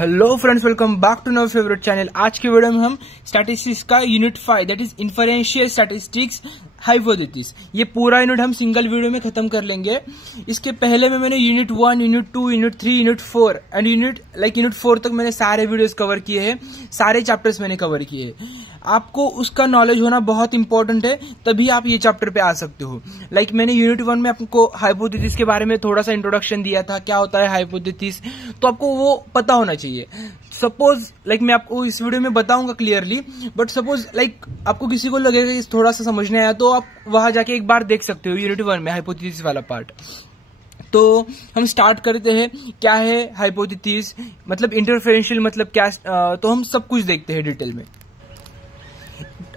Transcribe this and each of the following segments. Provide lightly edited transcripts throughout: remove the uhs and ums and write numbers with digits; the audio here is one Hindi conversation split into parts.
Hello friends, welcome back to our favourite channel. आज के वीडियो में हम स्टैटिस्टिक्स का unit 5 that is inferential statistics hypothesis, ये पूरा यूनिट हम सिंगल वीडियो में खत्म कर लेंगे। इसके पहले में मैंने unit 1, unit 2, unit 3, unit 4 and unit 4 तक मैंने सारे वीडियोस कवर किए हैं, सारे चैप्टर्स मैंने कवर किए हैं। आपको उसका नॉलेज होना बहुत इंपॉर्टेंट है, तभी आप ये चैप्टर पे आ सकते हो। मैंने यूनिट 1 में आपको हाइपोथेसिस के बारे में थोड़ा सा इंट्रोडक्शन दिया था, क्या होता है हाइपोथेसिस, तो आपको वो पता होना चाहिए। सपोज मैं आपको इस वीडियो में बताऊंगा क्लियरली, बट सपोज आपको किसी को लगेगा इस थोड़ा सा समझने आया, तो आप वहां जाके एक बार देख सकते हो यूनिट 1 में हाइपोथेसिस वाला पार्ट। तो हम स्टार्ट करते हैं, क्या है हाइपोथेसिस, इंटरफेरेंशियल क्या, तो हम सब कुछ देखते हैं डिटेल में।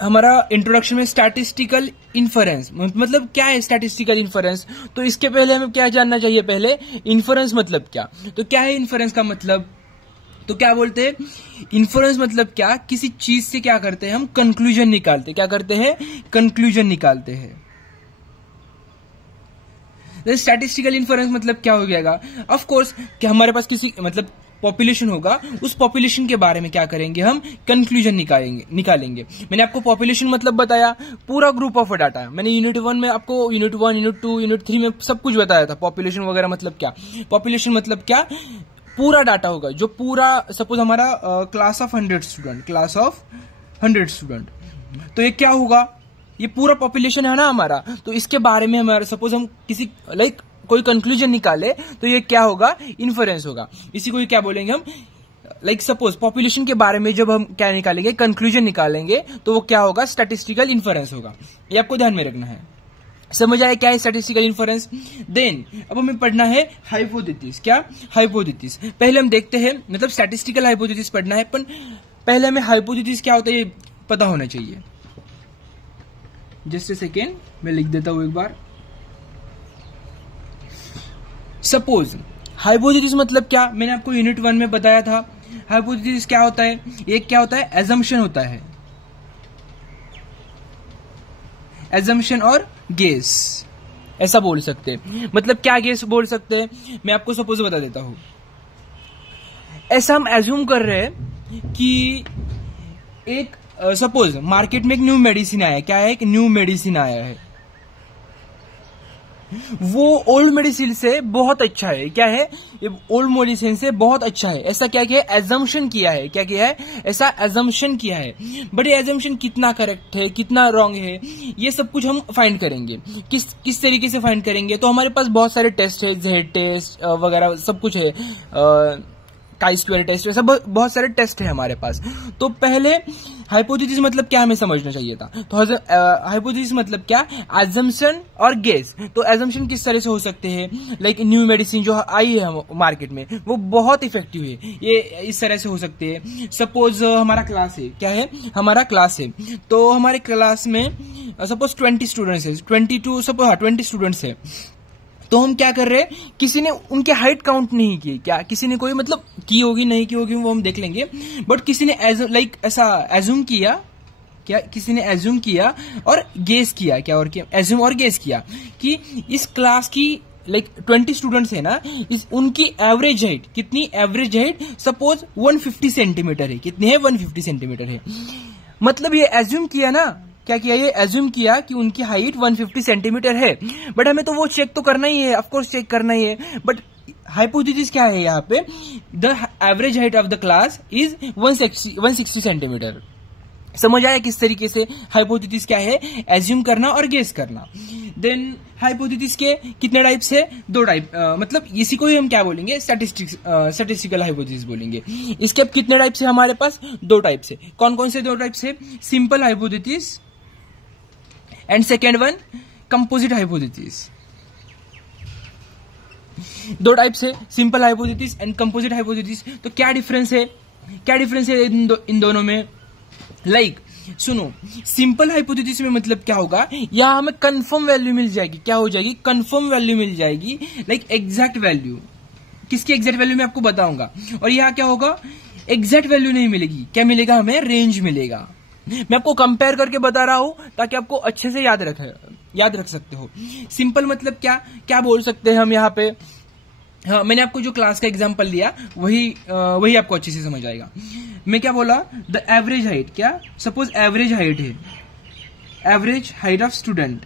हमारा इंट्रोडक्शन में स्टैटिस्टिकल इन्फरेंस क्या है स्टैटिस्टिकल इन्फरेंस, तो इसके पहले हमें क्या जानना चाहिए, पहले इन्फरेंस मतलब क्या। तो क्या है इन्फरेंस का मतलब, तो क्या बोलते हैं इन्फरेंस क्या, किसी चीज से क्या करते हैं हम, कंक्लूजन निकालते हैं। क्या करते हैं, कंक्लूजन निकालते हैं। स्टैटिस्टिकल इन्फरेंस क्या हो जाएगा, ऑफ कोर्स कि हमारे पास किसी पॉपुलेशन होगा, उस पॉपुलेशन के बारे में क्या करेंगे हम, कंक्लूजन निकालेंगे। मैंने आपको पॉपुलेशन बताया, पूरा ग्रुप ऑफ डाटा। मैंने यूनिट 1 में आपको यूनिट 1, यूनिट 2, यूनिट 3 में सब कुछ बताया था। पॉपुलेशन वगैरह क्या, पॉपुलेशन क्या, पूरा डाटा होगा जो पूरा, सपोज हमारा क्लास ऑफ 100 स्टूडेंट, तो ये क्या होगा, ये पूरा पॉपुलेशन है ना हमारा। तो इसके बारे में हमारा सपोज हम किसी कोई कंक्लूजन निकाले, तो ये क्या होगा, इन्फरेंस होगा। इसी को क्या बोलेंगे हम, सपोज पॉपुलेशन के बारे में जब हम क्या निकालेंगे, कंक्लूजन निकालेंगे, तो वो क्या होगा, स्टैटिस्टिकल इन्फरेंस होगा। ये आपको ध्यान में रखना है। समझ आया क्या है स्टैटिस्टिकल इन्फरेंस। देन अब हमें पढ़ना है हाइपोथेसिस। क्या, हाइपोथेसिस पहले हम देखते हैं, स्टैटिस्टिकल हाइपोथेसिस पढ़ना है, पर पहले हमें हाइपोथेसिस क्या होता है ये पता होना चाहिए। जस्ट ए सेकेंड, मैं लिख देता हूं एक बार। सपोज हाइपोथेसिस क्या, मैंने आपको यूनिट 1 में बताया था। हाइपोथेसिस क्या होता है, एक क्या होता है, एजम्पशन होता है, एजम्पशन और गेस, ऐसा बोल सकते हैं। क्या गेस बोल सकते हैं, मैं आपको सपोज बता देता हूं। ऐसा हम एज्यूम कर रहे हैं कि एक सपोज मार्केट में एक न्यू मेडिसिन आया है। क्या है, एक न्यू मेडिसिन आया है, वो ओल्ड मेडिसिन से बहुत अच्छा है। क्या है, ये ओल्ड मेडिसिन से बहुत अच्छा है, ऐसा क्या किया है, एजम्पशन किया है। क्या किया है, ऐसा एजम्पशन किया है। बट ये एजम्पशन कितना करेक्ट है, कितना रॉन्ग है, ये सब कुछ हम फाइंड करेंगे। किस तरीके से फाइंड करेंगे, तो हमारे पास बहुत सारे टेस्ट है, जेड टेस्ट वगैरह सब कुछ है, काई स्क्वायर टेस्ट, ऐसा बहुत सारे टेस्ट है हमारे पास। तो पहले हाइपोथेसिस क्या हमें समझना चाहिए था। तो हाइपोथेसिस क्या, एजम्पशन और गेस। तो एजम्पशन किस तरह से हो सकते हैं, न्यू मेडिसिन जो आई है मार्केट में वो बहुत इफेक्टिव है, ये इस तरह से हो सकते हैं। सपोज हमारा क्लास है, क्या है, हमारा क्लास है, तो हमारे क्लास में सपोज 20 स्टूडेंट्स है, 20 स्टूडेंट्स है। तो हम क्या कर रहे हैं, किसी ने उनके हाइट काउंट नहीं की, क्या किसी ने कोई की होगी नहीं की होगी वो हम देख लेंगे, बट किसी ने ऐसा एज्यूम किया, क्या किसी ने एज्यूम किया और गेस किया, क्या और क्या, एज्यूम और गेस किया कि इस क्लास की 20 स्टूडेंट्स है ना, उनकी एवरेज हाइट कितनी, एवरेज हाइट सपोज 150 सेंटीमीटर है। कितनी है, 150 सेंटीमीटर है। ये एज्यूम किया ना, क्या किया, ये एज्यूम किया कि उनकी हाइट 150 सेंटीमीटर है, बट हमें तो वो चेक तो करना ही है, ऑफकोर्स चेक करना ही है। बट हाइपोथेसिस क्या है यहाँ पे, the average height of the class is 160 centimetre. समझ आया किस तरीके से हाइपोथेसिस क्या है, एज्यूम करना और गेस करना। देन हाइपोथेसिस के कितने टाइप्स है, 2 टाइप, इसी को ही हम क्या बोलेंगे, स्टैटिस्टिकल हाइपोथेसिस बोलेंगे। इसके अब कितने टाइप्स है हमारे पास, 2 टाइप्स है। कौन कौन से 2 टाइप्स है, simple hypothesis and second one composite hypothesis. 2 types है, simple hypothesis and composite hypothesis. तो क्या डिफरेंस है, इन दोनों में, सुनो, सिंपल हाइपोथेसिस में क्या होगा, यहां हमें कंफर्म वैल्यू मिल जाएगी। क्या हो जाएगी, कंफर्म वैल्यू मिल जाएगी, एग्जैक्ट वैल्यू। किसकी एग्जैक्ट वैल्यू मैं आपको बताऊंगा। और यहां क्या होगा, एग्जैक्ट वैल्यू नहीं मिलेगी, क्या मिलेगा हमें, रेंज मिलेगा। मैं आपको कंपेयर करके बता रहा हूं ताकि आपको अच्छे से याद रख सकते हो। सिंपल क्या बोल सकते हैं हम यहाँ पे, हाँ, मैंने आपको जो क्लास का एग्जांपल लिया वही आपको अच्छे से समझ आएगा। मैं क्या बोला, द एवरेज हाइट, क्या सपोज एवरेज हाइट है, एवरेज हाइट ऑफ स्टूडेंट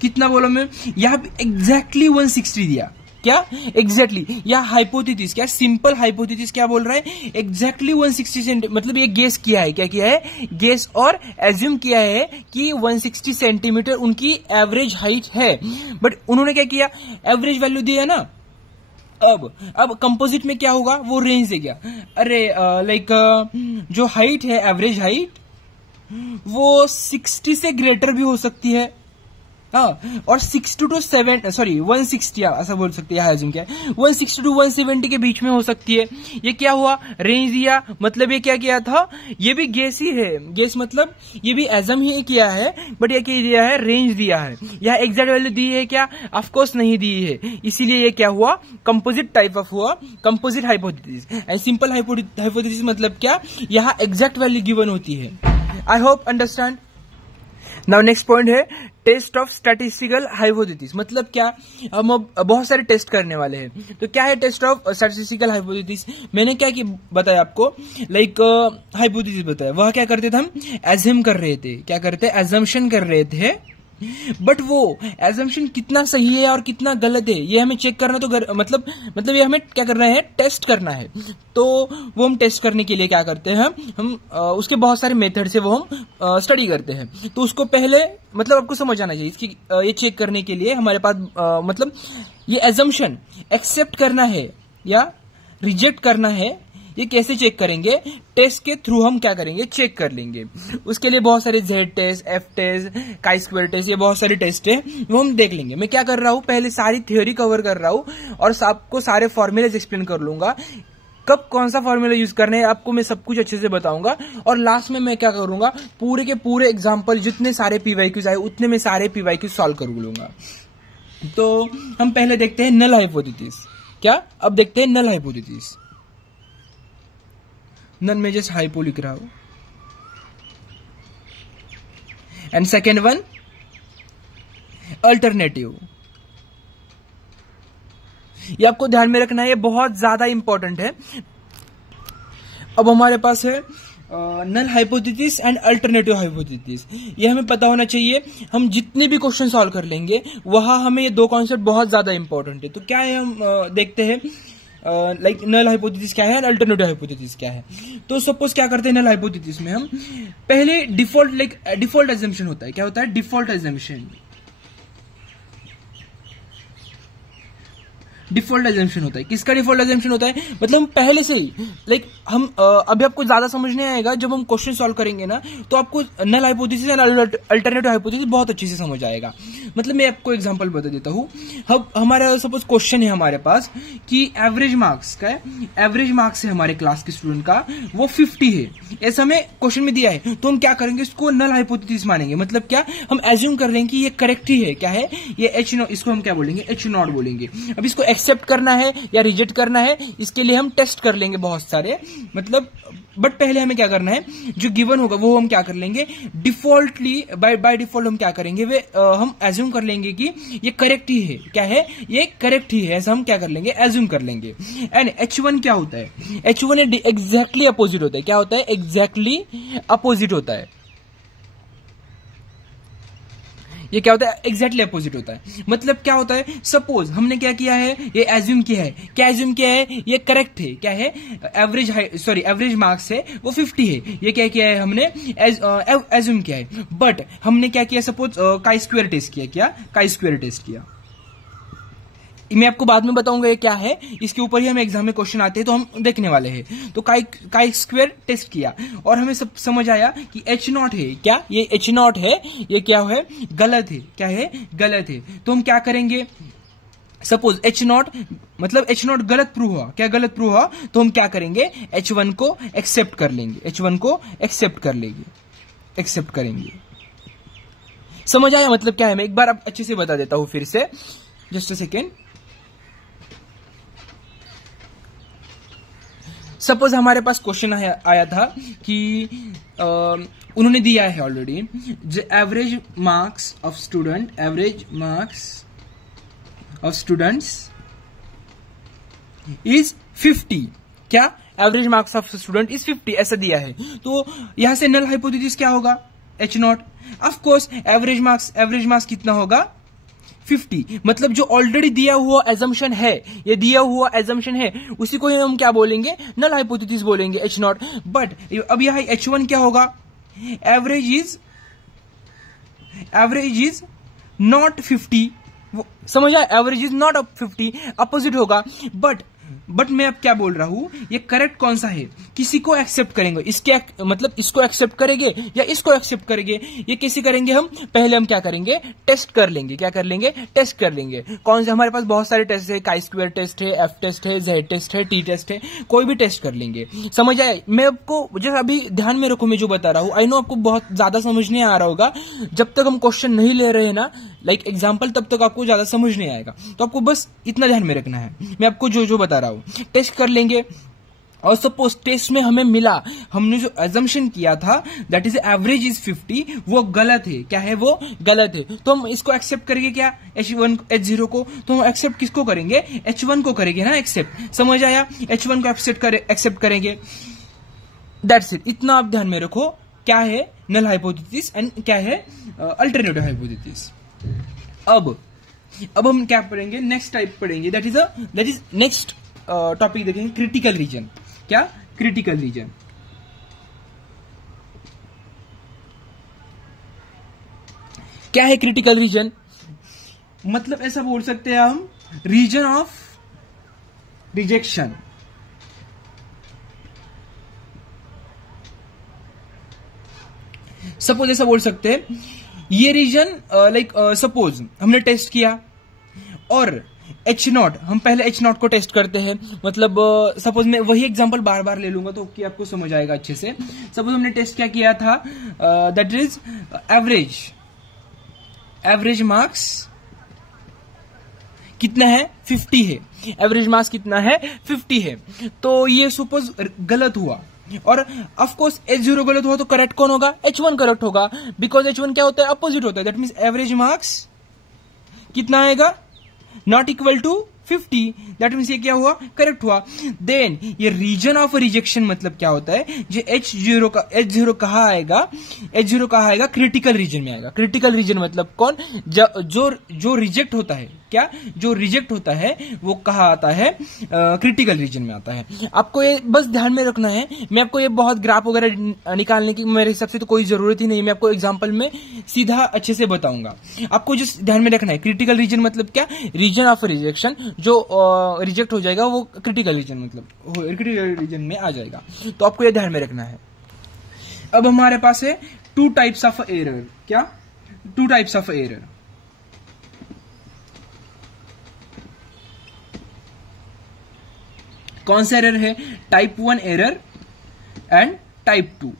कितना बोला मैं, यहां पे एग्जैक्टली 160 दिया, क्या एग्जैक्टली या हाइपोथेसिस, क्या सिंपल हाइपोथेसिस क्या बोल रहा है, एग्जैक्टली 160 सेंटीमीटर, मतलब ये गेस किया है, क्या किया है, गेस और एज्यूम किया है कि 160 सेंटीमीटर उनकी एवरेज हाइट है। बट उन्होंने क्या किया, एवरेज वैल्यू दिया है ना। अब कंपोजिट में क्या होगा, वो रेंज दे गया, अरे लाइक जो हाइट है, एवरेज हाइट वो 60 से ग्रेटर भी हो सकती है, हाँ, और 60 to 160 ऐसा बोल सकते हैं, एज्यूम क्या है 160 to 170 के बीच में हो सकती है। ये क्या हुआ, रेंज दिया, मतलब ये क्या किया था, ये भी गेस ही है, गेस मतलब ये भी एजम ही किया है, बट ये क्या दिया है, रेंज दिया है। यह एग्जैक्ट वैल्यू दी है क्या, ऑफ कोर्स नहीं दी है, इसीलिए ये क्या हुआ, कंपोजिट टाइप ऑफ हुआ, composite hypothesis. And simple hypothesis मतलब क्या, यहाँ एग्जैक्ट वैल्यू गिवन होती है। I hope understand. Now next point है टेस्ट ऑफ स्टैटिस्टिकल हाइपोथेसिस, मतलब क्या, हम अब बहुत सारे टेस्ट करने वाले हैं। तो क्या है टेस्ट ऑफ स्टैटिस्टिकल हाइपोथेसिस, मैंने क्या बताया आपको, लाइक हाइपोथेसिस बताया, वह क्या करते थे, हम एज्यूम कर रहे थे, क्या करते, एजम्पशन कर रहे थे, बट वो एजम्पशन कितना सही है और कितना गलत है ये हमें चेक करना, तो मतलब ये हमें क्या करना है, टेस्ट करना है। तो वो हम टेस्ट करने के लिए क्या करते हैं, हम उसके बहुत सारे मेथड से वो हम स्टडी करते हैं। तो उसको पहले मतलब आपको समझ आना चाहिए, इसकी ये चेक करने के लिए हमारे पास मतलब ये एजम्पशन एक्सेप्ट करना है या रिजेक्ट करना है, ये कैसे चेक करेंगे, टेस्ट के थ्रू हम क्या करेंगे, चेक कर लेंगे। उसके लिए बहुत सारे Z test, F test, chi square test, ये बहुत सारे टेस्ट है, वो हम देख लेंगे। मैं क्या कर रहा हूं, पहले सारी थ्योरी कवर कर रहा हूं और आपको सारे फॉर्मूलेज एक्सप्लेन कर लूंगा, कब कौन सा फॉर्मूला यूज करना है आपको मैं सब कुछ अच्छे से बताऊंगा। और लास्ट में मैं क्या करूंगा, पूरे के पूरे एग्जाम्पल जितने सारे पीवाईक्यूज आए उतने में सारे पीवाईक्यूज सॉल्व कर लूंगा। तो हम पहले देखते हैं नल हाइपोथेसिस, क्या अब देखते हैं नल हाइपोथेसिस। नन में जस्ट हाइपो लिख रहा हूं, एंड सेकेंड वन अल्टरनेटिव। ये आपको ध्यान में रखना है, ये बहुत ज्यादा इंपॉर्टेंट है। अब हमारे पास है null hypothesis and alternative hypothesis, ये हमें पता होना चाहिए। हम जितने भी क्वेश्चन सॉल्व कर लेंगे वहां हमें ये दो कॉन्सेप्ट बहुत ज्यादा इंपॉर्टेंट है। तो क्या है, हम देखते हैं लाइक नल हाइपोथेसिस क्या है और अल्टरनेटिव हाइपोथेसिस क्या है। तो सपोज क्या करते हैं, नल हाइपोथेसिस में हम पहले डिफॉल्ट एजम्पशन होता है, क्या होता है, डिफॉल्ट एजम्पशन, डिफॉल्ट एजम्पशन होता है। किसका डिफॉल्ट एजम्पशन होता है, मतलब हम पहले से ही लाइक हम अभी आपको ज्यादा समझ नहीं आएगा, जब हम क्वेश्चन सॉल्व करेंगे ना तो आपको null hypothesis and alternative hypothesis बहुत अच्छे से समझ आएगा। मतलब मैं आपको एग्जांपल बता देता हूं। अब हमारा सपोज क्वेश्चन है हमारे पास कि एवरेज मार्क्स का है, एवरेज मार्क्स है हमारे क्लास के स्टूडेंट का वो 50 है, ऐसा हमें क्वेश्चन में दिया है। तो हम क्या करेंगे, इसको नल हाइपोथेसिस मानेंगे। मतलब क्या, हम एज्यूम कर लेंगे कि ये करेक्ट ही है, क्या है ये एच नॉट, इसको हम क्या बोलेंगे, एच नॉट बोलेंगे। अब इसको एक्सेप्ट करना है या रिजेक्ट करना है, इसके लिए हम टेस्ट कर लेंगे बहुत सारे, मतलब बट पहले हमें क्या करना है, जो गिवन होगा वो हम क्या कर लेंगे, डिफॉल्टली बाय डिफॉल्ट हम क्या करेंगे, वे हम एज्यूम कर लेंगे कि ये करेक्ट ही है, क्या है ये करेक्ट ही है, ऐसा हम क्या कर लेंगे, एज्यूम कर लेंगे। एंड H1 क्या होता है, H1 एग्जैक्टली अपोजिट होता है, क्या होता है, एग्जैक्टली अपोजिट होता है। ये क्या होता है, एग्जैक्टली अपोजिट होता है। मतलब क्या होता है, सपोज हमने क्या किया है, ये एज्यूम किया है, क्या एज्यूम किया है, ये करेक्ट है, क्या है, एवरेज मार्क्स है वो 50 है, ये क्या किया है हमने, एज्यूम किया है। बट हमने क्या किया, सपोज काई स्क्वायर टेस्ट किया, क्या काई स्क्वायर टेस्ट किया, मैं आपको बाद में बताऊंगा ये क्या है, इसके ऊपर ही हमें एग्जाम में क्वेश्चन आते हैं तो हम देखने वाले हैं। तो काई स्क्वायर टेस्ट किया और हमें सब समझ आया कि एच नॉट है, क्या ये एच नॉट है, ये क्या है, गलत है, क्या है, गलत है। तो हम क्या करेंगे, सपोज एच नॉट मतलब एच नॉट गलत प्रूव हुआ, क्या गलत प्रूव हुआ, तो हम क्या करेंगे, H1 को एक्सेप्ट कर लेंगे, H1 को एक्सेप्ट कर लेंगे, एक्सेप्ट करेंगे। समझ आया मतलब क्या है, मैं एक बार अब अच्छे से बता देता हूं फिर से, जस्ट अ सेकेंड। सपोज हमारे पास क्वेश्चन आया था कि उन्होंने दिया है already, average marks of student, average marks of students is 50। क्या? Average marks of student is 50 ऐसा दिया है। तो यहां से नल हाइपोथेसिस क्या होगा? H0। Of course average marks कितना होगा? 50। मतलब जो ऑलरेडी दिया हुआ एजम्पशन है, ये दिया हुआ एजम्पशन है, उसी को हम क्या बोलेंगे? नल हाइपोथेसिस बोलेंगे, H0। बट अब यह H1 क्या होगा? Average is not 50। समझ आया? एवरेज इज नॉट 50, अपोजिट होगा। बट मैं अब क्या बोल रहा हूं, ये करेक्ट कौन सा है? किसी को एक्सेप्ट करेंगे, मतलब इसको एक्सेप्ट करेंगे या इसको एक्सेप्ट करेंगे? ये कैसे करेंगे हम? पहले हम क्या करेंगे? टेस्ट कर लेंगे। क्या कर लेंगे? टेस्ट कर लेंगे। कौन से? हमारे पास बहुत सारे टेस्ट है, काई स्क्वायर टेस्ट है, एफ टेस्ट है, जेड टेस्ट है, टी टेस्ट है, कोई भी टेस्ट कर लेंगे। समझ आए? मैं आपको जैसे अभी ध्यान में रखो, मैं जो बता रहा हूं, आई नो आपको बहुत ज्यादा समझ नहीं आ रहा होगा। जब तक हम क्वेश्चन नहीं ले रहे हैं ना, लाइक एग्जाम्पल, तब तक आपको ज्यादा समझ नहीं आएगा। तो आपको बस इतना ध्यान में रखना है, मैं आपको जो बता रहा हूं। टेस्ट कर लेंगे, और सपोज टेस्ट में हमें मिला, हमने जो एजम्पशन किया था दैट इज एवरेज इज 50, वो गलत है। क्या है? वो गलत है। तो हम इसको एक्सेप्ट करेंगे क्या? H0 को। तो हम एक्सेप्ट किसको करेंगे? H1 को करेंगे ना एक्सेप्ट। समझ आया? H1 को एक्सेप्ट करेंगे। That's it. इतना आप ध्यान में रखो, क्या है नल हाइपोथेसिस एंड क्या है अल्टरनेटिव हाइपोथेसिस। अब हम क्या पढ़ेंगे? नेक्स्ट टाइप पढ़ेंगे, दैट इज नेक्स्ट टॉपिक देखेंगे, क्रिटिकल रीजन। क्या? Critical reason. क्या है क्रिटिकल रीजन? मतलब ऐसा बोल सकते हैं हम, रीजन ऑफ रिजेक्शन। सपोज ऐसा बोल सकते हैं, ये रीजन लाइक सपोज हमने टेस्ट किया और H0, हम पहले H0 को टेस्ट करते हैं। मतलब सपोज मैं वही एग्जांपल बार बार ले लूंगा तो कि आपको समझ आएगा अच्छे से। सपोज हमने टेस्ट क्या किया था? दैट इज एवरेज मार्क्स कितना है? 50 है। एवरेज मार्क्स कितना है? 50 है। तो ये सपोज गलत हुआ, और ऑफ कोर्स H0 गलत हुआ, तो करेक्ट कौन होगा? H1 करेक्ट होगा, बिकॉज H1 क्या होता है? अपोजिट होता है। दैट मीन्स एवरेज मार्क्स कितना आएगा? Not equal to 50। That means ये क्या हुआ? करेक्ट हुआ। देन ये रीजन ऑफ रिजेक्शन मतलब क्या होता है? जो H0 कहाँ आएगा? H0 कहाँ आएगा? क्रिटिकल रीजन में आएगा। क्रिटिकल रीजन मतलब कौन? जो रिजेक्ट होता है। क्या? जो रिजेक्ट होता है वो कहाँ आता है? क्रिटिकल रीजन में आता है। आपको ये बस ध्यान में रखना है। मैं आपको ये बहुत ग्राफ वगैरह निकालने की मेरे हिसाब से तो कोई जरूरत ही नहीं है। मैं आपको एग्जांपल में सीधा अच्छे से बताऊंगा। आपको जिस ध्यान में रखना है, क्रिटिकल रीजन मतलब क्या? Region of rejection. जो रिजेक्ट हो जाएगा वो क्रिटिकल रीजन मतलब क्रिटिकल रीजन में आ जाएगा। तो आपको ये ध्यान में रखना है। अब हमारे पास है 2 टाइप्स ऑफ एरर। क्या? 2 टाइप्स ऑफ एरर। कौन सा एरर है? Type 1 error and type 2।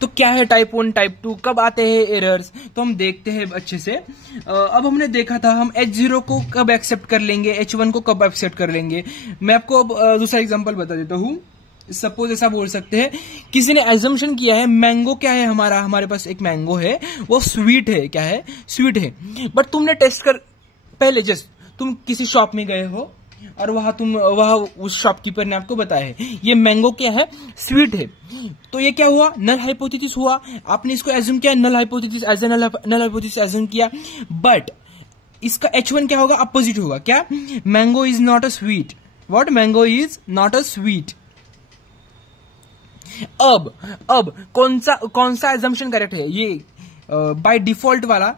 तो क्या है टाइप 1 टाइप 2? कब आते हैं एरर्स? तो हम देखते हैं अच्छे से। अब हमने देखा था हम H0 को कब एक्सेप्ट कर लेंगे, H1 को कब एक्सेप्ट कर लेंगे। मैं आपको अब दूसरा एग्जांपल बता देता हूं। सपोज ऐसा बोल सकते हैं, किसी ने एजम्पशन किया है मैंगो क्या है हमारे पास एक मैंगो है, वो स्वीट है। क्या है? स्वीट है। बट तुमने टेस्ट कर, पहले जस्ट तुम किसी शॉप में गए हो और वहां उस शॉपकीपर ने आपको बताया है ये मैंगो क्या है? स्वीट है। तो ये क्या हुआ? नल हाइपोथेसिस हुआ। आपने इसको एज्यूम किया, null hypothesis as a null hypothesis assume किया। बट इसका H1 क्या होगा? अपोजिट होगा। क्या? Mango is not a sweet. What? Mango is not a sweet. अब कौन सा एजम्पशन करेक्ट है? ये बाय डिफॉल्ट वाला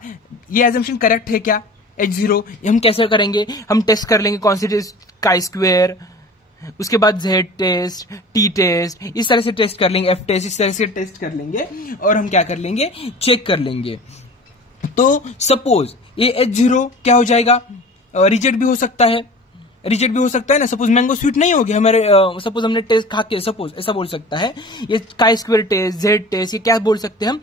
ये एजम्पशन करेक्ट है क्या? H0। हम कैसे करेंगे? हम टेस्ट कर लेंगे कौन सी टेस्ट? काई स्क्वेयर, उसके बाद जेड टेस्ट, टी टेस्ट, इस तरह से टेस्ट कर लेंगे, एफ टेस्ट, इस तरह से टेस्ट कर लेंगे और हम क्या कर लेंगे? चेक कर लेंगे। तो सपोज ये H0 क्या हो जाएगा? रिजेक्ट भी हो सकता है। रिजेक्ट भी हो सकता है ना। सपोज मैंगो स्वीट नहीं होगी हमारे, सपोज हमने टेस्ट खा के, सपोज ऐसा बोल सकता है ये काई स्क्वेयर टेस्ट, जेड टेस्ट, ये क्या बोल सकते हैं हम?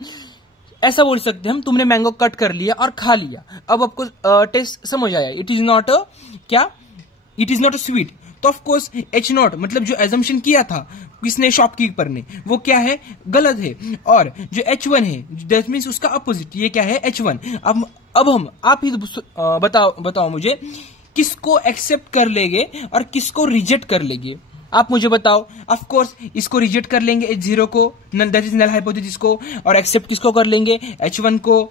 ऐसा बोल सकते हैं हम, तुमने मैंगो कट कर लिया और खा लिया, अब आपको टेस्ट समझ आया, इट इज नॉट अ क्या? It is not a sweet. तो ऑफ कोर्स H0 मतलब जो एजम्पशन किया था किसने? शॉपकीपर ने, वो क्या है? गलत है। और जो H1 है दैट मीन्स उसका अपोजिट, ये क्या है? H1। अब हम आप ही बताओ मुझे किसको एक्सेप्ट कर लेंगे और किसको रिजेक्ट कर लेंगे। आप मुझे बताओ। ऑफ कोर्स इसको रिजेक्ट कर लेंगे H0 को, दैट इज नल हाइपोथेसिस को, और एक्सेप्ट किसको कर लेंगे, H1 को।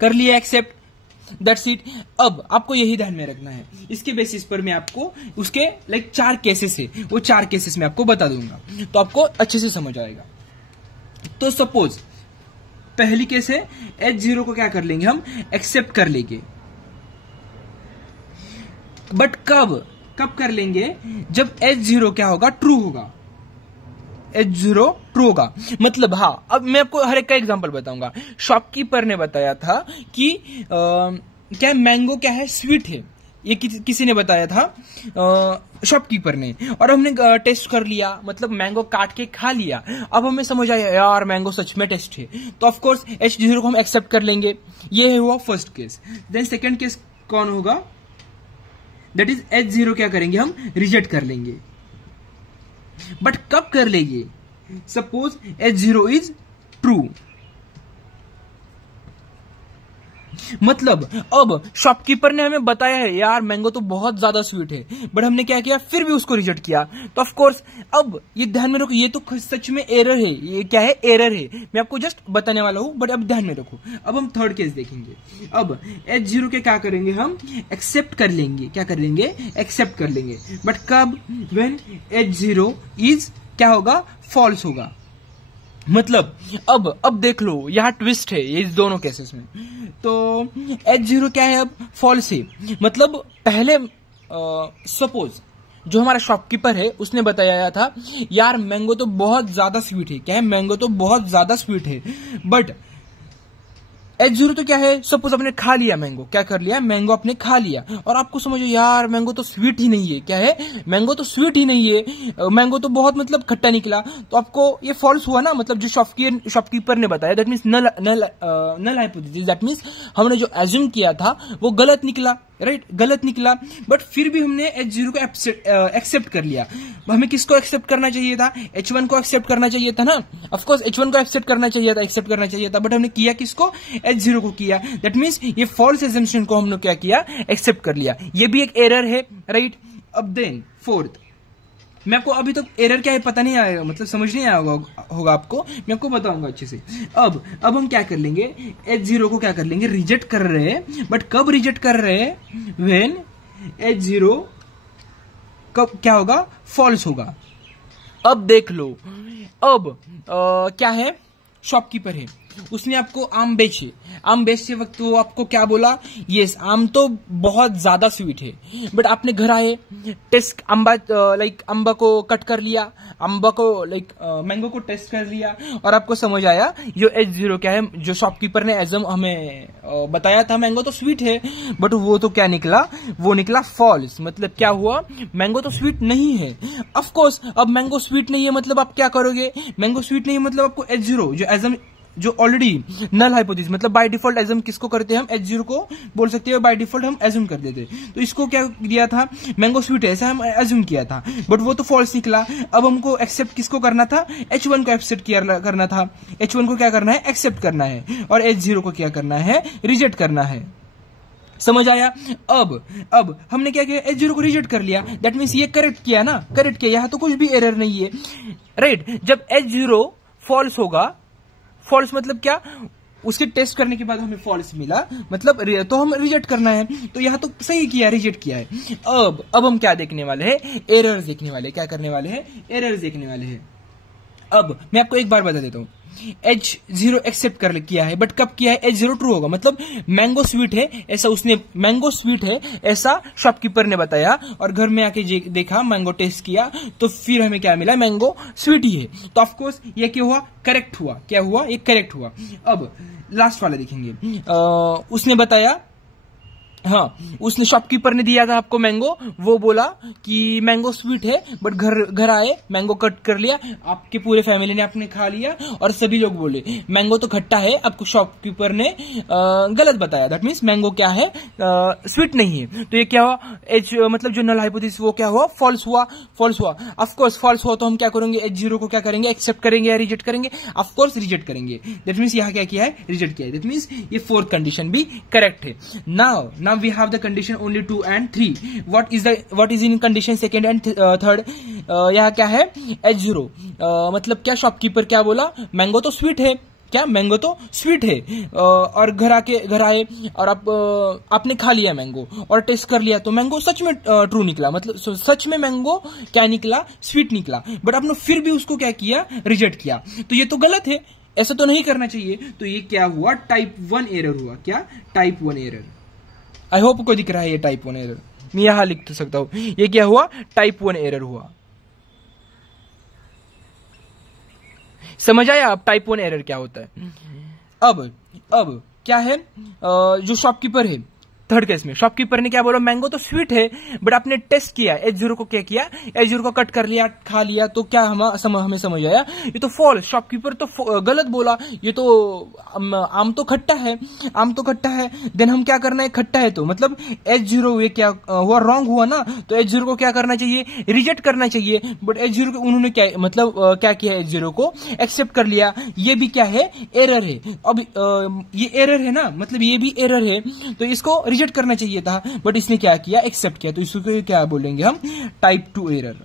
कर लिया एक्सेप्ट, दैट्स इट। अब आपको यही ध्यान में रखना है। इसके बेसिस पर मैं आपको उसके 4 केसेस है, वो 4 केसेस मैं आपको बता दूंगा, तो आपको अच्छे से समझ आएगा। तो सपोज पहली केस है, H0 को क्या कर लेंगे हम, एक्सेप्ट कर लेंगे। बट कब कर लेंगे, जब H0 क्या होगा, ट्रू होगा। H0 ट्रू होगा मतलब, हाँ अब मैं आपको हर एक का एग्जांपल बताऊंगा। शॉपकीपर ने बताया था कि क्या मैंगो क्या है, स्वीट है। ये किसी ने बताया था, शॉपकीपर ने, और हमने टेस्ट कर लिया, मतलब मैंगो काट के खा लिया। अब हमें समझ आया यार मैंगो सच में टेस्ट है, तो ऑफ कोर्स H0 को हम एक्सेप्ट कर लेंगे। ये हुआ first case. Then second case कौन होगा, दैट इज H0 क्या करेंगे हम, रिजेक्ट कर लेंगे। बट कब कर लेंगे, सपोज H0 इज ट्रू, मतलब अब शॉपकीपर ने हमें बताया है यार मैंगो तो बहुत ज्यादा स्वीट है, बट हमने क्या किया, फिर भी उसको रिजेक्ट किया। तो ऑफ कोर्स अब ये ध्यान में रखो, ये तो सच में एरर है, ये क्या है, एरर है। मैं आपको जस्ट बताने वाला हूं, बट अब ध्यान में रखो। अब हम थर्ड केस देखेंगे। अब H0 के क्या करेंगे हम, एक्सेप्ट कर लेंगे। क्या कर लेंगे, एक्सेप्ट कर लेंगे। बट कब, व्हेन H0 इज क्या होगा, फॉल्स होगा। मतलब अब देख लो, यहां ट्विस्ट है ये इस दोनों केसेस में। तो H0 क्या है, अब फॉल्स है। मतलब पहले सपोज जो हमारा शॉपकीपर है उसने बताया था यार मैंगो तो बहुत ज्यादा स्वीट है, क्या है, मैंगो तो बहुत ज्यादा स्वीट है। बट H0 तो क्या है, सपोज आपने खा लिया मैंगो, क्या कर लिया, मैंगो आपने खा लिया, और आपको समझो यार मैंगो तो स्वीट ही नहीं है। क्या है, मैंगो तो स्वीट ही नहीं है, मैंगो तो बहुत मतलब खट्टा निकला। तो आपको ये फॉल्स हुआ ना, मतलब जो शॉपकीपर ने बताया, that means null hypothesis, that means हमने जो एज्यूम किया था वो गलत निकला, राइट, गलत निकला। बट फिर भी हमने H0 को एक्सेप्ट कर लिया। हमें किसको एक्सेप्ट करना चाहिए था, H1 को एक्सेप्ट करना चाहिए था ना। ऑफकोर्स H1 को एक्सेप्ट करना चाहिए था, बट हमने किया किसको, H0 को किया। दैट मीन्स ये फॉल्स एजम्पशन को हमने क्या किया, एक्सेप्ट कर लिया। ये भी एक एरर है, राइट। अब देन फोर्थ, मैं आपको अभी तो एरर क्या है पता नहीं आएगा, मतलब समझ नहीं आया होगा आपको, मैं आपको बताऊंगा अच्छे से। अब हम क्या कर लेंगे, H0 को क्या कर लेंगे, रिजेक्ट कर रहे हैं। बट कब रिजेक्ट कर रहे हैं, व्हेन H0 कब क्या होगा, फॉल्स होगा। अब देख लो, अब क्या है, शॉपकीपर है, उसने आपको आम बेचे वक्त वो आपको क्या बोला, यस आम तो बहुत ज्यादा स्वीट है। बट आपने घर आए, टेस्ट अम्बा को कट कर लिया, मैंगो को टेस्ट कर लिया, और आपको समझ आया जो H0 क्या है, जो शॉपकीपर ने एजम हमें बताया था मैंगो तो स्वीट है, बट वो तो क्या निकला, वो निकला फॉल्स। मतलब क्या हुआ, मैंगो तो स्वीट नहीं है। ऑफ कोर्स अब मैंगो स्वीट नहीं है मतलब आप क्या करोगे, मैंगो स्वीट नहीं है मतलब आपको H0 जो एजम, जो ऑलरेडी नल हाइपोथेसिस, मतलब बाय डिफॉल्ट एज्यूम किसको करते हैं हम, H0 को बोल सकते हैं, बाय डिफॉल्ट हम एज्यूम कर देते। तो इसको क्या दिया था, मैंगो स्वीट है, ऐसा हम एज्यूम किया था, बट वो तो फॉल्स निकला। अब हमको एक्सेप्ट किसको करना था, H1 को एक्सेप्ट करना था। H1 को क्या करना है, एक्सेप्ट करना है, और H0 को क्या करना है, रिजेक्ट करना है। समझ आया। अब हमने क्या किया, H0 को रिजेक्ट कर लिया, दैट मीन्स ये करेक्ट किया ना, करेक्ट किया, यहां तो कुछ भी एरर नहीं है, राइट। जब H0 फॉल्स होगा, फॉल्स मतलब क्या, उसके टेस्ट करने के बाद हमें फॉल्स मिला, मतलब तो हम रिजेक्ट करना है। तो यहां तो सही किया, रिजेक्ट किया है। अब हम क्या देखने वाले हैं, एरर्स देखने वाले, क्या करने वाले हैं, एरर्स देखने वाले हैं। अब मैं आपको एक बार बता देता हूं, H0 एक्सेप्ट कर किया है, बट कब किया है, H0 ट्रू होगा, मतलब मैंगो स्वीट है ऐसा उसने, मैंगो स्वीट है ऐसा शॉपकीपर ने बताया, और घर में आके देखा, मैंगो टेस्ट किया, तो फिर हमें क्या मिला, मैंगो स्वीट ही है। तो ऑफकोर्स ये क्या हुआ, करेक्ट हुआ। क्या हुआ, ये करेक्ट हुआ। अब लास्ट वाला देखेंगे, उसने बताया हाँ, उसने शॉपकीपर ने दिया था आपको मैंगो, वो बोला कि मैंगो स्वीट है, बट घर आए मैंगो कट कर लिया, आपके पूरे फैमिली ने आपने खा लिया और सभी लोग बोले मैंगो तो खट्टा है। आपको शॉपकीपर ने गलत बताया, दैट मीन्स मैंगो क्या है, स्वीट नहीं है। तो ये क्या हुआ, एच मतलब जो नल हाइपोथेसिस वो क्या हुआ, फॉल्स हुआ। ऑफकोर्स फॉल्स हुआ तो हम क्या करेंगे, H0 को क्या करेंगे, एक्सेप्ट करेंगे या रिजेक्ट करेंगे, ऑफकोर्स रिजेक्ट करेंगे। दैट मीन्स यहाँ क्या किया है, रिजेक्ट किया है। दैट मीन्स ये फोर्थ कंडीशन भी करेक्ट है। Now we have the condition only 2 and 3. What is in condition second and third? यहाँ क्या है, H0 मतलब क्या, शॉपकीपर क्या बोला, मैंगो तो स्वीट है, क्या मैंगो तो स्वीट है, और घर आए और आपने खा लिया मैंगो और टेस्ट कर लिया तो मैंगो सच में ट्रू निकला, मतलब सच में मैंगो क्या निकला, स्वीट निकला, बट आपने फिर भी उसको क्या किया, रिजेक्ट किया। तो ये तो गलत है, ऐसा तो नहीं करना चाहिए। तो ये क्या हुआ, टाइप 1 एरर हुआ। क्या, टाइप 1 एरर। आई होप को दिख रहा है ये टाइप 1 एरर, मैं यहां लिख सकता हूं, ये क्या हुआ, टाइप 1 एरर हुआ। समझ आया अब टाइप 1 एरर क्या होता है? अब क्या है, जो शॉपकीपर है, थर्ड केस में शॉपकीपर ने क्या बोला, मैंगो तो स्वीट है, बट आपने टेस्ट किया, H0 को क्या किया, H0 को कट कर लिया, खा लिया, तो क्या हमें समझ आया, ये तो फॉल्स, शॉपकीपर तो गलत बोला, ये तो आम तो खट्टा है, देन हम क्या करना है, खट्टा है तो मतलब H0 ये क्या हुआ, रॉन्ग हुआ ना, तो H0 को क्या करना चाहिए, रिजेक्ट करना चाहिए, बट H0 को उन्होंने क्या मतलब क्या किया, H0 को एक्सेप्ट कर लिया। ये भी क्या है, एरर है। अब ये एरर है ना, मतलब ये भी एरर है, तो इसको रिजेक्ट करना चाहिए था, बट इसने क्या किया, एक्सेप्ट किया, तो इसको क्या बोलेंगे हम, टाइप 2 एरर।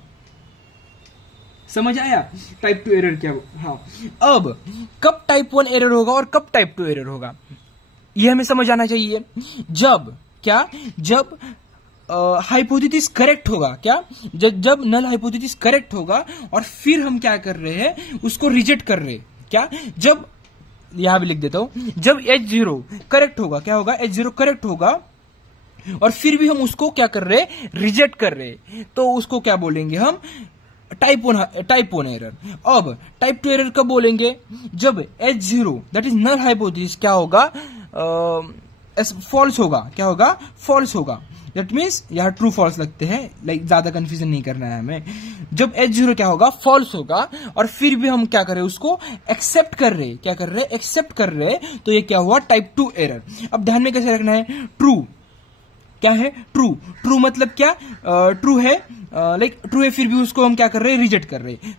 समझ आया टाइप 2 एरर क्या? हाँ, अब कब टाइप 1 एरर होगा और कब टाइप 2 एरर होगा, यह हमें समझ आना चाहिए। जब हाइपोथेसिस करेक्ट होगा, क्या, जब नल हाइपोथेसिस करेक्ट होगा और फिर हम क्या कर रहे हैं, उसको रिजेक्ट कर रहे हैं। क्या, जब, यहां भी लिख देता हूं, जब H0 करेक्ट होगा, क्या होगा, H0 करेक्ट होगा और फिर भी हम उसको क्या कर रहे, रिजेक्ट कर रहे, तो उसको क्या बोलेंगे हम, टाइप 1 एरर। अब टाइप 2 एरर कब बोलेंगे, जब H0 that is null hypothesis क्या होगा, फॉल्स होगा। क्या होगा, फॉल्स होगा। दैट मीन्स यहाँ ट्रू फॉल्स लगते हैं, लाइक ज्यादा कंफ्यूजन नहीं करना है हमें। जब H0 क्या होगा, फॉल्स होगा और फिर भी हम क्या कर रहे, उसको एक्सेप्ट कर रहे, क्या कर रहे, एक्सेप्ट कर रहे, तो ये क्या हुआ, टाइप 2 एरर। अब ध्यान में कैसे रखना है, ट्रू क्या है, ट्रू मतलब क्या, ट्रू है, लाइक ट्रू है, फिर भी उसको हम क्या कर रहे हैं, रिजेक्ट कर रहे हैं।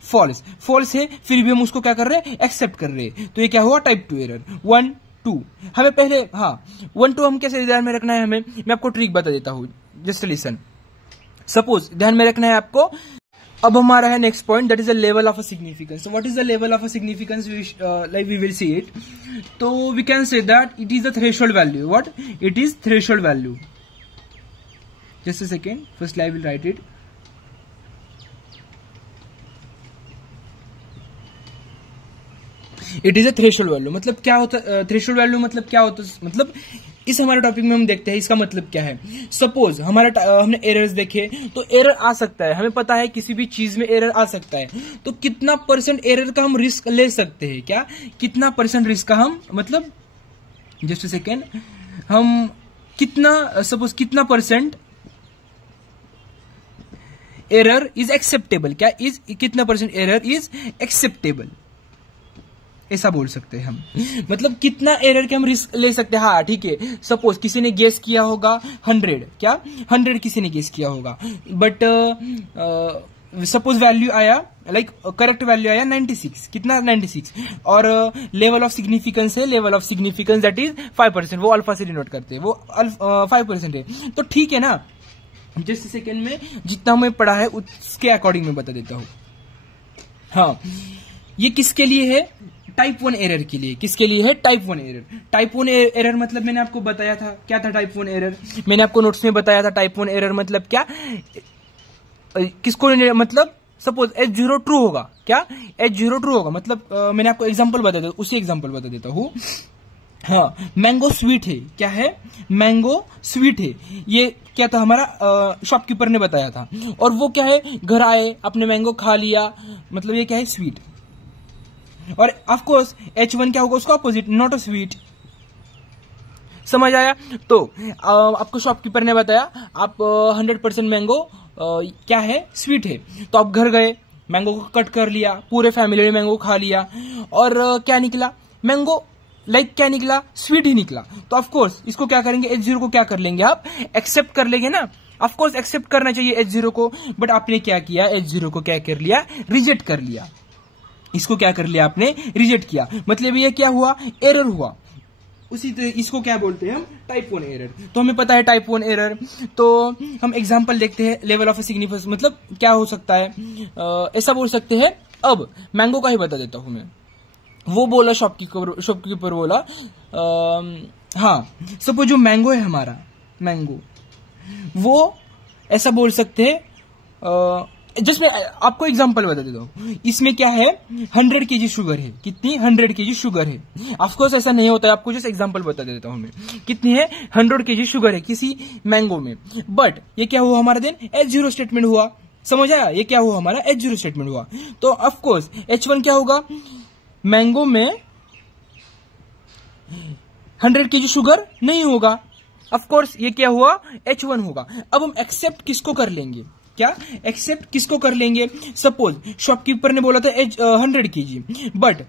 फॉल्स है, फिर भी हम उसको क्या कर रहे हैं, एक्सेप्ट कर रहे हैं, तो ये क्या हुआ, टाइप 2 एरर। 1 2 हमें पहले, हाँ 1 2 हम कैसे ध्यान में रखना है हमें, मैं आपको ट्रिक बता देता हूं, जस्ट लिसन। सपोज ध्यान में रखना है आपको। अब हमारा है next point, that is the level of a significance. What is the level of a significance, like we will see it. तो we can say that it is the threshold value. What it is, threshold value. Just a second, first I will write it. It is a threshold value. मतलब क्या होता है थ्रेशोल्ड वैल्यू, मतलब क्या होता है, मतलब इस हमारे टॉपिक में हम देखते हैं इसका मतलब क्या है। सपोज हमने एरर्स देखे, तो एरर आ सकता है, हमें पता है किसी भी चीज में एरर आ सकता है, तो कितना % एरर का हम रिस्क ले सकते हैं, क्या कितना % रिस्क का हम, मतलब जस्ट सेकेंड, हम कितना, सपोज कितना % एरर इज एक्सेप्टेबल, क्या इज, कितना % एरर इज एक्सेप्टेबल, ऐसा बोल सकते हैं हम। मतलब कितना एरर के हम रिस्क ले सकते हैं। हाँ ठीक है, सपोज किसी ने गेस किया होगा 100, क्या 100 किसी ने गेस किया होगा, बट सपोज वैल्यू आया, लाइक करेक्ट वैल्यू आया 96, कितना 96, और लेवल ऑफ सिग्निफिकेंस है, level of significance that is 5%, वो अल्फा से डिनोट करते हैं, वो 5% है, तो ठीक है ना। जस्ट सेकेंड में जितना मैं पढ़ा है उसके अकॉर्डिंग मैं बता देता हूं। हाँ, ये किसके लिए है, टाइप 1 एरर के लिए। किसके लिए है, टाइप 1 एरर। टाइप 1 एरर मतलब मैंने आपको बताया था, क्या था टाइप 1 एरर, मैंने आपको नोट्स में बताया था। टाइप 1 एरर मतलब क्या, किसको, मतलब सपोज H0 ट्रू होगा, क्या H0 ट्रू होगा, मतलब मैंने आपको एग्जांपल बता देता, उसी एग्जांपल बता देता हूँ। हाँ, मैंगो स्वीट है, क्या है, मैंगो स्वीट है, ये क्या था हमारा शॉपकीपर ने बताया था, और वो क्या है, घर आए अपने मैंगो खा लिया, मतलब ये क्या है, स्वीट। और ऑफ कोर्स H1 क्या होगा, उसका अपोजिट, नॉट अ स्वीट। समझ आया? तो आपको शॉपकीपर ने बताया आप 100% मैंगो क्या है, स्वीट है। तो आप घर गए, मैंगो को कट कर लिया, पूरे फैमिली ने मैंगो खा लिया, और क्या निकला, मैंगो क्या निकला, स्वीट ही निकला। तो ऑफ कोर्स इसको क्या करेंगे, H0 को क्या कर लेंगे, आप एक्सेप्ट कर लेंगे ना। ऑफ कोर्स एक्सेप्ट करना चाहिए H0 को, बट आपने क्या किया, H0 को क्या कर लिया, रिजेक्ट कर लिया। इसको क्या कर लिया आपने, रिजेक्ट किया। मतलब ये क्या हुआ, एरर हुआ। उसी तरह इसको क्या बोलते हैं हम, टाइप 1 एरर। तो हमें पता है टाइप 1 एरर। तो हम एग्जांपल देखते हैं, लेवल ऑफ सिग्निफिकेंस मतलब क्या हो सकता है। ऐसा बोल सकते हैं, अब मैंगो का ही बता देता हूं मैं। वो बोला शॉपकीपर बोला हाँ, सपोज जो मैंगो है हमारा, मैंगो वो ऐसा बोल सकते हैं, जस्ट मैं आपको एग्जांपल बता देता हूँ। इसमें क्या है, 100 kg शुगर है। कितनी, 100 kg शुगर है। ऑफकोर्स ऐसा नहीं होता है, आपको जस्ट एग्जांपल बता देता हूँ मैं। कितनी है, 100 kg शुगर है किसी मैंगो में। बट ये क्या हुआ हमारा, देन H0 स्टेटमेंट हुआ। समझ आया, ये क्या हुआ हमारा, H0 स्टेटमेंट हुआ। तो ऑफकोर्स H1 क्या होगा, मैंगो में 100 kg शुगर नहीं होगा। ऑफकोर्स ये क्या हुआ, H1 होगा। अब हम एक्सेप्ट किसको कर लेंगे, क्या एक्सेप्ट किसको कर लेंगे। सपोज शॉपकीपर ने बोला था 100 kg, बट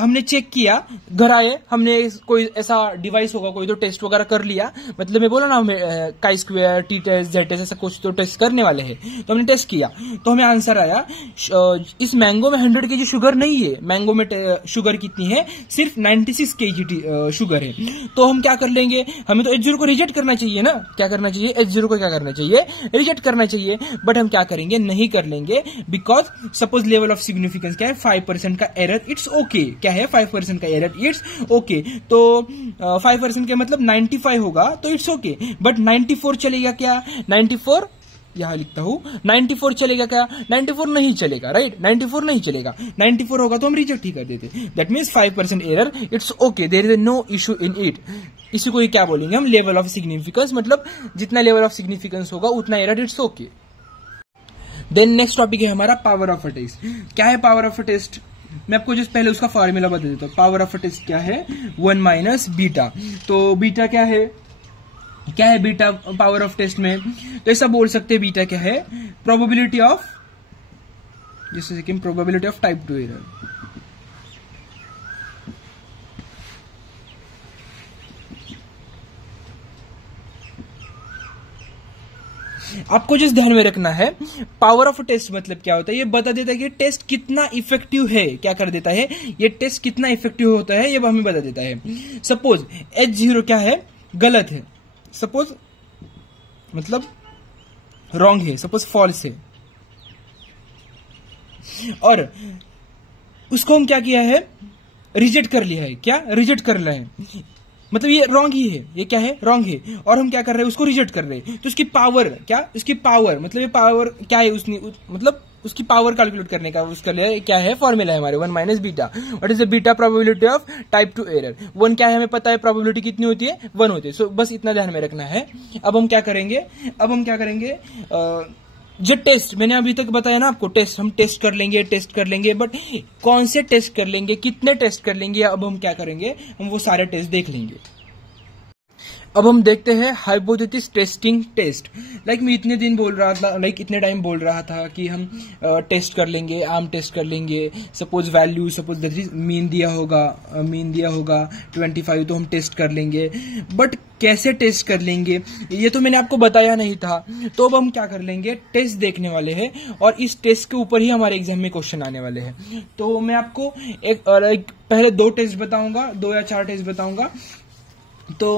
हमने चेक किया, घर आए, हमने कोई ऐसा डिवाइस होगा, कोई तो टेस्ट वगैरह कर लिया। मतलब मैं बोला ना, हमें chi square, T test, Z test, ऐसा कुछ तो टेस्ट करने वाले हैं। तो हमने टेस्ट किया, तो हमें आंसर आया इस मैंगो में 100 kg शुगर नहीं है। मैंगो में शुगर कितनी है, सिर्फ 96 kg शुगर है। तो हम क्या कर लेंगे, हमें तो H0 को रिजेक्ट करना चाहिए ना। क्या करना चाहिए, H0 को क्या करना चाहिए, रिजेक्ट करना चाहिए। बट हम क्या करेंगे, नहीं कर लेंगे, because suppose level of significance क्या है, 5% का एरर, इट्स ओके। क्या है, 5% का एरर, इट्स ओके। तो 5% का मतलब 95 होगा, तो इट्स ओके। बट 94 चलेगा क्या, 94 यहां लिखता हूं, 94 चलेगा क्या, 94 नहीं चलेगा, राइट। 94 नहीं चलेगा, 94 होगा तो हम रिजेक्ट ही कर देते। That means 5% error, it's okay, there is no issue in it. इसी को क्या बोलेंगे हम, लेवल ऑफ सिग्निफिकेंस। मतलब जितना लेवल ऑफ सिग्निफिकेंस होगा उतना error, it's okay. Then next topic है हमारा पावर ऑफ अ टेस्ट। क्या है पावर ऑफ अ टेस्ट, मैं आपको जस्ट पहले उसका फॉर्मूला बता देता हूं। पावर ऑफ अ टेस्ट क्या है, 1 माइनस बीटा। तो बीटा क्या है, क्या है बीटा पावर ऑफ टेस्ट में, तो ऐसा बोल सकते हैं, बीटा क्या है, probability of, just a second, probability of type 2 error. आपको जिस ध्यान में रखना है, पावर ऑफ टेस्ट मतलब क्या होता है, ये बता देता है कि टेस्ट कितना इफेक्टिव है। क्या कर देता है, ये टेस्ट कितना इफेक्टिव होता है, ये हमें बता देता है। सपोज H0 क्या है, गलत है, सपोज मतलब रॉन्ग है, सपोज फॉल्स है, और उसको हम क्या किया है, रिजेक्ट कर लिया है। क्या रिजेक्ट कर रहे हैं, मतलब ये रॉन्ग ही है, ये क्या है, रॉन्ग है, और हम क्या कर रहे हैं, उसको रिजेक्ट कर रहे हैं। तो उसकी पावर क्या, उसकी पावर मतलब ये पावर क्या है, उसने मतलब उसकी पावर कैलकुलेट करने का उसका लिए क्या है, फॉर्मूला है हमारे 1 minus beta. What is the beta probability of type 2 error. 1 क्या है, हमें पता है प्रोबेबिलिटी कितनी होती है, 1 होती है। सो बस इतना ध्यान में रखना है। अब हम क्या करेंगे, जो टेस्ट मैंने अभी तक बताया ना आपको, टेस्ट हम टेस्ट कर लेंगे, बट कौन से टेस्ट कर लेंगे, कितने टेस्ट कर लेंगे, अब हम क्या करेंगे, हम वो सारे टेस्ट देख लेंगे। अब हम देखते हैं हाइपोथेसिस टेस्टिंग टेस्ट। मैं इतने दिन बोल रहा था, इतने टाइम बोल रहा था कि हम टेस्ट कर लेंगे, आम टेस्ट कर लेंगे। Suppose value, suppose that is mean दिया होगा 25, तो हम टेस्ट कर लेंगे। बट कैसे टेस्ट कर लेंगे, ये तो मैंने आपको बताया नहीं था। तो अब हम क्या कर लेंगे, टेस्ट देखने वाले हैं, और इस टेस्ट के ऊपर ही हमारे एग्जाम में क्वेश्चन आने वाले हैं। तो मैं आपको पहले 2 टेस्ट बताऊंगा, 2 या 4 टेस्ट बताऊंगा। तो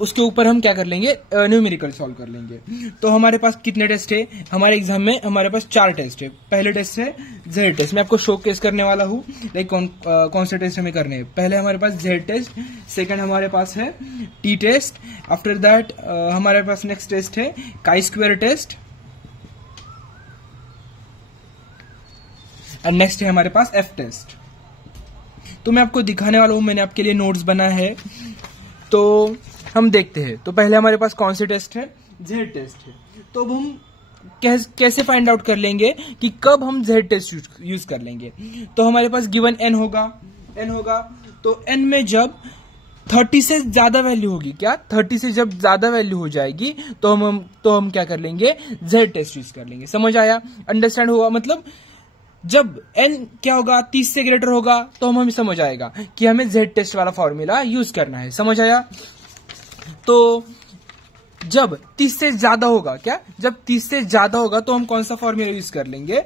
उसके ऊपर हम क्या कर लेंगे, न्यूमेरिकल सॉल्व कर लेंगे। तो हमारे पास कितने टेस्ट है, हमारे एग्जाम में हमारे पास 4 टेस्ट है। पहले टेस्ट है जेड टेस्ट, मैं आपको शो केस करने वाला हूँ, कौन से टेस्ट हमें करने हैं। पहले हमारे पास जेड टेस्ट, सेकंड हमारे पास है टी टेस्ट, आफ्टर दैट हमारे पास नेक्स्ट टेस्ट है काई स्क्वायर टेस्ट, एंड नेक्स्ट है हमारे पास एफ टेस्ट। तो मैं आपको दिखाने वाला हूं, मैंने आपके लिए नोट्स बनाया है। तो हम देखते हैं। तो पहले हमारे पास कौन से टेस्ट है, जेड टेस्ट है। तो अब हम कैसे फाइंड आउट कर लेंगे कि कब हम जेड टेस्ट यूज कर लेंगे। तो हमारे पास गिवन n होगा, तो n में जब 30 से ज्यादा वैल्यू होगी, क्या 30 से जब ज्यादा वैल्यू हो जाएगी तो हम क्या कर लेंगे, जेड टेस्ट यूज कर लेंगे। समझ आया, अंडरस्टैंड हुआ? मतलब जब n क्या होगा 30 से ग्रेटर होगा तो हमें समझ आएगा कि हमें जेड टेस्ट वाला फॉर्मूला यूज करना है। समझ आया? तो जब 30 से ज्यादा होगा, क्या जब 30 से ज्यादा होगा तो हम कौन सा फॉर्मूला यूज कर लेंगे,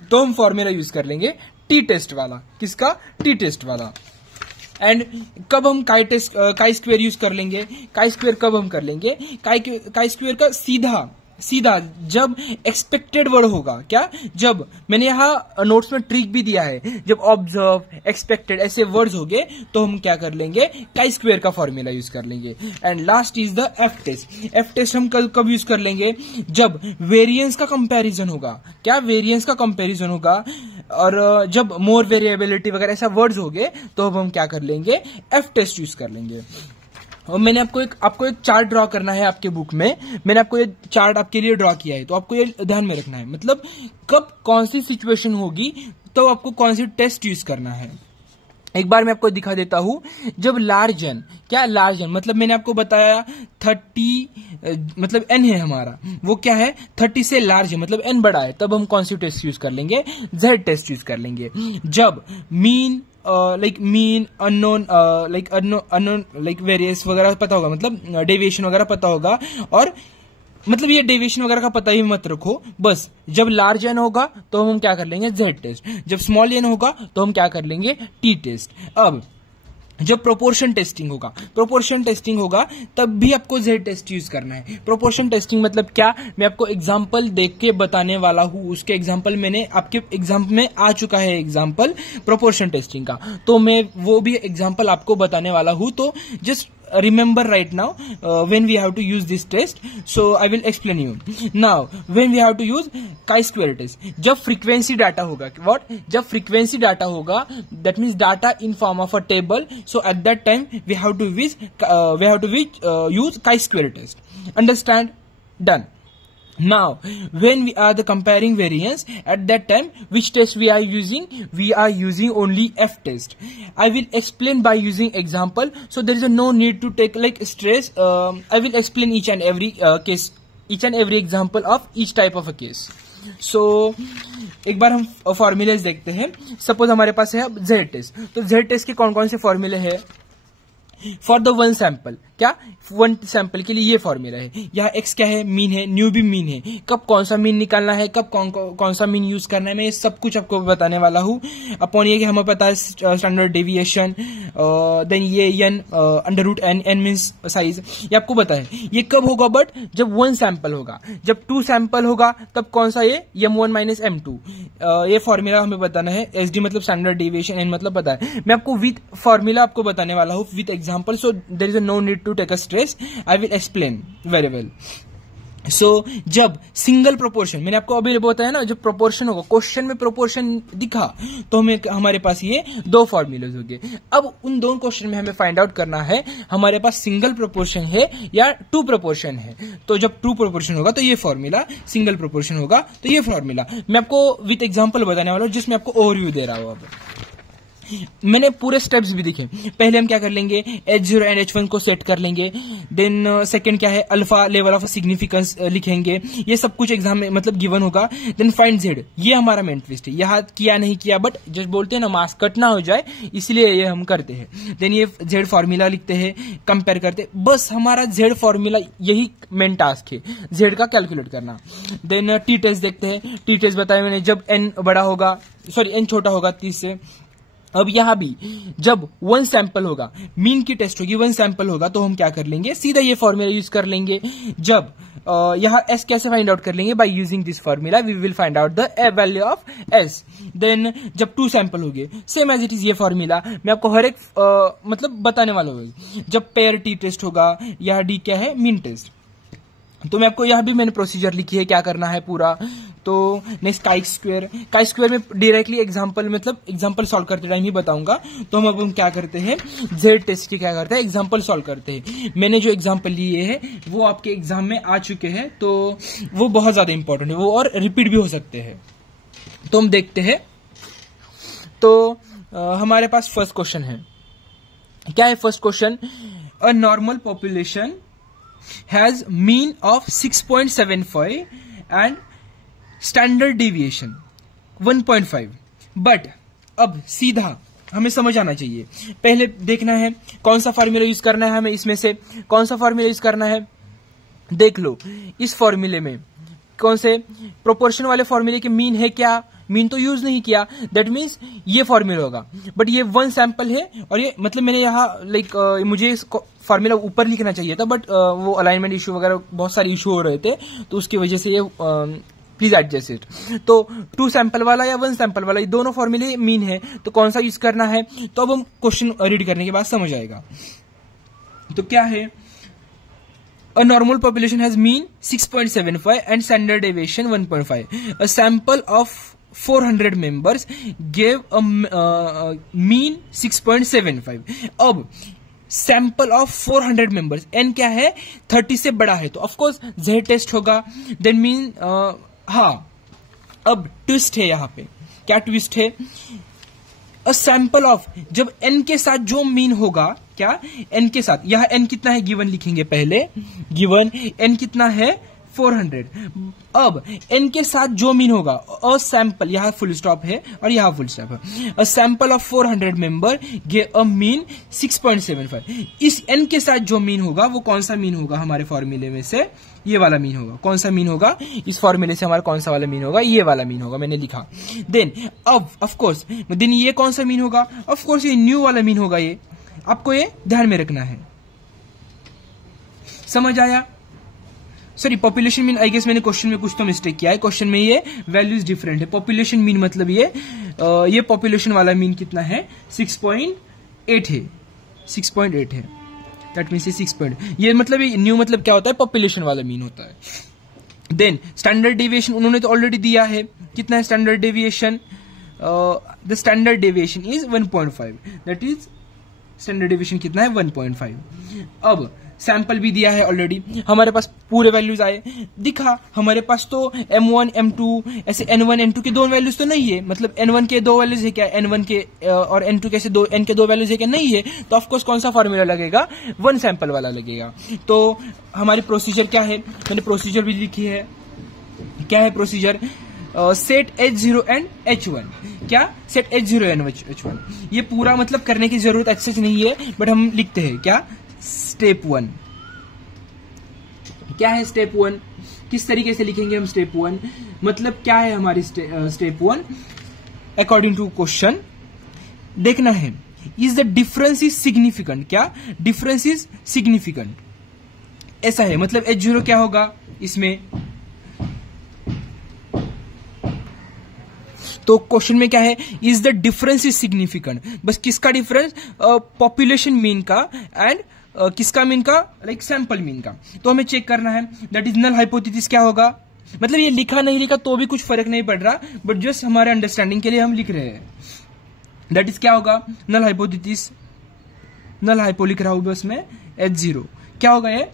तो हम फॉर्मूला यूज कर लेंगे टी टेस्ट वाला। किसका? टी टेस्ट वाला। एंड कब हम काई स्क्वेयर यूज कर लेंगे, काई स्क्वेयर कब हम कर लेंगे, काई स्क्वेयर का सीधा जब एक्सपेक्टेड वर्ड होगा, क्या जब मैंने यहाँ नोट्स में ट्रिक भी दिया है, जब ऑब्जर्व एक्सपेक्टेड ऐसे वर्ड्स होंगे तो हम क्या कर लेंगे, काई स्क्वेयर का फॉर्मूला यूज कर लेंगे। And last is the F test. F test हम कब यूज कर लेंगे, जब वेरिएंस का कंपैरिजन होगा, क्या वेरिएंस का कंपैरिजन होगा, और जब मोर वेरिएबिलिटी वगैरह ऐसा वर्ड्स होंगे तो अब हम क्या कर लेंगे, एफ टेस्ट यूज कर लेंगे। और मैंने आपको एक चार्ट ड्रॉ करना है आपके बुक में, मैंने आपको ये चार्ट आपके लिए ड्रॉ किया है, तो आपको ये ध्यान में रखना है, मतलब कब कौन सी सिचुएशन होगी तो आपको कौन सी टेस्ट यूज करना है। एक बार मैं आपको दिखा देता हूं, जब लार्ज एन, क्या लार्ज एन मतलब मैंने आपको बताया 30 मतलब एन है हमारा, वो क्या है 30 से लार्ज है, मतलब एन बड़ा है, तब हम कौन सी टेस्ट यूज कर लेंगे, जेड टेस्ट यूज कर लेंगे। जब mean mean unknown like various वगैरह पता होगा, मतलब डेविएशन वगैरह पता होगा, और मतलब ये डेविएशन वगैरह का पता ही मत रखो, बस जब लार्ज एन होगा तो हम क्या कर लेंगे, जेड टेस्ट। जब स्मॉल एन होगा तो हम क्या कर लेंगे, टी टेस्ट। अब जब प्रोपोर्शन टेस्टिंग होगा तब भी आपको जेड टेस्ट यूज करना है। प्रोपोर्शन टेस्टिंग मतलब क्या, मैं आपको एग्जांपल देख के बताने वाला हूं, उसके एग्जांपल मैंने आपके एग्जाम में आ चुका है एग्जांपल प्रोपोर्शन टेस्टिंग का, तो मैं वो भी एग्जांपल आपको बताने वाला हूं। तो just remember right now when we have to use this test, so I will explain you now when we have to use chi-square test। जब frequency data होगा, what, जब frequency data होगा, that means data in form of a table, so at that time we have to use chi-square test। Understand? Done। Now when we are the comparing variance, at that time which test we are using, we are using only F test। I will explain by using example, so there is no need to take like stress। I will explain each and every case, each and every example of each type of a case। so एक बार हम फॉर्मूलेज देखते हैं। सपोज हमारे पास है जेड टेस्ट, तो जेड टेस्ट के कौन कौन से फॉर्मूले हैं, फॉर द वन सैंपल, क्या वन सैंपल के लिए ये फॉर्मूला है। यहाँ एक्स क्या है, मीन है, न्यू भी मीन है, कब कौन सा मीन निकालना है, कब कौन सा मीन यूज करना है, मैं ये सब कुछ आपको बताने वाला हूँ। अपॉन ये कि हमें पता है स्टैंडर्ड डेविएशन, देन ये n under root n means size, ये आपको पता है। ये कब होगा, बट जब वन सैंपल होगा। जब टू सैंपल होगा तब कौन सा, ये M1 माइनस M2, ये फॉर्मूला हमें बताना है। SD मतलब स्टैंडर्ड डेविएशन, एन मतलब पता है। मैं आपको विथ फॉर्मूला आपको बताने वाला हूँ, with example, so there is no need to take a stress, I will explain very well. So जब सिंगल प्रोपोर्शन, मैंने आपको अभी बताया ना, जब प्रोपोर्शन होगा, क्वेश्चन में प्रोपोर्शन दिखा तो हमारे पास ये दो फॉर्मूलेज होंगे। अब उन दोनों क्वेश्चन में हमें फाइंड आउट करना है हमारे पास सिंगल प्रोपोर्शन है या टू प्रोपोर्शन है। तो जब टू प्रोपोर्शन होगा तो ये फॉर्मूला, सिंगल प्रोपोर्शन होगा तो ये फॉर्मूला। मैं आपको विथ एग्जाम्पल बताने वाला हूं, जिसमें आपको ओवरव्यू दे रहा हूं। अब मैंने पूरे स्टेप्स भी दिखे। पहले हम क्या कर लेंगे, H0 एंड H1 को सेट कर लेंगे। देन सेकंड क्या है, अल्फा लेवल ऑफ सिग्निफिकेंस लिखेंगे। ये सब कुछ एग्जाम में मतलब गिवन होगा। देन फाइंड Z, ये हमारा मेन ट्विस्ट है। यहाँ किया नहीं किया, बट जस्ट बोलते हैं ना मार्क्स कट ना हो जाए, इसलिए ये हम करते हैं। देन ये Z फॉर्मूला लिखते हैं, कंपेयर करते, बस हमारा Z फॉर्मूला यही मेन टास्क है, Z का कैलकुलेट करना। देन टी टेस्ट देखते हैं। टी टेस्ट बताया मैंने, जब n बड़ा होगा, सॉरी n छोटा होगा 30 से। अब यहां भी जब वन सैंपल होगा, मीन की टेस्ट होगी, वन सैंपल होगा, तो हम क्या कर लेंगे, सीधा ये फॉर्मूला यूज कर लेंगे। जब यहां एस कैसे फाइंड आउट कर लेंगे, by using this formula we will find out the value of S. Then जब टू सैंपल हो गए, सेम एज इट इज ये फॉर्मूला मैं आपको हर एक मतलब बताने वाला हूँ। जब पेयर टी टेस्ट होगा, यह डी क्या है, मीन टेस्ट। तो मैं आपको यहाँ भी मैंने प्रोसीजर लिखी है, क्या करना है पूरा। तो नेक्स्ट काई स्क्वायर में डायरेक्टली एग्जांपल मतलब एग्जांपल सॉल्व करते टाइम ही बताऊंगा। तो हम अब क्या करते हैं, जेड टेस्ट के क्या करते हैं, एग्जांपल सॉल्व करते हैं। मैंने जो एग्जांपल लिए हैं वो आपके एग्जाम में आ चुके हैं, तो वो बहुत ज्यादा इंपॉर्टेंट है, वो और रिपीट भी हो सकते हैं। तो हम देखते हैं। तो हमारे पास फर्स्ट क्वेश्चन है, क्या है first question, a normal population has mean of 6.75 and standard deviation 1.5, but अब सीधा हमें समझ आना चाहिए, पहले देखना है कौन सा फॉर्मूला यूज करना है, हमें इसमें से कौन सा फॉर्मूला यूज करना है। देख लो इस फॉर्मूले में कौन से प्रोपोर्शन वाले फॉर्मूले के मीन है क्या, मीन तो यूज नहीं किया, दैट मीन्स ये फॉर्मूला होगा, बट ये वन सैंपल है और ये मतलब मैंने यहाँ मुझे इसको फॉर्मूला ऊपर लिखना चाहिए था, बट वो अलाइनमेंट इशू वगैरह बहुत सारे इशू हो रहे थे, तो उसकी वजह से ये प्लीज एडजस्ट इट। तो 2 सैंपल वाला या 1 सैंपल वाला, ये दोनों फॉर्मूले मीन है, तो कौन सा यूज करना है, तो अब हम क्वेश्चन रीड करने के बाद समझ आएगा। तो क्या है, a normal population has mean 6.75 and standard deviation 1.5. A sample of 400 members gave a mean 6.75. अब सैंपल ऑफ 400 मेंबर्स, एन क्या है 30 से बड़ा है, तो ऑफकोर्स Z टेस्ट होगा, देन मीन हाँ। अब ट्विस्ट है यहाँ पे, क्या ट्विस्ट है, अ सैंपल ऑफ, जब n के साथ जो मीन होगा, क्या n के साथ, यह n कितना है गिवन लिखेंगे पहले, गिवन n कितना है 400, अब n के साथ जो मीन होगा, अ सैंपल, यहां फुल स्टॉप है और यहां फुल स्टॉप है, अ sample of 400 member gave a mean 6.75, इस n के साथ जो मीन होगा वो कौन सा मीन होगा, हमारे फॉर्मूले में से ये वाला मीन होगा, कौन सा मीन होगा, इस फॉर्मूले से हमारा कौन सा वाला मीन होगा, ये वाला मीन होगा, मैंने लिखा। देन अब ऑफकोर्स देन ये कौन सा मीन होगा, ऑफकोर्स ये न्यू वाला मीन होगा, ये आपको ये ध्यान में रखना है, समझ आया। Sorry, population mean I guess मैंने क्वेश्चन में कुछ तो मिस्टेक किया है, क्वेश्चन में ये वैल्यूज डिफरेंट है, पॉपुलेशन मीन मतलब ये पॉपुलेशन वाला मीन कितना है 6.8 है, 6.8 है, दैट मीन्स 6. ये मतलब ये न्यू मतलब क्या होता है, पॉपुलेशन वाला मीन होता है। देन स्टैंडर्ड डेविएशन उन्होंने तो ऑलरेडी दिया है, कितना है standard deviation, the standard deviation is 1.5, that is standard deviation कितना है 1.5। अब सैंपल भी दिया है ऑलरेडी, हमारे पास पूरे वैल्यूज आए, दिखा हमारे पास तो M1 M2 ऐसे N1 N2 के 2 वैल्यूज तो नहीं है, मतलब N1 के 2 वैल्यूज है क्या, N1 के और N2 के N के 2 वैल्यूज है क्या, नहीं है, तो ऑफकोर्स कौन सा फॉर्मूला लगेगा, 1 सैंपल वाला लगेगा। तो हमारी प्रोसीजर क्या है, मैंने प्रोसीजर भी लिखी है, क्या है procedure, set H0 and H1, क्या सेट H0 एंड H1, ये पूरा मतलब करने की जरूरत एक्सेस नहीं है, बट हम लिखते हैं क्या, स्टेप 1, क्या है स्टेप 1, किस तरीके से लिखेंगे हम स्टेप 1, मतलब क्या है हमारी स्टेप 1, अकॉर्डिंग टू क्वेश्चन देखना है, is the difference is significant, क्या डिफरेंस इज सिग्निफिकेंट, ऐसा है, मतलब H0 क्या होगा इसमें, तो क्वेश्चन में क्या है, is the difference is significant, बस किसका डिफरेंस, पॉपुलेशन मीन का एंड किसका मीन का, लाइक सैंपल मीन का, तो हमें चेक करना है, दैट इज नल हाइपोथेसिस क्या होगा, मतलब ये लिखा नहीं लिखा तो भी कुछ फर्क नहीं पड़ रहा, बट जस्ट हमारे अंडरस्टैंडिंग के लिए हम लिख रहे हैं, दैट इज क्या होगा, नल हाइपोथेसिस, नल हाइपो लिख रहा हूं बस मैं, H0 क्या होगा, ये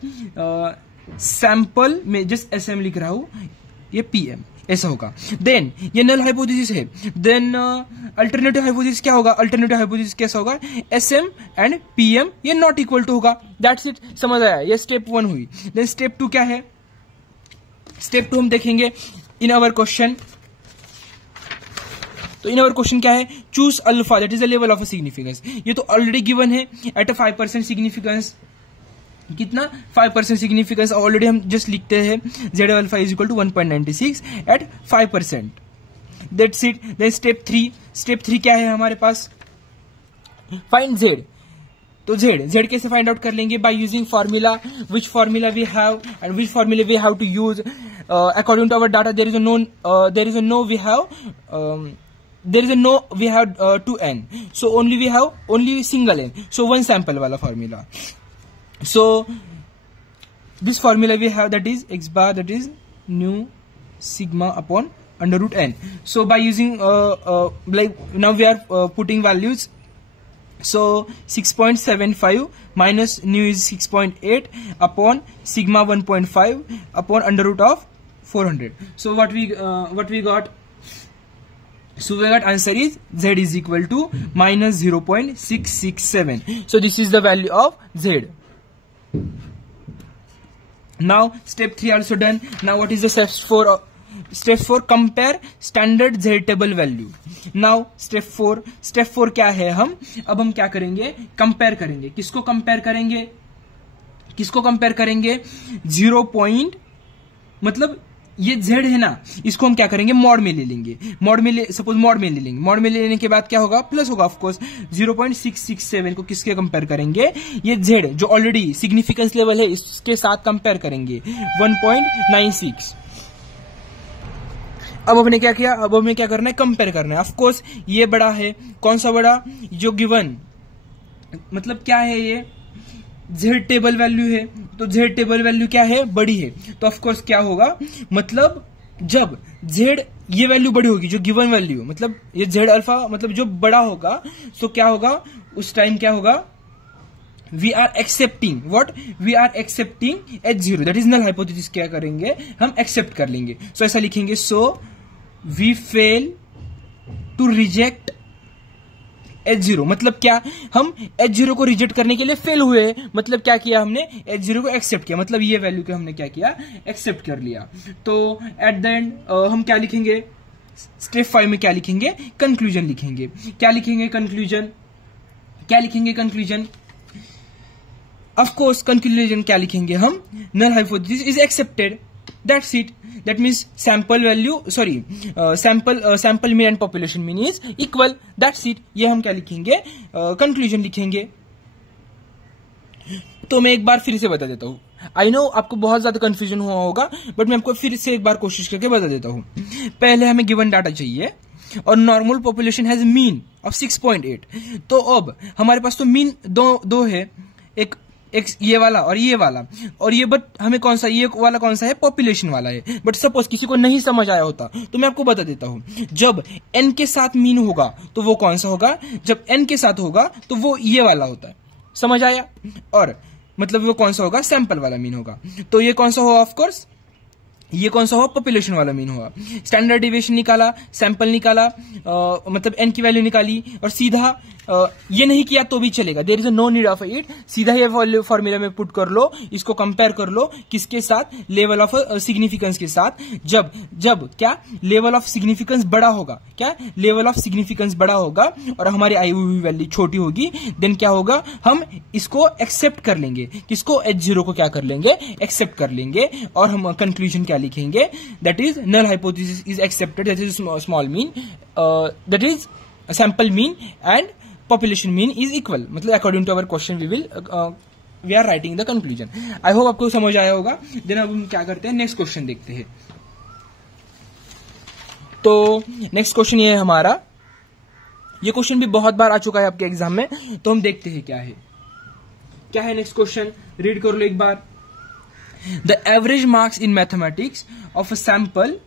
सैंपल में जस्ट SM लिख रहा हूं, ये PM ऐसा होगा। देन ये नल हाइपोथेसिस है, देन अल्टरनेटिव हाइपोथेसिस क्या होगा, अल्टरनेटिव हाइपोथेसिस कैसा होगा, SM एंड PM ये नॉट इक्वल टू होगा, दैट्स इट, समझ आया, ये स्टेप 1 हुई। देन स्टेप 2 क्या है, स्टेप 2 हम देखेंगे इन आवर क्वेश्चन, तो इन आवर क्वेश्चन क्या है, choose alpha that is the level of significance, ये तो ऑलरेडी गिवन है एट अ 5% सिग्निफिकेंस, कितना 5% सिग्निफिकेंस, ऑलरेडी हम जस्ट लिखते हैं Z alpha is equal to 1.96 at 5%, that's it. Then step 3 क्या है हमारे पास, फाइंड Z, तो Z कैसे फाइंड आउट कर लेंगे, by using formula, which formula we have and which formula we have to use, according to our data there is a no we have 2n, so we have only single n, so 1 sample wala formula, so this formula we have, that is x bar, that is nu sigma upon under root n, so by using like now we are putting values, so 6.75 minus nu is 6.8 upon sigma 1.5 upon under root of 400, so what we got, So we got answer is Z is equal to minus 0.667. So this is the value of Z. Now step 3 also done. Now what is the step 4? Step 4 compare standard Z table value. Now step 4 क्या है? अब हम क्या करेंगे? कंपेयर करेंगे. किसको कंपेयर करेंगे? 0 पॉइंट, मतलब ये Z है ना, इसको हम क्या करेंगे? मॉड में ले लेंगे. सपोज मॉड में ले लेंगे. मॉड में लेने के बाद क्या होगा? प्लस होगा ऑफकोर्स. 0.667 को किसके कंपेयर करेंगे? ये Z जो ऑलरेडी सिग्निफिकेंस लेवल है इसके साथ कंपेयर करेंगे. 1.96. अब हमने क्या किया? अब हमें क्या करना है? कंपेयर करना है. ऑफकोर्स ये बड़ा है. कौन सा बड़ा? जो गिवन, मतलब क्या है ये? Z टेबल वैल्यू है. तो Z टेबल वैल्यू क्या है? बड़ी है. तो ऑफकोर्स क्या होगा? मतलब जब Z ये वैल्यू बड़ी होगी, जो गिवन वैल्यू, मतलब ये Z अल्फा, मतलब जो बड़ा होगा, तो क्या होगा उस टाइम? क्या होगा? We are accepting what? We are accepting H0, that is null hypothesis. क्या करेंगे? हम एक्सेप्ट कर लेंगे. सो ऐसा लिखेंगे. So we fail to reject H0. मतलब क्या? हम H0 को रिजेक्ट करने के लिए फेल हुए. मतलब क्या किया हमने? H0 को एक्सेप्ट किया. मतलब ये वैल्यू को हमने क्या किया? एक्सेप्ट कर लिया. तो एट द एंड हम क्या लिखेंगे? स्टेप 5 में क्या लिखेंगे? कंक्लूजन लिखेंगे. क्या लिखेंगे? कंक्लूजन. ऑफ कोर्स कंक्लूजन क्या लिखेंगे हम? Null hypothesis is accepted. That's it. That means sample mean and population mean is equal. That's it. ये हम क्या लिखेंगे? कंक्लूजन लिखेंगे. तो मैं एक बार फिर से बता देता हूँ. आई नो आपको बहुत ज्यादा कंफ्यूजन हुआ होगा, बट मैं आपको फिर से एक बार कोशिश करके बता देता हूँ. पहले हमें गिवन डाटा चाहिए और normal population has mean of 6.8. तो अब हमारे पास तो मीन दो है, एक ये वाला और ये वाला, और ये बट हमें कौन सा, ये वाला कौन सा है? पॉपुलेशन वाला है. बट सपोज किसी को नहीं समझ आया होता तो मैं आपको बता देता हूं. जब n के साथ मीन होगा तो वो कौन सा होगा? जब n के साथ होगा तो वो ये वाला होता है. समझ आया? और मतलब वो कौन सा होगा? सैंपल वाला मीन होगा. तो ये कौन सा होगा? ऑफकोर्स ये कौन सा हुआ? पॉपुलेशन वाला मीन हुआ. स्टैंडर्ड डिविएशन निकाला, सैंपल निकाला, मतलब n की वैल्यू निकाली, और सीधा ये नहीं किया तो भी चलेगा. There is no need of it. सीधा ये फॉर्मूला में पुट कर लो, इसको कंपेयर कर लो. किसके साथ? लेवल ऑफ सिग्निफिकेंस के साथ. जब क्या? लेवल ऑफ सिग्निफिकेंस बड़ा होगा. क्या? लेवल ऑफ सिग्निफिकेंस बड़ा होगा और हमारी IUV वैल्यू छोटी होगी. देन क्या होगा? हम इसको एक्सेप्ट कर लेंगे. किसको? H0 को क्या कर लेंगे? एक्सेप्ट कर लेंगे. और हम कंक्लूजन क्या लिखेंगे? That is null hypothesis is accepted. That is small mean, that is sample mean and population mean is equal. मतलब according to our question we are writing the conclusion. I hope आपको समझ आया होगा. देन अब हम क्या करते हैं? नेक्स्ट क्वेश्चन देखते हैं. तो नेक्स्ट क्वेश्चन ये है हमारा. ये क्वेश्चन भी बहुत बार आ चुका है आपके एग्जाम में, तो हम देखते हैं क्या है नेक्स्ट क्वेश्चन. रीड कर लो एक बार. The average marks in mathematics of a sample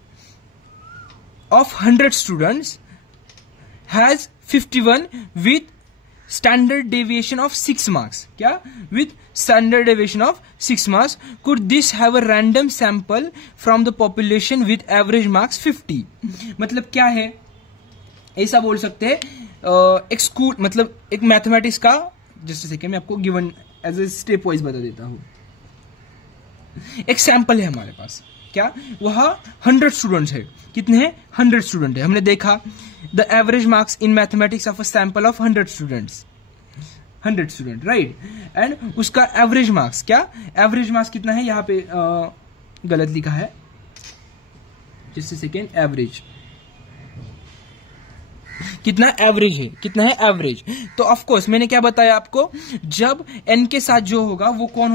of 100 students has 51 with standard deviation of 6 marks. क्या? With standard deviation of 6 marks. Could this have a random sample from the population with average marks 50? मतलब क्या है? ऐसा बोल सकते हैं एक स्कूल, मतलब एक मैथमेटिक्स का, जस्ट सेकेंड मैं आपको given as a step wise बता देता हूं. एक सैंपल है हमारे पास. क्या? वहां 100 स्टूडेंट्स है. कितने हैं? 100 स्टूडेंट है. हमने देखा the average marks in mathematics of a sample of 100 students, 100 student, right. And उसका एवरेज मार्क्स, क्या? एवरेज मार्क्स कितना है? यहाँ पे गलत लिखा है, जस्ट सेकेंड. एवरेज कितना? एवरेज है. कितना है? एवरेज. तो ऑफ कोर्स मैंने क्या बताया आपको? जब n के साथ जो होगा वो कौन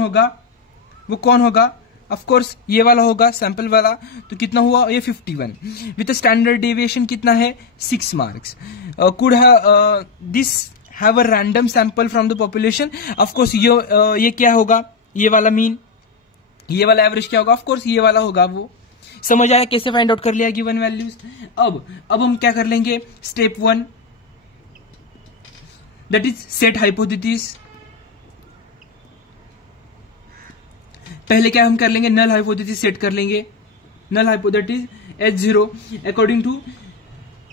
होगा? ऑफ कोर्स ये वाला होगा, सैंपल वाला. तो कितना हुआ? ये 51 विथ स्टैंडर्ड डेविएशन कितना है? 6 marks. Could this have a random sample from the population. Of course ये क्या होगा? ये वाला मीन, ये वाला एवरेज क्या होगा? ऑफ कोर्स ये वाला होगा. वो समझ आया कैसे फाइंड आउट कर लिया गिवन वैल्यूज. अब हम क्या कर लेंगे? Step 1, that is set hypothesis. पहले क्या हम कर लेंगे? नल हाइपोथेसिस सेट कर लेंगे. Null hypothesis H0 according to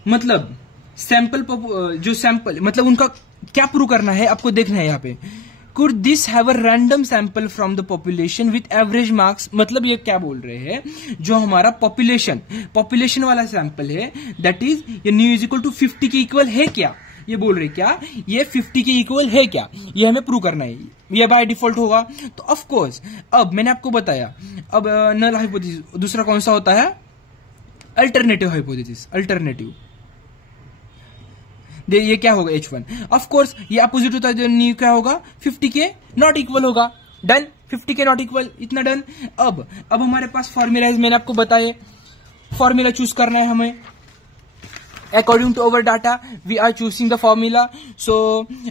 मतलब सैंपल जो सैंपल मतलब उनका क्या प्रूव करना है आपको देखना है यहाँ पे। Could this have a random sample from the population with average marks, मतलब ये क्या बोल रहे हैं, जो हमारा पॉपुलेशन वाला सैंपल है दैट इज ये न्यू इज इक्वल टू 50 के इक्वल है क्या, ये बोल रहे क्या ये 50 के इक्वल है क्या, ये हमें प्रूव करना है। ये बाय डिफॉल्ट होगा। तो ऑफ कोर्स अब मैंने आपको बताया, अब नल हाइपोथेसिस दूसरा कौन सा होता है, अल्टरनेटिव हाइपोथेसिस। अल्टरनेटिव ये क्या होगा H1, ऑफ कोर्स ये अपोजिट होता है, जो न्यू क्या होगा 50 के नॉट इक्वल होगा। डन, 50 के नॉट इक्वल, इतना डन। अब हमारे पास फॉर्मूला है, मैंने आपको बताया फॉर्मूला चूज करना है हमें। According to our data we are choosing the formula. So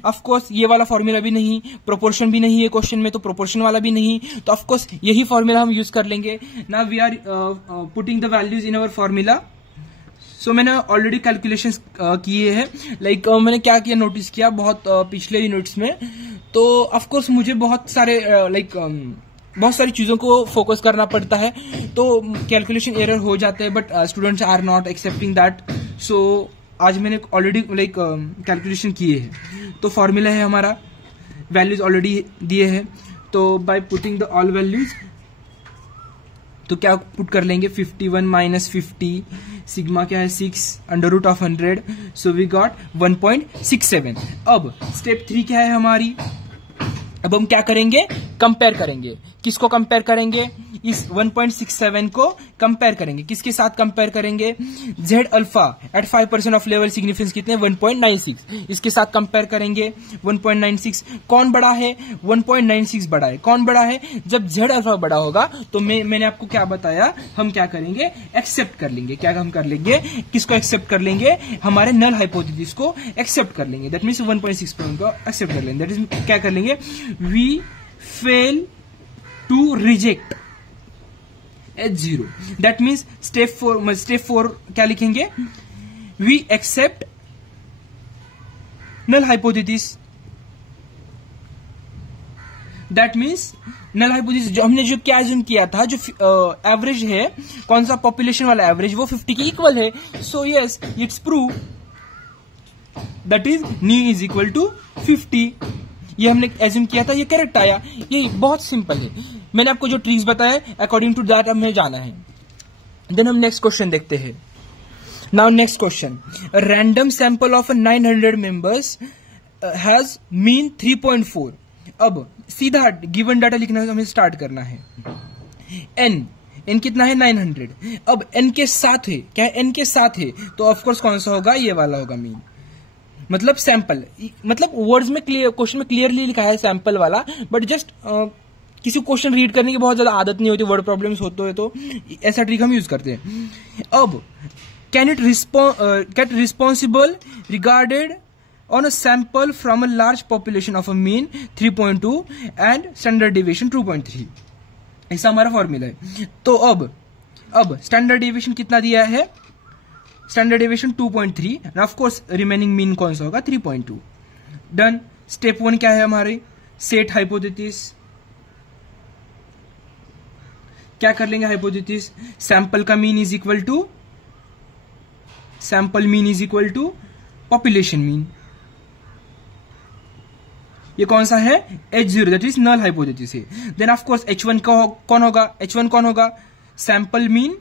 of course ये वाला फॉर्मूला भी नहीं, प्रोपोर्शन भी नहीं है क्वेश्चन में, तो प्रोपोर्शन वाला भी नहीं, तो ऑफ कोर्स यही फॉर्मूला हम यूज कर लेंगे। Now we are putting the values in our formula. So मैंने ऑलरेडी कैलकुलेशंस किए हैं, लाइक मैंने क्या किया नोटिस किया बहुत पिछले यूनिट्स में, तो ऑफ कोर्स मुझे बहुत सारे बहुत सारी चीजों को फोकस करना पड़ता है, तो कैलकुलेशन एरर हो जाते हैं, but students are not accepting that. So आज मैंने ऑलरेडी कैलकुलेशन किए हैं, तो फॉर्मूला है हमारा, वैल्यूज ऑलरेडी दिए हैं, तो by putting the all values तो क्या पुट कर लेंगे 51 माइनस 50, सिग्मा क्या है 6 under root of 100, so we got 1.67। अब स्टेप 3 क्या है हमारी, अब हम क्या करेंगे, कंपेयर करेंगे। किसको कंपेयर करेंगे, इस 1.67 को कंपेयर करेंगे, किसके साथ कंपेयर करेंगे, Z alpha at 5% of level significance कितने 1.96, इसके साथ कंपेयर करेंगे 1.96। कौन बड़ा है, 1.96 बड़ा है। कौन बड़ा है, जब जेड अल्फा बड़ा होगा तो मैंने आपको क्या बताया, हम क्या करेंगे, एक्सेप्ट कर लेंगे। क्या हम कर लेंगे, किसको एक्सेप्ट कर लेंगे, हमारे नल हाइपोथेसिस को एक्सेप्ट कर लेंगे। दैट मीन्स 1.6 को एक्सेप्ट कर लेंगे। दैट इज क्या कर लेंगे, we fail to reject H0। That means step 4 क्या लिखेंगे, we accept null hypothesis. That means null hypothesis जो हमने जो क्या अज्यूम किया था, जो एवरेज है, कौन सा पॉपुलेशन वाला एवरेज, वो 50 के इक्वल है। So yes it's prove that is nu is equal to 50। ये हमने एज्यूम किया था, ये करेक्ट आया। ये बहुत सिंपल है, मैंने आपको जो ट्रिक्स बताया अकॉर्डिंग टू दैट हमें जाना है। देन हम नेक्स्ट क्वेश्चन देखते हैं। Now next question, random sample of 900 members has mean 3.4। अब सीधा गिवन डाटा लिखना है, तो हमें स्टार्ट करना है। एन कितना है 900। अब एन के साथ है, क्या एन के साथ है, तो ऑफकोर्स कौन सा होगा, ये वाला होगा मीन, मतलब सैंपल, मतलब वर्ड्स में क्वेश्चन में क्लियरली लिखा है सैंपल वाला, बट जस्ट किसी क्वेश्चन रीड करने की बहुत ज्यादा आदत नहीं होती, वर्ड प्रॉब्लम्स होते हैं, तो ऐसा ट्रिक हम यूज करते हैं। अब can it get responsible regarded on a sample from a large population of a mean 3.2 and standard deviation 2.3, ऐसा हमारा फॉर्मूला है। तो अब स्टैंडर्ड डेविएशन कितना दिया है, standard deviation 2.3 end of course remaining mean कौन सा होगा 3.2। डन। स्टेप 1 क्या है हमारे, सेट हाइपोथेसिस। क्या कर लेंगे हाइपोथेसिस, सैंपल का mean is equal to, sample mean is equal to population mean. ये कौन सा है, H0, that is null hypothesis है। देन ऑफ कोर्स H1 कौन होगा, H1 कौन होगा, sample mean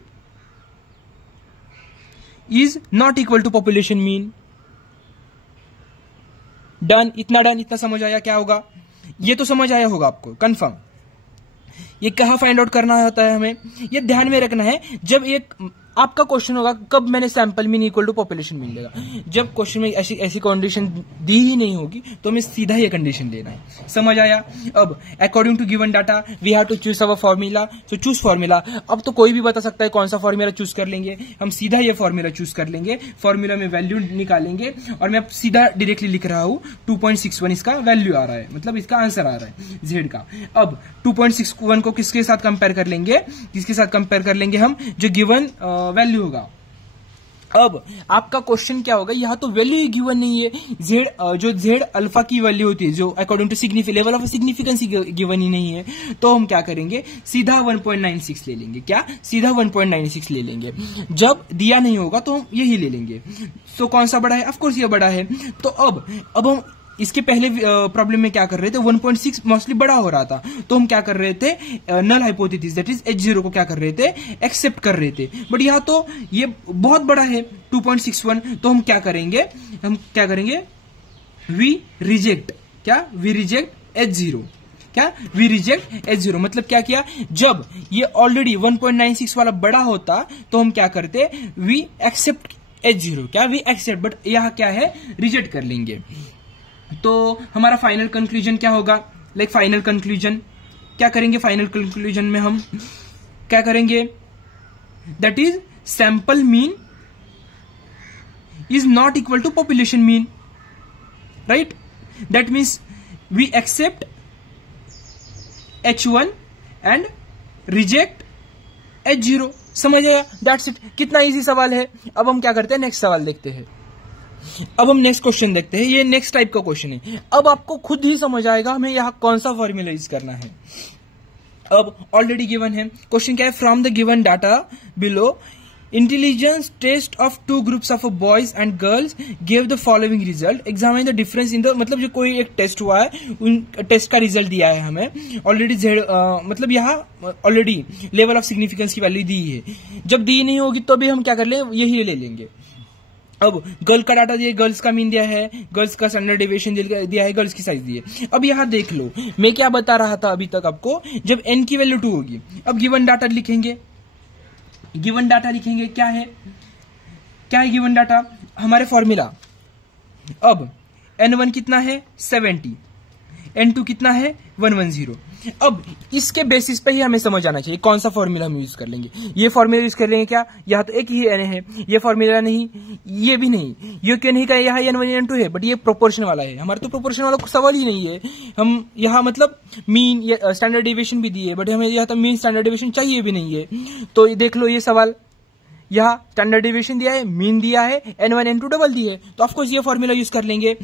is not equal to population mean. Done, इतना समझ आया क्या होगा, ये तो समझ आया होगा आपको कंफर्म। ये कहाँ फाइंड आउट करना होता है हमें, ये ध्यान में रखना है। जब एक आपका क्वेश्चन होगा कब मैंने sample mean equal to population mean लेगा, जब क्वेश्चन में ऐसी कंडीशन दी ही नहीं होगी तो हमें सीधा ये कंडीशन लेना है। समझ आया। अब according to given data we have to choose our formula, so choose formula. अब तो कोई भी बता सकता है कौन सा फॉर्मूला चूज कर लेंगे, हम सीधा ये फॉर्मूला चूज कर लेंगे, फॉर्मूला में वैल्यू निकालेंगे और मैं सीधा डायरेक्टली लिख रहा हूं 2.61 इसका वैल्यू आ रहा है, मतलब इसका आंसर आ रहा है जेड का। अब 2.61 को किसके साथ कंपेयर कर लेंगे, किसके साथ कंपेयर कर लेंगे हम, जो गिवन वैल्यू होगा अब आपका क्वेश्चन क्या होगा, यहाँ तो वैल्यू ही गिवन नहीं है, जेड जो जेड अल्फा की वैल्यू होती है जो according to level of significance given ही नहीं है, तो हम क्या करेंगे, सीधा 1.96 ले लेंगे। क्या, सीधा 1.96 ले लेंगे। जब दिया नहीं होगा तो हम यही ले लेंगे। तो कौन सा बड़ा है, ऑफकोर्स ये बड़ा है। तो अब हम इसके पहले प्रॉब्लम में क्या कर रहे थे, 1.6 मोस्टली बड़ा हो रहा था, तो हम क्या कर रहे थे, नल हाइपोथेसिस दैट इज H0 को क्या कर रहे थे, एक्सेप्ट कर रहे थे। बट यहाँ तो ये बहुत बड़ा है 2.61, तो हम क्या करेंगे, वी रिजेक्ट H0। क्या, वी रिजेक्ट H0 मतलब क्या किया, जब ये ऑलरेडी 1.96 वाला बड़ा होता तो हम क्या करते, वी एक्सेप्ट H0। क्या, वी एक्सेप्ट, बट यहाँ क्या है, रिजेक्ट कर लेंगे। तो हमारा फाइनल कंक्लूजन क्या होगा, फाइनल कंक्लूजन क्या करेंगे, फाइनल कंक्लूजन में हम क्या करेंगे, that is sample mean is not equal to population mean, right. That means we accept H1 and reject H0। समझ आया, दैट्स इट। कितना इजी सवाल है। अब हम क्या करते हैं, नेक्स्ट सवाल देखते हैं। अब हम नेक्स्ट क्वेश्चन देखते हैं। ये नेक्स्ट टाइप का क्वेश्चन है। अब आपको खुद ही समझ आएगा हमें यहां कौन सा फॉर्मूला यूज करना है। अब ऑलरेडी गिवन है क्वेश्चन, क्या है, from the given data below intelligence test of 2 groups of boys and girls give the following result, examine the difference in the, मतलब जो कोई एक टेस्ट हुआ है उन टेस्ट का रिजल्ट दिया है हमें ऑलरेडी, मतलब यहाँ ऑलरेडी लेवल ऑफ सिग्निफिकेंस की वैल्यू दी है। जब दी नहीं होगी तो भी हम क्या कर ले, यही ले लेंगे। अब गर्ल का डाटा दिया, गर्ल्स का मीन दिया है, गर्ल्स का स्टैंडर्ड डेविएशन दिया है, गर्ल्स की साइज दी है। अब यहां देख लो, मैं क्या बता रहा था अभी तक आपको, जब n की वैल्यू 2 होगी, अब गिवन डाटा लिखेंगे। गिवन डाटा लिखेंगे, क्या है गिवन डाटा, हमारे फॉर्मूला। अब n1 कितना है, 70, n2 कितना है, 110। अब इसके बेसिस पे ही हमें समझ आना चाहिए कौन सा फॉर्मूला हम यूज कर लेंगे। ये फॉर्मूला यूज कर लेंगे क्या, यहाँ तो एक ही n है, ये फॉर्मूला नहीं, ये भी नहीं, ये क्यों नहीं कहा, यहाँ n1 n2 है, बट ये प्रोपोर्शन वाला है। हमारा तो प्रोपोर्शन वाला सवाल ही नहीं है। हम यहाँ मतलब मीन या स्टैंडर्ड डेविएशन भी दी है, बट हमें यहाँ तो मीन स्टैंडर्ड डेविएशन चाहिए भी नहीं है। तो देख लो, ये सवाल यहाँ स्टैंडर्ड डेविएशन दिया है, मीन दिया है, n1 n2 डबल दी है, तो ऑफकोर्स ये फॉर्मूला यूज कर लेंगे।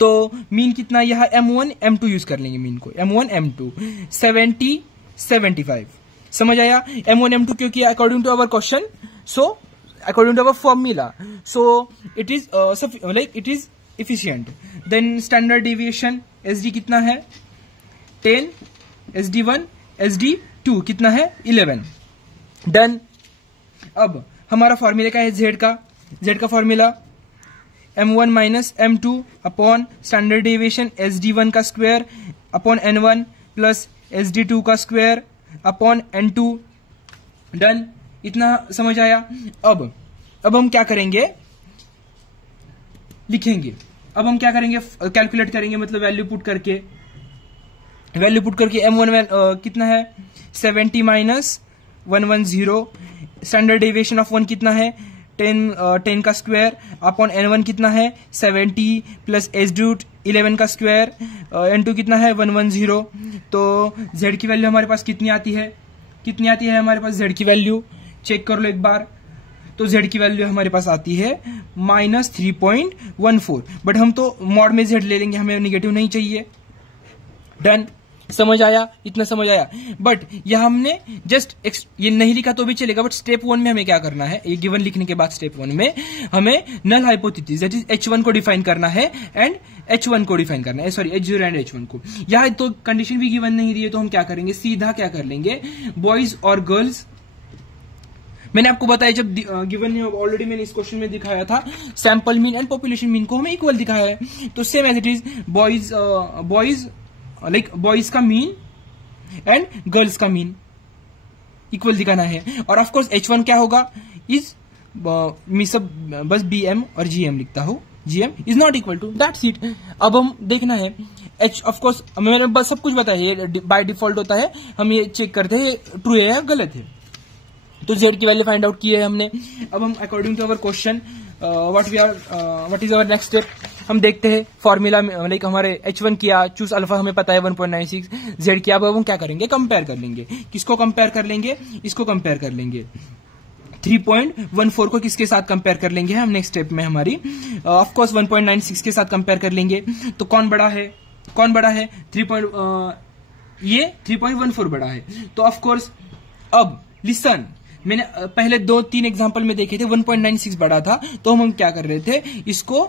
तो मीन कितना, यह M1 M2 यूज कर लेंगे मीन को, M1 M2 70 75। समझ आया, M1 M2 क्योंकि according to our question, so according to our formula, so it is it is efficient. Then standard deviation SD कितना है, 10, SD1 SD2 कितना है, 11। डन। अब हमारा फॉर्मूला क्या है, Z का formula M1 minus M2 upon standard deviation SD1 का square upon N1 plus SD2 का स्क्वायर अपॉन N2। डन, इतना समझ आया। अब हम क्या करेंगे, लिखेंगे। अब हम क्या करेंगे, कैलकुलेट करेंगे, मतलब वैल्यू पुट करके M1 कितना है, 70 माइनस 110, स्टैंडर्ड डेविएशन ऑफ 1 कितना है, 10 का स्क्वायर अपॉन N1 कितना है, 70 प्लस SD2 11 का स्क्वायर, N2 कितना है, 110। तो Z की वैल्यू हमारे पास कितनी आती है हमारे पास Z की वैल्यू चेक कर लो एक बार। तो Z की वैल्यू हमारे पास आती है -3.14, बट हम तो मॉड में Z ले लेंगे, हमें निगेटिव नहीं चाहिए। डन, समझ आया, इतना समझ आया। बट यह हमने जस्ट ये नहीं लिखा तो भी चलेगा, बट स्टेप 1 में हमें क्या करना है, ये गिवन लिखने के बाद स्टेप 1 में हमें नल हाइपोथेसिस दैट इज H1 को डिफाइन करना है एंड H1 को डिफाइन करना है, सॉरी H0 एंड H1 को। यहां तो कंडीशन भी गिवन नहीं दी है, तो हम क्या करेंगे, सीधा क्या कर लेंगे, बॉयज और गर्ल्स। मैंने आपको बताया जब गिवन नहीं होगा, ऑलरेडी मैंने इस क्वेश्चन में दिखाया था, sample mean and population mean को हमें इक्वल दिखाया है। तो same as it is boys का मीन एंड गर्ल्स का मीन इक्वल दिखाना है। और ऑफ कोर्स H1 क्या होगा, इज मैं सब बस BM और GM लिखता हूं, GM is not equal to, that's it. अब हम देखना है ऑफ कोर्स मैंने बस सब कुछ बताया, ये बाय डिफॉल्ट होता है, हम ये चेक करते हैं ट्रू है या गलत है। तो Z की वैल्यू फाइंड आउट की है हमने। अब हम according to our question what is our next step, हम देखते हैं फॉर्मूला में, हमारे H1 किया, चूज अल्फा हमें पता है 1.96, Z किया। अब हम क्या करेंगे, कंपेयर कर लेंगे। किसको कंपेयर कर लेंगे, इसको कंपेयर कर लेंगे। 3.14 को किसके साथ कंपेयर कर लेंगे हम नेक्स्ट स्टेप में हमारी, ऑफ कोर्स 1.96 के साथ कंपेयर कर लेंगे। तो कौन बड़ा है, कौन बड़ा है, ये 3.14 बड़ा है। तो ऑफ कोर्स अब लिसन, मैंने पहले 2-3 एग्जांपल में देखे थे 1.96 बड़ा था, तो हम क्या कर रहे थे, इसको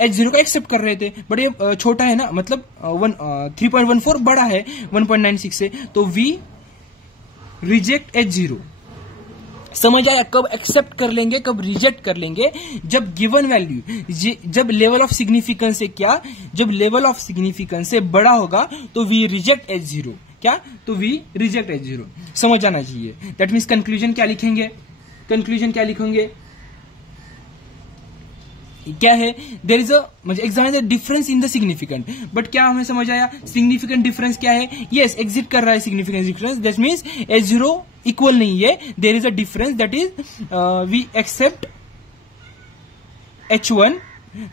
H0 को एक्सेप्ट कर रहे थे, बट ये छोटा है ना, मतलब 3.14 बड़ा है 1.96 से, तो वी रिजेक्ट H0। समझ आया, कब एक्सेप्ट कर लेंगे, कब रिजेक्ट कर लेंगे, जब गिवन वैल्यू, जब लेवल ऑफ सिग्निफिकेंस से क्या, जब लेवल ऑफ सिग्निफिकेंस से बड़ा होगा तो वी रिजेक्ट H0, क्या, तो वी रिजेक्ट H0। समझ आना चाहिए। दैट मीन्स कंक्लूजन क्या लिखेंगे, कंक्लूजन क्या लिखेंगे, क्या है, देयर इज मतलब example difference in the significant, but क्या हमें समझ आया, सिग्निफिकेंट डिफरेंस क्या है, यस एग्जिट कर रहा है significant difference, that means H0 equal नहीं है, there is a difference, that is we accept H1,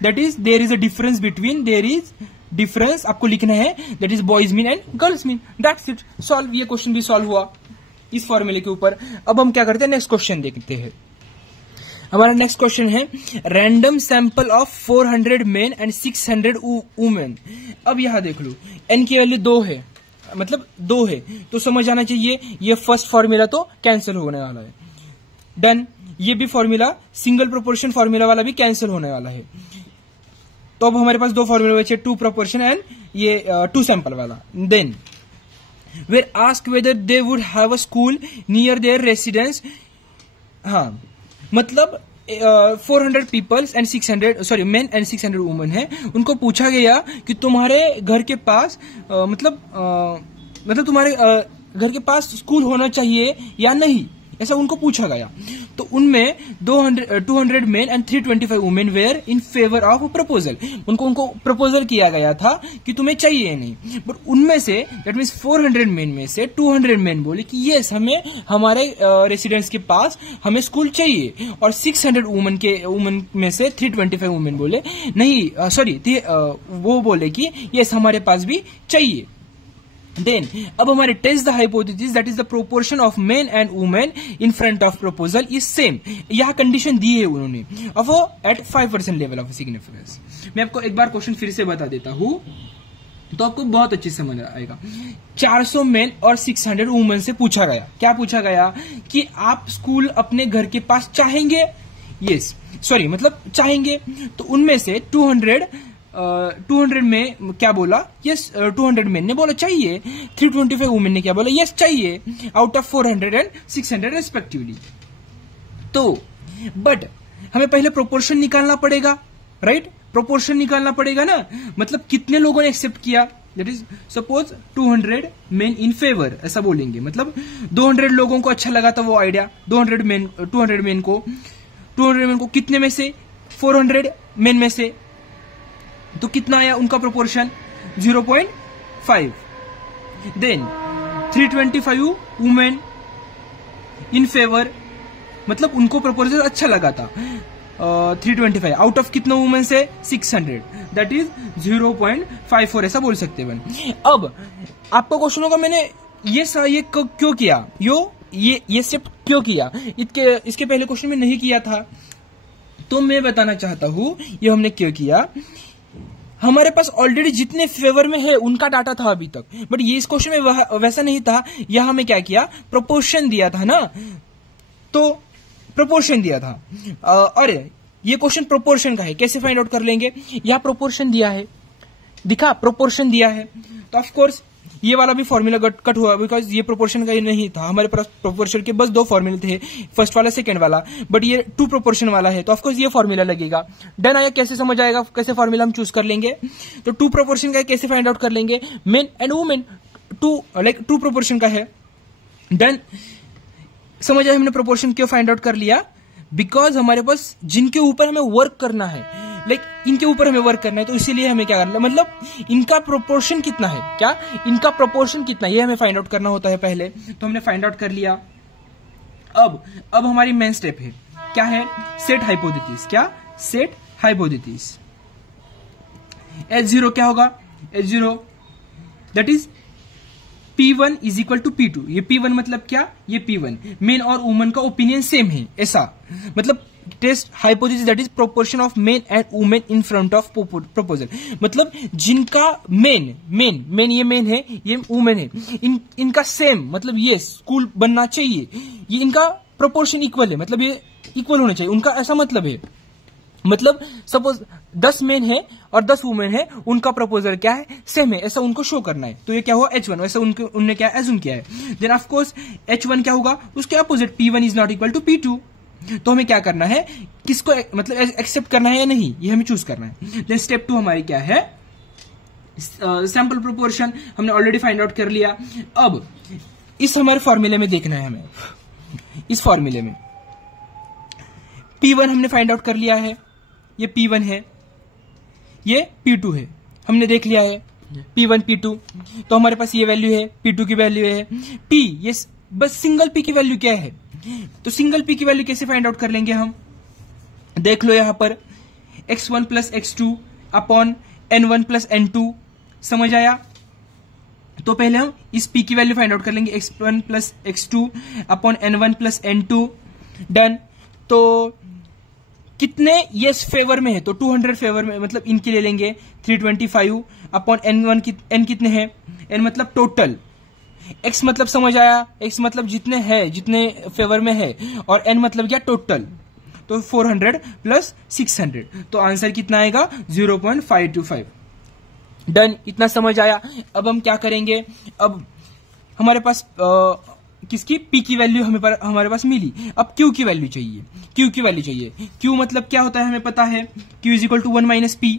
that is there is a difference between, there is difference आपको लिखना है, that is boys mean and girls mean, that's it, solve. ये क्वेश्चन भी सॉल्व हुआ इस फॉर्मूले के ऊपर। अब हम क्या करते हैं, नेक्स्ट क्वेश्चन देखते हैं। हमारा नेक्स्ट क्वेश्चन है random sample of 400 main and 600 women. अब यहां देख लो, एन की वैल्यू 2 है, मतलब 2 है, तो समझ आना चाहिए ये फर्स्ट फॉर्मूला तो कैंसिल होने वाला है, डन। ये भी फॉर्मूला, सिंगल प्रोपोर्शन फॉर्मूला वाला भी कैंसिल होने वाला है। तो अब हमारे पास 2 फॉर्मूला बचे, 2 प्रोपोर्शन एंड ये 2 सैंपल वाला। Then were ask whether they would have a school near their residence, हाँ मतलब 400 peoples and 600 men and 600 women है, उनको पूछा गया कि तुम्हारे घर के पास मतलब तुम्हारे घर के पास स्कूल होना चाहिए या नहीं, ऐसा उनको पूछा गया। तो उनमें 200 men and 325 women were in favour of proposal, उनको प्रपोजल किया गया था कि तुम्हें चाहिए नहीं, बट उनमें से दैट मीन्स 400 मेन में से 200 मेन बोले कि यस हमें हमारे रेसिडेंस के पास हमें स्कूल चाहिए, और 600 वुमेन में से 325 वुमेन बोले नहीं, वो बोले कि यस हमारे पास भी चाहिए। देन अब हमारे test the hypothesis that is the proportion of men and women in front of proposal is same, यह कंडीशन दी है उन्होंने of at 5% level of significance. मैं आपको एक बार क्वेश्चन फिर से बता देता हूं तो आपको बहुत अच्छी समझ आएगा। 400 मेन और 600 वुमेन से पूछा गया, क्या पूछा गया कि आप स्कूल अपने घर के पास चाहेंगे, मतलब चाहेंगे, तो उनमें से 200 में क्या बोला, यस 200 मेन ने बोला चाहिए, 325 वुमेन ने क्या बोला, यस चाहिए, आउट ऑफ 400 एंड 600 रेस्पेक्टिवली। तो बट हमें पहले प्रोपोर्शन निकालना पड़ेगा, राइट, प्रोपोर्शन निकालना पड़ेगा ना, मतलब कितने लोगों ने एक्सेप्ट किया, that is suppose 200 main in favour, ऐसा बोलेंगे, मतलब 200 लोगों को अच्छा लगा था वो आइडिया, 200 मेन को कितने में से, 400 मेन में से, तो कितना आया उनका proportion 0.5। Then 325 women in favour, मतलब उनको प्रोपोजल अच्छा लगा था, 325 आउट ऑफ कितना वुमेन से 600, दैट इज 0.54, ऐसा बोल सकते हैं। अब आपको क्वेश्चन होगा मैंने ये क्यों किया, ये शिफ्ट क्यों किया, इसके पहले क्वेश्चन में नहीं किया था, तो मैं बताना चाहता हूं ये हमने क्यों किया। हमारे पास ऑलरेडी जितने फेवर में है उनका डाटा था अभी तक, बट ये इस क्वेश्चन में वैसा नहीं था, यहां हमें क्या किया, प्रोपोर्शन दिया था ना, तो प्रोपोर्शन दिया था, और ये क्वेश्चन प्रोपोर्शन का है, कैसे फाइंड आउट कर लेंगे, यहां प्रोपोर्शन दिया है, दिखा प्रोपोर्शन दिया है, तो ऑफ कोर्स ये वाला भी फॉर्मूला कट हुआ, बिकॉज ये प्रोपोर्शन का ही नहीं था, हमारे पास प्रोपोर्शन के बस 2 फॉर्मूले थे, फर्स्ट वाला सेकंड वाला, बट ये 2 प्रोपोर्शन वाला है, तो ऑफकोर्स ये फॉर्मूला लगेगा। डन आया, कैसे समझ आएगा, कैसे फॉर्मूला हम चूज कर लेंगे, तो 2 प्रोपोर्शन का कैसे फाइंड आउट कर लेंगे, मेन एंड वुमेन 2 प्रोपोर्शन का है। डन, समझ आया हमने प्रोपोर्शन क्यों फाइंड आउट कर लिया, बिकॉज हमारे पास जिनके ऊपर हमें वर्क करना है, इनके ऊपर हमें वर्क करना है, तो इसीलिए हमें क्या करना, मतलब इनका प्रोपोर्शन कितना है, क्या इनका प्रोपोर्शन कितना है, ये हमें फाइंड आउट करना होता है पहले, तो हमने फाइंड आउट कर लिया। अब हमारी मेन स्टेप है, क्या है, सेट हाइपोथेसिस, क्या सेट हाइपोथेसिस। H0 क्या होगा, H0 that is P1 is equal to P2। ये P1 मतलब क्या, ये P1 मेन और वुमेन का ओपिनियन सेम है, ऐसा मतलब test hypothesis that is proportion of men and women in front of proposal. मतलब जिनका मेन ये मेन है, ये वुमेन है, इनका सेम मतलब ये स्कूल बनना चाहिए, ये इनका प्रोपोर्शन इक्वल है, मतलब ये इक्वल होना चाहिए, उनका ऐसा मतलब है। मतलब सपोज 10 मेन है और 10 वुमेन है, उनका प्रपोजल क्या है, सेम है, ऐसा उनको शो करना है। तो ये क्या हुआ H1, वैसा उनने क्या एज्यूम किया है। देन ऑफ कोर्स H1 क्या होगा, उसके opposite P1 is not equal to P2। तो हमें क्या करना है, किसको मतलब एक्सेप्ट करना है या नहीं, ये हमें चूज करना है। देन स्टेप 2 हमारी क्या है, सैंपल प्रोपोर्शन हमने ऑलरेडी फाइंड आउट कर लिया। अब इस हमारे फॉर्मूले में देखना है हमें, इस फॉर्मूले में P1 हमने फाइंड आउट कर लिया है, ये P1 है, ये P2 है, हमने देख लिया है P1 P2। तो हमारे पास ये वैल्यू है, P2 की वैल्यू है, P ये बस सिंगल P की वैल्यू क्या है, तो सिंगल P की वैल्यू कैसे फाइंड आउट कर लेंगे हम, देख लो यहां पर x1 plus x2 upon n1 plus n2, समझ आया। तो पहले हम इस P की वैल्यू फाइंड आउट कर लेंगे, x1 plus x2 upon n1 plus n2, done. तो कितने ये फेवर में है, तो 200 फेवर में, मतलब इनकी ले लेंगे 325 अपॉन n1 n कितने हैं, n मतलब टोटल, x मतलब समझ आया, x मतलब जितने हैं, जितने फेवर में है, और n मतलब क्या टोटल, तो 400 प्लस 600, तो आंसर कितना आएगा 0.525। डन, इतना समझ आया। अब हम क्या करेंगे, अब हमारे पास किसकी P की वैल्यू हमारे पास मिली, अब Q की वैल्यू चाहिए, Q की वैल्यू चाहिए। Q मतलब क्या होता है हमें पता है, Q is equal to 1 minus P,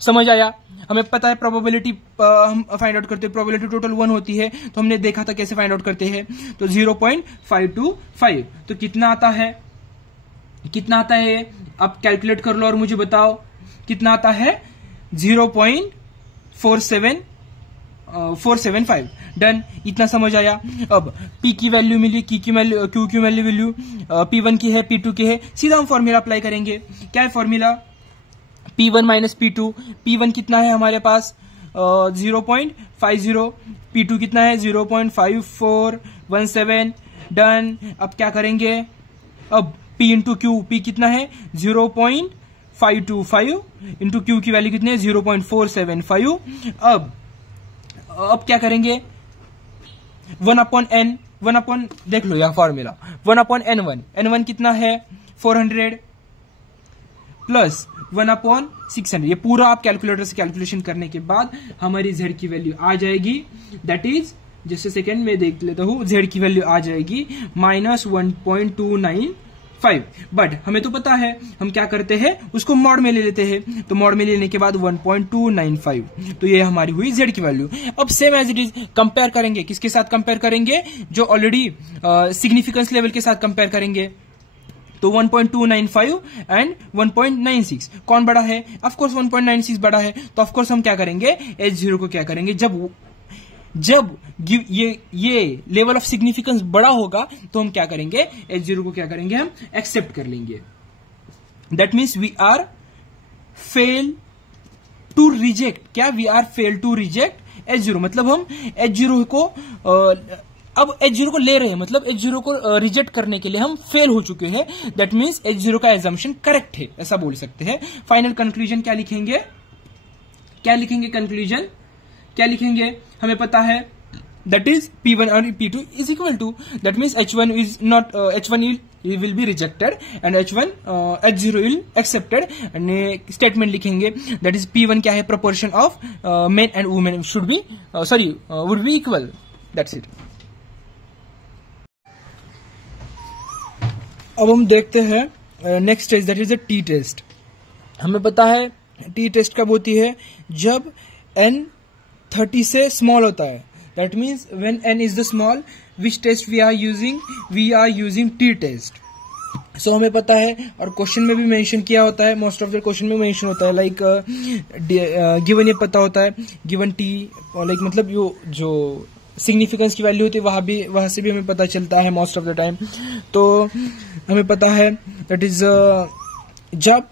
समझ आया। हमें पता है प्रोबेबिलिटी हम फाइंड आउट करते हैं, प्रोबेबिलिटी टोटल 1 होती है, तो हमने देखा था कैसे फाइंड आउट करते हैं, तो 0.525। तो कितना आता है, कितना आता है, आप कैलकुलेट कर लो और मुझे बताओ कितना आता है, 0.475। डन, इतना समझ आया। अब P की वैल्यू मिली, Q की वैल्यू P1 की है, P2 की है, सीधा हम फॉर्मूला अप्लाई करेंगे। क्या है formula, P1 minus P2, P1 कितना है हमारे पास 0.50, P2 कितना है 0.5417। डन, अब क्या करेंगे, अब P इंटू Q, P कितना है 0.525 इंटू Q की वैल्यू कितनी है 0.475। अब क्या करेंगे, 1 अपॉन देख लो यह फॉर्मूला, 1 अपॉन n1 कितना है 400 प्लस 1 अपॉन 600, ये पूरा आप कैलकुलेटर से कैलकुलेशन करने के बाद हमारी z की वैल्यू आ जाएगी, दैट इज जस्ट सेकेंड में देख लेता हूं, z की वैल्यू आ जाएगी -1.295। बट हमें तो पता है हम क्या करते हैं, उसको मॉड में ले लेते हैं, तो मॉड में लेने के बाद 1.295, तो ये हमारी हुई z की वैल्यू। अब same as it is compare करेंगे, किसके साथ कंपेयर करेंगे, जो ऑलरेडी सिग्निफिकेंस लेवल के साथ कंपेयर करेंगे। तो 1.295 एंड 1.96 कौन बड़ा है, ऑफकोर्स 1.96 बड़ा है, तो ऑफकोर्स हम क्या करेंगे, H0 को क्या करेंगे, जब ये लेवल ऑफ सिग्निफिकेंस बड़ा होगा तो हम क्या करेंगे, H0 को क्या करेंगे, हम एक्सेप्ट कर लेंगे। That means we are fail to reject, क्या we are fail to reject H0, मतलब हम H0 को अब H0 को ले रहे हैं, मतलब H0 को रिजेक्ट करने के लिए हम फेल हो चुके हैं। दैट मीन्स H0 का एजम्पशन करेक्ट है, ऐसा बोल सकते हैं। फाइनल कंक्लूजन क्या लिखेंगे, कंक्लूजन क्या लिखेंगे, हमें पता है दैट इज P1 और P2 is equal to, that means H1 is not, H1 will be rejected and H0 will accepted, and statement लिखेंगे दैट इज P1 क्या है, proportion of men and women should be would be equal, that's it. अब हम देखते हैं next test, that is the T test. हमें पता है टी टेस्ट कब होती है, जब n 30 से स्मॉल होता है, that means when n is the small, which test we are using T test. So हमें पता है, और क्वेश्चन में भी मेंशन किया होता है, मोस्ट ऑफ द क्वेश्चन में मेंशन होता है, लाइक गिवन ये पता होता है, गिवन टी, लाइक मतलब जो सिग्निफिकेंस की वैल्यू होती है वहां से भी हमें पता चलता है मोस्ट ऑफ द टाइम। तो हमें पता है दैट इज जब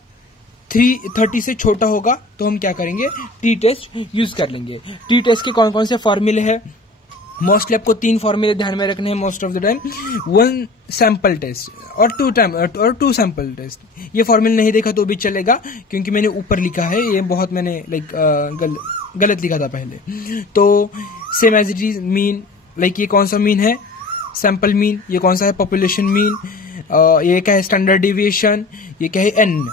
30 से छोटा होगा तो हम क्या करेंगे, टी टेस्ट यूज कर लेंगे। टी टेस्ट के कौन कौन से फॉर्मूले हैं, मोस्टली आपको 3 फॉर्मूले ध्यान में रखने हैं most of the time. 1 sample test और 2 सैंपल टेस्ट। ये फॉर्मूला नहीं देखा तो भी चलेगा, क्योंकि मैंने ऊपर लिखा है, ये बहुत मैंने गलत लिखा था पहले। तो same as it is mean, ये कौन सा मीन है? Sample mean. ये कौन सा है? Population mean. ये क्या है? Standard deviation. ये क्या है? एन।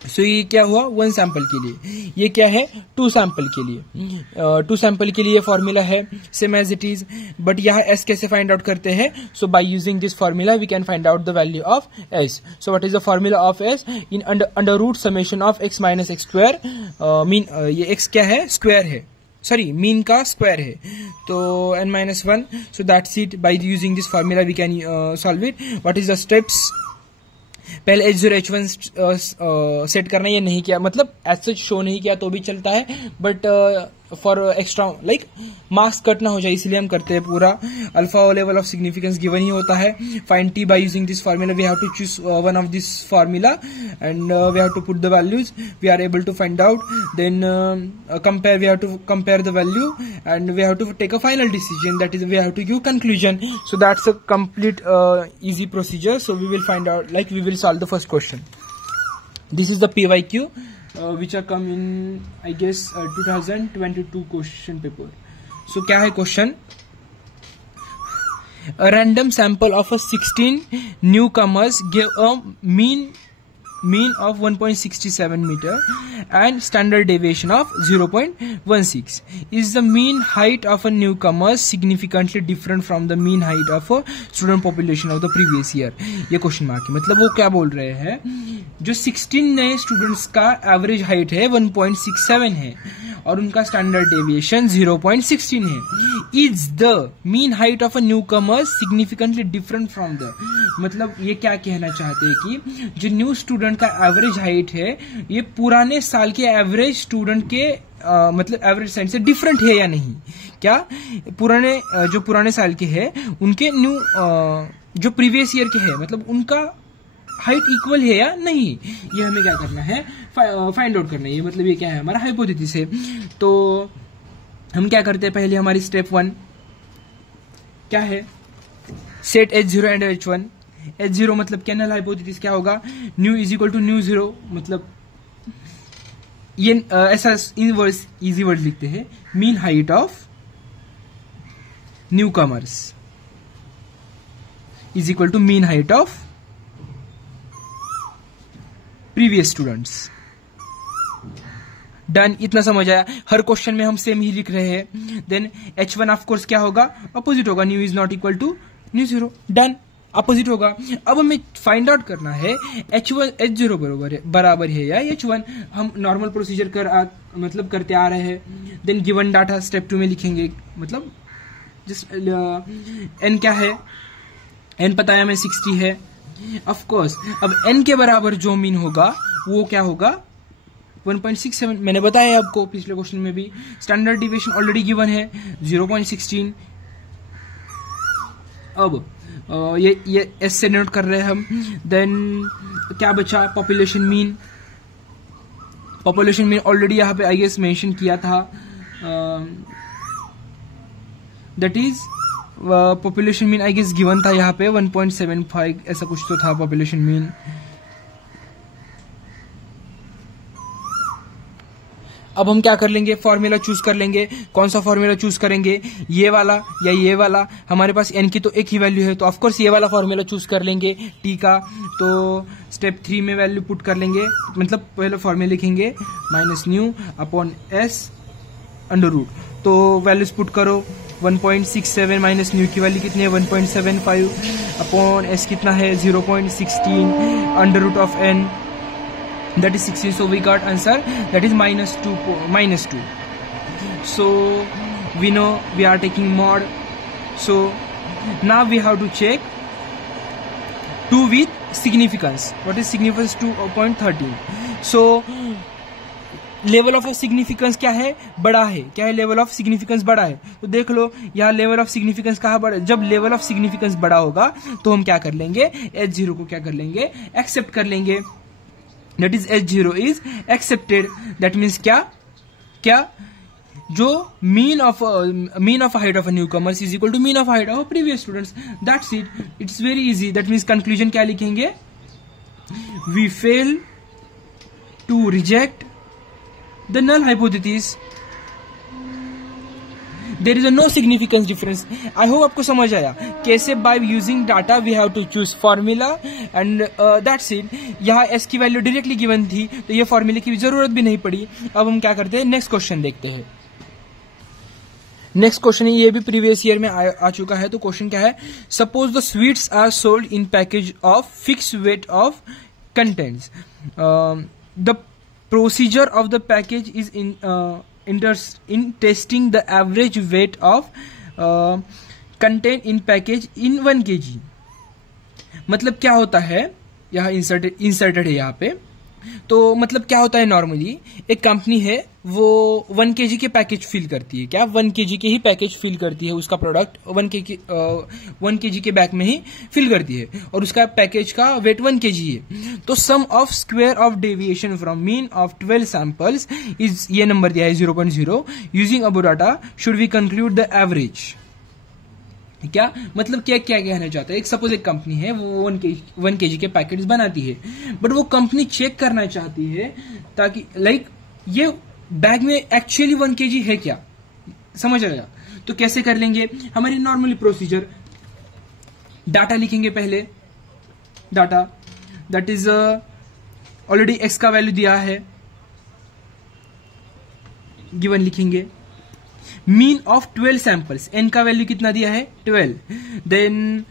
सो ये क्या हुआ? 1 सैंपल के लिए। ये क्या है? 2 सैंपल के लिए। 2 सैंपल के लिए फॉर्मूला है same as it is, but यहाँ एस कैसे फाइंड आउट करते हैं? So by using this formula we can find out the value of S. So what is the formula of S? In under root summation of x minus x square. Mean ये एक्स क्या है? स्क्वायर है, सॉरी मीन का स्क्वायर है, तो n-1। So that's it. By using this formula we can solve it. What is the steps? पहले H0 H1 सेट करना, ये नहीं किया, मतलब एज सच शो नहीं किया तो भी चलता है, but for extra marks cut ना हो जाए इसलिए हम करते हैं पूरा। Alpha level of significance given ही होता है। Find T by using this formula we have to choose one of this formula and we have to put the values. We are able to find out, then compare, we have to compare the value and we have to take a final decision, that is we have to give conclusion. So that's a complete easy procedure. So we will find out, we will solve the first question. This is the PYQ which are come in, I guess, 2022 question paper. So क्या है question? A random sample of 16 newcomers gave a mean of 1.67 meter and standard deviation of 0.16. Is the mean height of a newcomer significantly different from the mean height of a student population of the previous year? ये क्वेश्चन मार्क है, मतलब वो क्या बोल रहे हैं, जो 16 नए स्टूडेंट्स का एवरेज हाइट है 1.67 है और उनका स्टैंडर्ड डेविएशन 0.16 है। Is the mean height of a new Qamar significantly different from the, मतलब ये क्या कहना चाहते हैं कि जो न्यू स्टूडेंट का एवरेज हाइट है ये पुराने साल के एवरेज स्टूडेंट के मतलब एवरेज साइड से डिफरेंट है या नहीं। क्या जो पुराने साल के है उनके न्यू जो प्रीवियस ईयर के है, मतलब उनका हाइट इक्वल है या नहीं, ये हमें क्या करना है? फाइंड आउट करना है। ये मतलब ये क्या है? हमारा हाइपोथेसिस है। तो हम क्या करते हैं? पहले हमारी स्टेप 1 क्या है? Set H0 and H1। H0 मतलब क्या? नल हाइपोथेसिस क्या होगा? New is equal to new 0, मतलब ये ऐसा इजी वर्ड लिखते हैं, mean height of newcomers is equal to mean height of previous students. Done, इतना समझ आया। हर क्वेश्चन में हम सेम ही लिख रहे हैं। देन H1 ऑफ कोर्स क्या होगा? अपोजिट होगा, new is not equal to new 0। Done, opposite होगा। अब हमें फाइंड आउट करना है H0 बराबर है या H1। हम नॉर्मल प्रोसीजर करते आ रहे हैं। देन गिवन डाटा स्टेप 2 में लिखेंगे, मतलब जस्ट n क्या है? n पता है हमें 60 है। ऑफ कोर्स अब n के बराबर जो मीन होगा वो क्या होगा? 1.67। मैंने बताया आपको पिछले क्वेश्चन में भी। स्टैंडर्ड डिविएशन ऑलरेडी गिवन है 0.16। अब ये एस से नोट कर रहे हैं हम। देन क्या बचा? Population mean. Population mean already यहाँ पे आई गेस मेंशन किया था, that is population mean I guess given था यहाँ पे 1.75, ऐसा कुछ तो था पॉपुलेशन मीन। अब हम क्या कर लेंगे? फॉर्मूला चूज कर लेंगे। कौन सा फॉर्मूला चूज करेंगे? ये वाला या ये वाला? हमारे पास n की तो एक ही वैल्यू है, तो ऑफकोर्स ये वाला फॉर्मूला चूज कर लेंगे t का। तो स्टेप 3 में वैल्यू पुट कर लेंगे, मतलब पहले फॉर्मूला लिखेंगे -mu upon s under root. तो वैल्यूज पुट करो। 1.67 माइनस न्यू की वैल्यू कितनी है? 1.75 अपॉन s कितना है? 0.16 under root of n, that is 16. So we got answer, that is -2. So we know we are taking mod. So now we have to check 2 with significance. What is significance? 2.13. So level of significance क्या है? बड़ा है। क्या है? लेवल ऑफ सिग्निफिकेंस बड़ा है। तो देख लो यहाँ लेवल ऑफ सिग्निफिकेंस कहाँ बड़ा? जब लेवल ऑफ सिग्निफिकेंस बड़ा होगा तो हम क्या कर लेंगे? H0 को क्या कर लेंगे? एक्सेप्ट कर लेंगे। That is H0 is accepted. That means क्या? जो mean of height of newcomers is equal to mean of height of previous students. That's it. It's very easy. That means conclusion क्या लिखेंगे? We fail to reject the null hypothesis. There is a no significance difference. I hope आपको समझ आया कैसे by using data we have to choose formula and that's it. यहाँ एस की वैल्यू डायरेक्टली गिवन थी तो ये फॉर्मूले की जरूरत भी नहीं पड़ी. अब हम क्या करते हैं, नेक्स्ट क्वेश्चन देखते हैं. नेक्स्ट क्वेश्चन ये भी प्रीवियस ईयर में आ चुका है. तो क्वेश्चन क्या है? Suppose the sweets are sold in package of fix weight of contents. The procedure of the package is in testing the average weight of content in package in 1 kg. मतलब क्या होता है, यहाँ इंसर्टेड है यहाँ पे. तो मतलब क्या होता है, नॉर्मली एक कंपनी है वो 1 kg के पैकेज फिल करती है. क्या 1 kg के ही पैकेज फिल करती है, उसका प्रोडक्ट 1 kg के बैग में ही फिल करती है और उसका पैकेज का वेट 1 kg है. तो sum of square of deviation from mean of 12 samples is, ये नंबर दिया है 0.0. Using above data should we conclude the average. क्या मतलब क्या क्या कहना चाहता है? एक सपोज एक कंपनी है वो 1 kg के पैकेट्स बनाती है, बट वो कंपनी चेक करना चाहती है ताकि लाइक ये बैग में एक्चुअली 1 kg है क्या, समझ आएगा? तो कैसे कर लेंगे? हमारी नॉर्मली प्रोसीजर, डाटा लिखेंगे पहले. Data that is already x का वैल्यू दिया है, गिवन लिखेंगे. मीन ऑफ 12 सैंपल्स, एन का वैल्यू कितना दिया है? 12. देन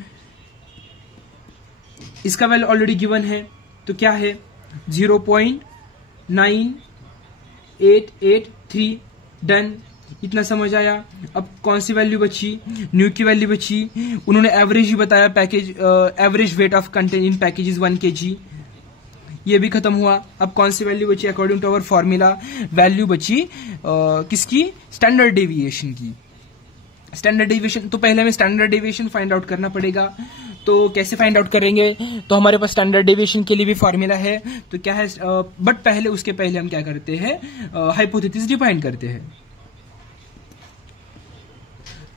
इसका वैल्यू ऑलरेडी गिवन है तो क्या है? 0.9883. डन. इतना समझ आया. अब कौन सी वैल्यू बची? न्यू की वैल्यू बची. उन्होंने एवरेज ही बताया, package average weight of content in package is 1 kg. ये भी खत्म हुआ. अब कौन सी वैल्यू बची? According to our formula value बची किसकी? स्टैंडर्ड डेविएशन की. स्टैंडर्ड डेविएशन, तो पहले हमें स्टैंडर्ड डेविएशन फाइंड आउट करना पड़ेगा. तो कैसे फाइंड आउट करेंगे? तो हमारे पास स्टैंडर्ड डेविएशन के लिए भी फॉर्मूला है. तो क्या है, बट पहले उसके पहले हम क्या करते हैं, हाइपोथेसिस डिफाइन करते हैं.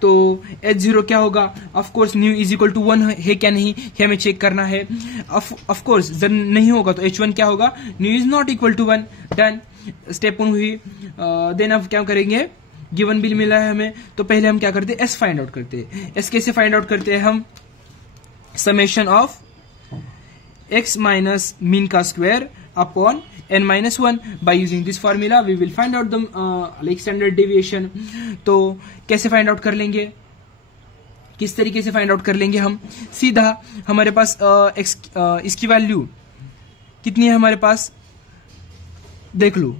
तो H0 क्या होगा? Of course mu is equal to 1 है क्या नहीं, ये हमें चेक करना है. ऑफ कोर्स जब नहीं होगा तो H1 क्या होगा? New is not equal to 1. Done. Step 1 हुई. देन अब क्या करेंगे? गिवन बिल मिला है हमें, तो पहले हम क्या करते हैं? S फाइंड आउट करते हैं. S कैसे फाइंड आउट करते हैं हम? Summation of x minus mean का square upon n-1. by using this formula we will find out the like standard deviation. तो कैसे फाइंड आउट कर लेंगे? किस तरीके से फाइंड आउट कर लेंगे हम? सीधा हमारे पास इसकी वैल्यू कितनी है हमारे पास? देख लो.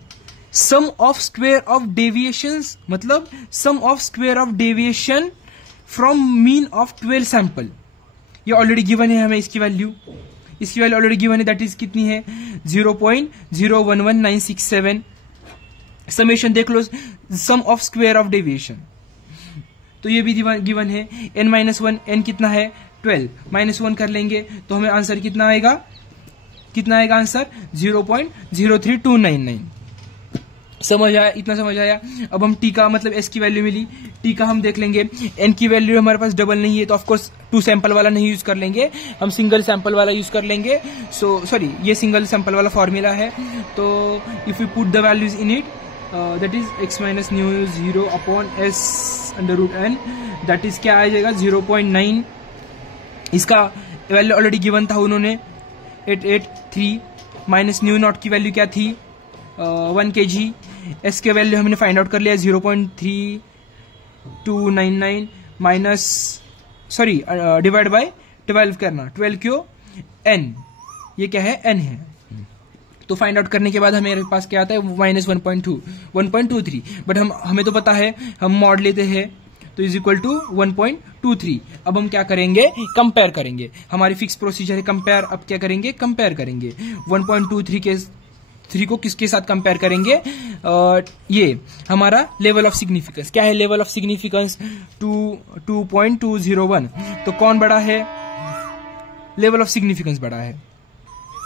Sum of square of deviations, मतलब sum of square of deviation from mean of 12 sample. ये ऑलरेडी गिवन है हमें इसकी वैल्यू. इसकी वैल्यू ऑलरेडी गिवन है, दैट इज कितनी है? 0.011967. समेशन देख लो, sum of square of deviation, तो ये भी गिवन है. n-1, n कितना है? 12. -1 कर लेंगे तो हमें आंसर कितना आएगा? कितना आएगा आंसर? 0.03299. समझ आया? इतना समझ आया. अब हम टी का मतलब एस की वैल्यू मिली, टी का हम देख लेंगे. एन की वैल्यू हमारे पास डबल नहीं है तो ऑफकोर्स 2 सैंपल वाला नहीं यूज कर लेंगे, हम सिंगल सैंपल वाला यूज कर लेंगे. सो सॉरी, ये सिंगल सैंपल वाला फॉर्मूला है. तो if you put the values in it, that is x minus mu 0 upon s under root n. That is क्या आ जाएगा? 0.9. इसका वैल्यू ऑलरेडी गिवन था उन्होंने, 883. माइनस न्यू नॉट की वैल्यू क्या थी? 1 kg. एस के वैल्यू हमने फाइंड आउट कर लिया 0.3299 माइनस सॉरी डिवाइड बाय 12 करना. 12 क्यों? n. ये क्या है? n है. तो फाइंड आउट करने के बाद हमारे पास क्या आता है? -1.23. बट हमें तो पता है, हम मॉड लेते हैं तो इज इक्वल टू 1.23. अब हम क्या करेंगे? कंपेयर करेंगे. हमारी फिक्स प्रोसीजर है कंपेयर. अब क्या करेंगे? कंपेयर करेंगे. 1.23 के 3 को किसके साथ कंपेयर करेंगे? ये हमारा लेवल ऑफ सिग्निफिकेंस. क्या है लेवल ऑफ सिग्निफिकेंस? 2.201. तो कौन बड़ा है? लेवल ऑफ सिग्निफिकेंस बड़ा है.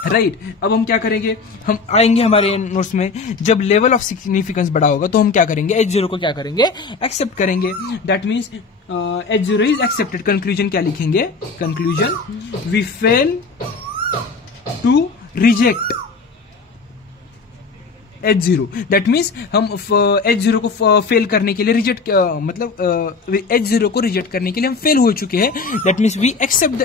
राइट अब हम क्या करेंगे, हम आएंगे हमारे नोट्स में, जब लेवल ऑफ सिग्निफिकेंस बड़ा होगा तो हम क्या करेंगे, H0 को क्या करेंगे, एक्सेप्ट करेंगे। That means H0 is accepted. Conclusion क्या लिखेंगे, conclusion we fail to reject H0। That means हम H0 को फेल करने के लिए रिजेक्ट, मतलब H0 को रिजेक्ट करने के लिए हम फेल हो चुके हैं। That means we accept the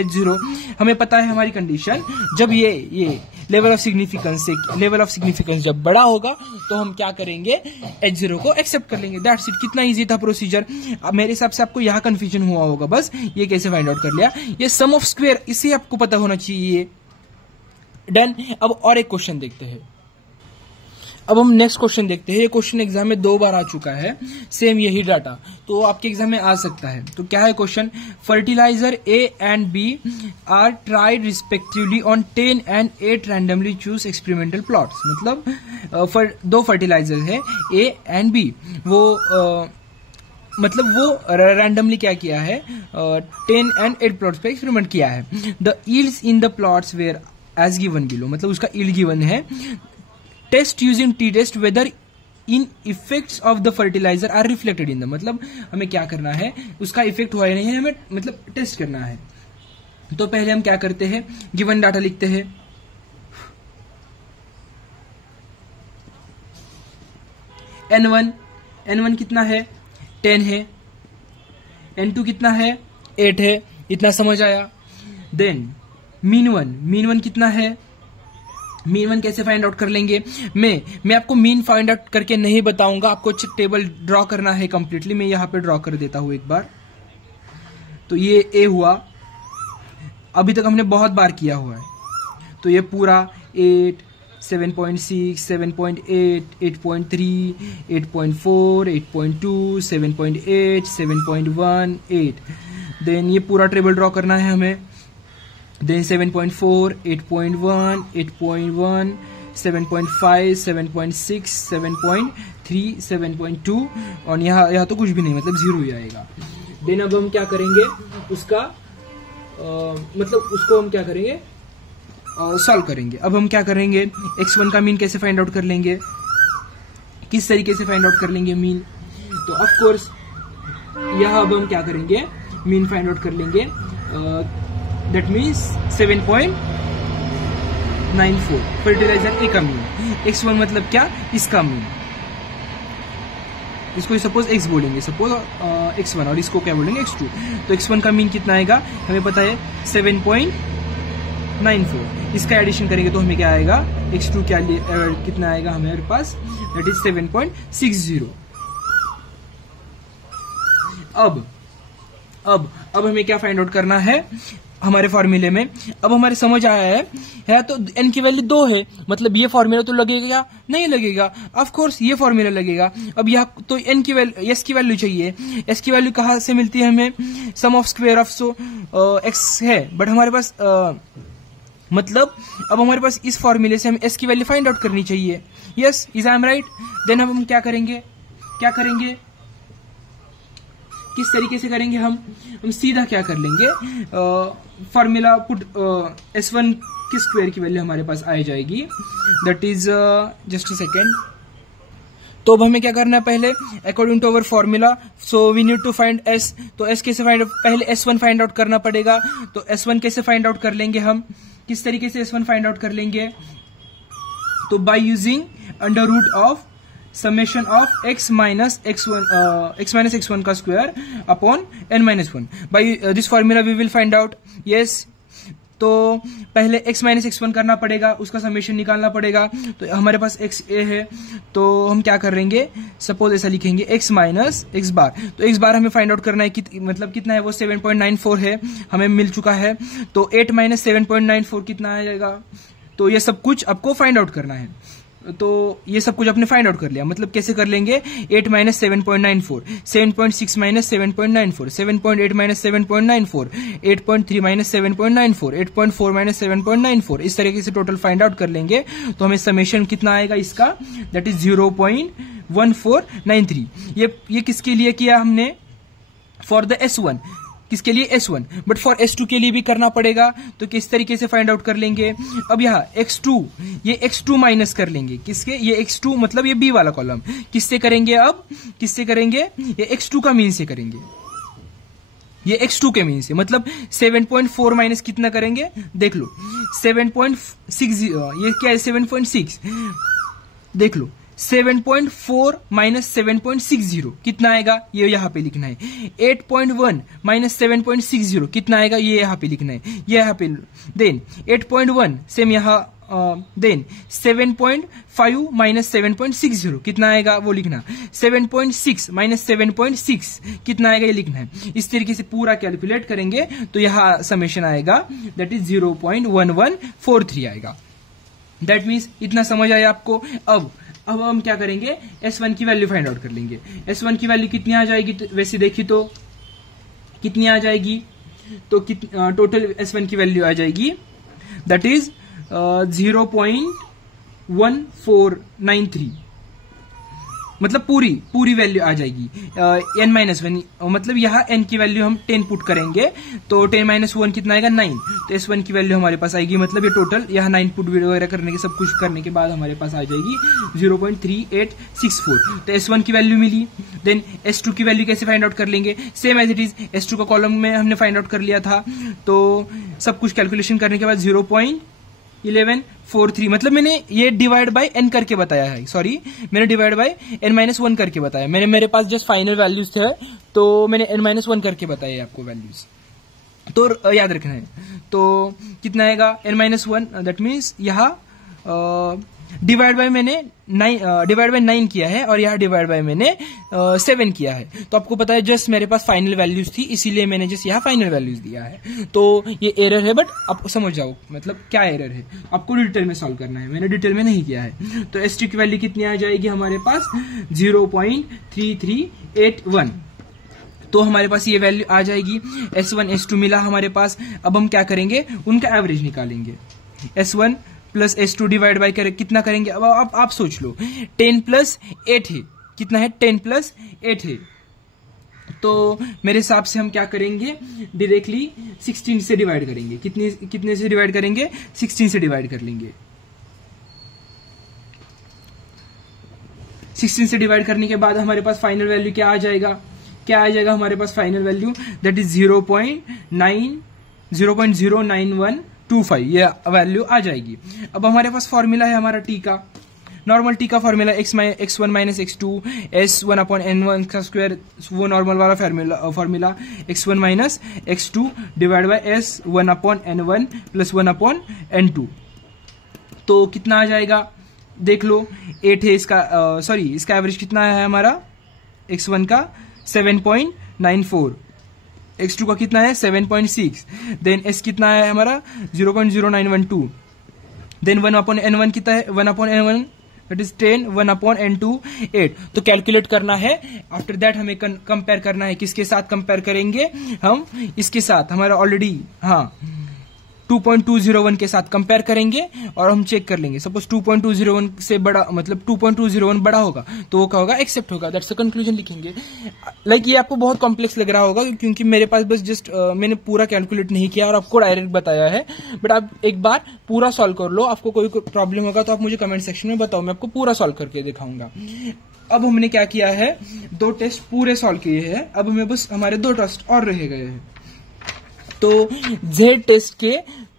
H0। हमें पता है हमारी कंडीशन, जब ये लेवल ऑफ सिग्निफिकेंस जब बड़ा होगा तो हम क्या करेंगे, H0 को एक्सेप्ट कर लेंगे। That's it. कितना इजी था प्रोसीजर। अब मेरे हिसाब से आपको यहाँ कंफ्यूजन हुआ होगा, बस ये कैसे फाइंड आउट कर लिया, ये सम ऑफ स्क्वायर, इसे आपको पता होना चाहिए। डन। अब और एक क्वेश्चन देखते हैं। अब हम नेक्स्ट क्वेश्चन देखते हैं। ये क्वेश्चन एग्जाम में 2 बार आ चुका है, सेम यही डाटा, तो आपके एग्जाम में आ सकता है। तो क्या है question, fertilizer A and B are tried respectively on 10 and 8 randomly choose experimental plots. मतलब 2 फर्टिलाइजर है A एंड B, वो रैंडमली क्या किया है, 10 and 8 प्लॉट्स पे एक्सपेरिमेंट किया है। The yields in the plots were as given below, मतलब उसका यील्ड गिवन है। Test using T test whether in effects of the fertilizer are reflected in the, मतलब हमें क्या करना है, उसका इफेक्ट हुआ या नहीं है, हमें मतलब टेस्ट करना है। तो पहले हम क्या करते हैं, गिवन डाटा लिखते हैं। N1 कितना है, 10 है। N2 कितना है, 8 है। इतना समझ आया। देन मीन वन कितना है, मीन वन कैसे फाइंड आउट कर लेंगे, मैं आपको मीन फाइंड आउट करके नहीं बताऊंगा, आपको टेबल ड्रॉ करना है कंप्लीटली। मैं यहां पे ड्रॉ कर देता हूं एक बार। तो ये ए हुआ, अभी तक हमने बहुत बार किया हुआ है। तो ये पूरा 8, 7.6, 7.8, 8.3, 8.4, 8.2, 7.8, 7.1, 8। देन ये पूरा टेबल ड्रॉ करना है हमें। देन 7.4, 8.1, 8.1, 7.5, 7.6, 7.3, 7.2 और यहाँ तो कुछ भी नहीं, मतलब 0 ही आएगा। देन अब हम क्या करेंगे, उसका उसको हम क्या करेंगे, सॉल्व करेंगे। अब हम क्या करेंगे, x1 का मीन कैसे फाइंड आउट कर लेंगे, किस तरीके से फाइंड आउट कर लेंगे मीन। तो ऑफ कोर्स यहाँ अब हम क्या करेंगे, मीन फाइंड आउट कर लेंगे। दैट मीन्स 7.94 फर्टिलाइजर ए का मीन। x1 मतलब क्या, इसका मीन, इसको सपोज x बोलेंगे, सपोज x1, और इसको क्या बोलेंगे, x2। तो x1 का मीन कितना आएगा, हमें पता है 7.94। इसका एडिशन करेंगे तो हमें क्या आएगा, x2 क्या कितना आएगा हमारे पास, दैट इज 7.60। अब हमें क्या फाइंड आउट करना है हमारे फॉर्मूले में। अब हमारे समझ आया है तो n की वैल्यू 2 है, मतलब ये फॉर्मूला तो लगेगा नहीं लगेगा, ऑफ कोर्स ये फॉर्मूला लगेगा। अब यहाँ तो n की वैल्यू, s की वैल्यू चाहिए। s की वैल्यू कहाँ से मिलती है हमें, सम ऑफ स्क्वायर ऑफ x है, बट हमारे पास मतलब अब हमारे पास इस फॉर्मूले से हमें s की वैल्यू फाइंड आउट करनी चाहिए। Yes, is I am right. Then हम क्या करेंगे, किस तरीके से करेंगे, हम सीधा क्या कर लेंगे, फॉर्मूला पुट S1 की स्क्वायर की वैल्यू हमारे पास आ जाएगी, that is just a second. तो अब हमें क्या करना है, पहले according to our formula, so we need to find S। तो S कैसे फाइंड, पहले S1 फाइंड आउट करना पड़ेगा। तो S1 कैसे फाइंड आउट कर लेंगे हम, किस तरीके से S1 फाइंड आउट कर लेंगे, तो by using under root of summation of x minus x1 का square upon n-1। By this formula we will find out. Yes, तो पहले x माइनस x1 करना पड़ेगा, उसका समेशन निकालना पड़ेगा। तो हमारे पास x a है, तो हम क्या करेंगे, सपोज ऐसा लिखेंगे x माइनस x बार। तो x बार हमें फाइंड आउट करना है मतलब कितना है, वो 7.94 है, हमें मिल चुका है। तो 8 माइनस 7.94 कितना आ जाएगा, तो ये सब कुछ आपको फाइंड आउट करना है। तो ये सब कुछ आपने फाइंड आउट कर लिया, मतलब कैसे कर लेंगे, 8 minus 7.94, 7.6 minus 7.94, 7.8 minus 7.94, 8.3 minus 7.94, 8.4 minus 7.94, इस तरीके से टोटल फाइंड आउट कर लेंगे। तो हमें समेशन कितना आएगा इसका, दैट इज 0.1493। ये किसके लिए किया हमने, फॉर द S1, किसके लिए S1, बट फॉर S2 के लिए भी करना पड़ेगा। तो किस तरीके से फाइंड आउट कर लेंगे, अब यहाँ x2, ये x2 माइनस कर लेंगे किसके, ये x2 मतलब ये B वाला कॉलम, किससे करेंगे, अब किससे करेंगे, ये x2 का मीन से करेंगे, ये x2 के मीन से, मतलब 7.4 माइनस कितना करेंगे, देख लो 7.60, ये क्या है 7.6, देख लो 7.4 माइनस 7.60 कितना आएगा, ये यहाँ पे लिखना है। 8.1 माइनस 7.60 कितना आएगा, ये यहाँ पे लिखना है, ये यहाँ पे। देन 8.1 सेम यहाँ, देन 7.5 माइनस 7.60 कितना आएगा वो लिखना, 7.6 माइनस 7.6 कितना आएगा ये लिखना है। इस तरीके से पूरा कैलकुलेट करेंगे तो यहाँ समेशन आएगा, दैट इज 0.1143 आएगा। दैट मीन्स इतना समझ आया आपको। अब हम क्या करेंगे, S1 की वैल्यू फाइंड आउट कर लेंगे। S1 की वैल्यू कितनी आ जाएगी, तो वैसे देखिए तो कितनी आ जाएगी, तो टोटल S1 की वैल्यू आ जाएगी, दैट इज 0.1493, मतलब पूरी वैल्यू आ जाएगी। n-1 मतलब यहाँ n की वैल्यू हम 10 पुट करेंगे तो 10-1 कितना आएगा 9, तो S1 की वैल्यू हमारे पास आएगी, मतलब ये टोटल यहाँ 9 पुट वगैरह करने के सब कुछ करने के बाद हमारे पास आ जाएगी 0.3864, तो S1 की वैल्यू मिली। देन S2 की वैल्यू कैसे फाइंड आउट कर लेंगे, same as it is, S2 का कॉलम में हमने फाइंड आउट कर लिया था, तो सब कुछ कैलकुलेशन करने के बाद 0.1143, मतलब मैंने ये डिवाइड बाय n करके बताया है, सॉरी मैंने डिवाइड बाय n-1 करके बताया, मेरे पास जस्ट फाइनल वैल्यूज थे तो मैंने n-1 करके बताया आपको वैल्यूज, तो याद रखना है। तो कितना आएगा n-1, दैट मीन्स यहाँ डिवाइड बाय मैंने 9 किया है और यहाँ डिवाइड बाय मैंने 7 किया है, तो आपको पता है जस्ट मेरे पास फाइनल वैल्यूज थी इसीलिए मैंने जस्ट यहाँ फाइनल वैल्यूज दिया है। तो ये एरर है, बट आप समझ जाओ मतलब क्या एरर है, आपको डिटेल में सॉल्व करना है, मैंने डिटेल में नहीं किया है। तो S2 की वैल्यू कितनी आ जाएगी हमारे पास 0.3381, तो हमारे पास ये वैल्यू आ जाएगी। S1 S2 मिला हमारे पास, अब हम क्या करेंगे, उनका एवरेज निकालेंगे। S1 plus S2 divide by कर कितना करेंगे, अब आप सोच लो 10 प्लस 8 है, कितना है 10 प्लस 8 है, तो मेरे हिसाब से हम क्या करेंगे, डायरेक्टली 16 से डिवाइड करेंगे। कितने से डिवाइड करेंगे, 16 से डिवाइड कर लेंगे। 16 से डिवाइड करने के बाद हमारे पास फाइनल वैल्यू क्या आ जाएगा, हमारे पास फाइनल वैल्यू दैट इज 0.09125, ये वैल्यू आ जाएगी। अब हमारे पास फॉर्मूला है हमारा टी का, नॉर्मल टी का formula x1 minus x2 s1 upon n1 का स्क्वायर, वो नॉर्मल वाला formula x1 minus x2 divide by s1 upon n1 plus 1 upon n2, तो कितना आ जाएगा देख लो 8 है इसका, सॉरी इसका एवरेज कितना है हमारा, x1 का 7.94, x2 का कितना है 7.6, देन s कितना है हमारा 0.0912, देन 1 अपॉन n1 कितना है 1 upon n1 that is 10, 1 upon n2 8, तो कैलकुलेट करना है। आफ्टर दैट हमें कंपेयर करना है, किसके साथ कंपेयर करेंगे हम, इसके साथ हमारा ऑलरेडी 2.201 के साथ कंपेयर करेंगे और हम चेक कर लेंगे। सपोज 2.201 से बड़ा, मतलब 2.201 बड़ा होगा तो वो क्या होगा, एक्सेप्ट होगा, दैट्स द कंक्लूजन लिखेंगे। लाइक ये आपको बहुत कॉम्प्लेक्स लग रहा होगा क्योंकि मेरे पास बस जस्ट मैंने पूरा कैलकुलेट नहीं किया और आपको डायरेक्ट बताया है, बट आप एक बार पूरा सॉल्व कर लो। आपको कोई प्रॉब्लम होगा तो आप मुझे कमेंट सेक्शन में बताओ, मैं आपको पूरा सॉल्व करके दिखाऊंगा। अब हमने क्या किया है, 2 टेस्ट पूरे सॉल्व किए हैं, अब हमें बस हमारे 2 टेस्ट और रह गए हैं। तो Z टेस्ट के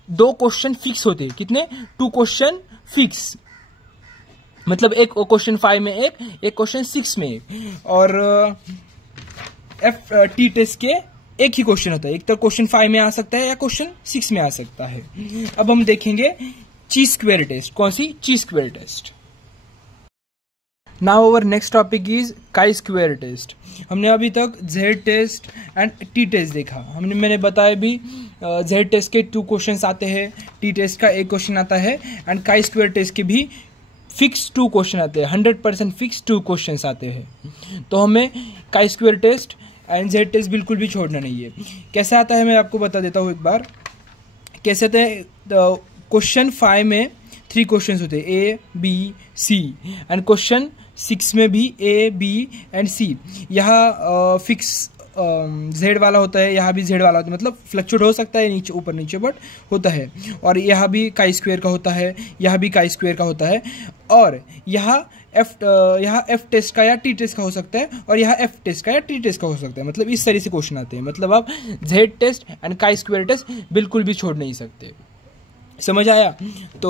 2 क्वेश्चन फिक्स होते हैं, कितने, 2 क्वेश्चन फिक्स, मतलब एक क्वेश्चन 5 में एक क्वेश्चन 6 में एक, और टी टेस्ट के एक ही क्वेश्चन होता है, एक तो क्वेश्चन 5 में आ सकता है या क्वेश्चन 6 में आ सकता है। अब हम देखेंगे ची स्क्वायर टेस्ट, कौन सी, chi square test. Now our next topic is chi square test. हमने अभी तक Z test and T test देखा, मैंने बताया भी Z टेस्ट के 2 क्वेश्चंस आते हैं, टी टेस्ट का 1 क्वेश्चन आता है, एंड काई स्क्वायर टेस्ट के भी फिक्स 2 क्वेश्चन आते हैं, 100% फिक्स 2 क्वेश्चंस आते हैं। तो हमें chi square test and Z test बिल्कुल भी छोड़ना नहीं है। कैसा आता है मैं आपको बता देता हूँ एक बार, कैसे आते हैं। क्वेश्चन 5 में 3 क्वेश्चन होते हैं, A, B, C, and question 6 में भी A, B एंड C। यहाँ फिक्स जेड वाला होता है, यहाँ भी जेड वाला होता है, मतलब फ्लक्चुएट हो सकता है नीचे ऊपर नीचे, बट होता है। और यहाँ भी काई स्क्वायर का होता है, यहाँ भी काई स्क्वायर का होता है, और यहाँ एफ टेस्ट का या टी टेस्ट का हो सकता है, और यहाँ एफ टेस्ट का या टी टेस्ट का हो सकता है। मतलब इस तरह से क्वेश्चन आते हैं। मतलब आप Z test and chi square test बिल्कुल भी छोड़ नहीं सकते। समझ आया? तो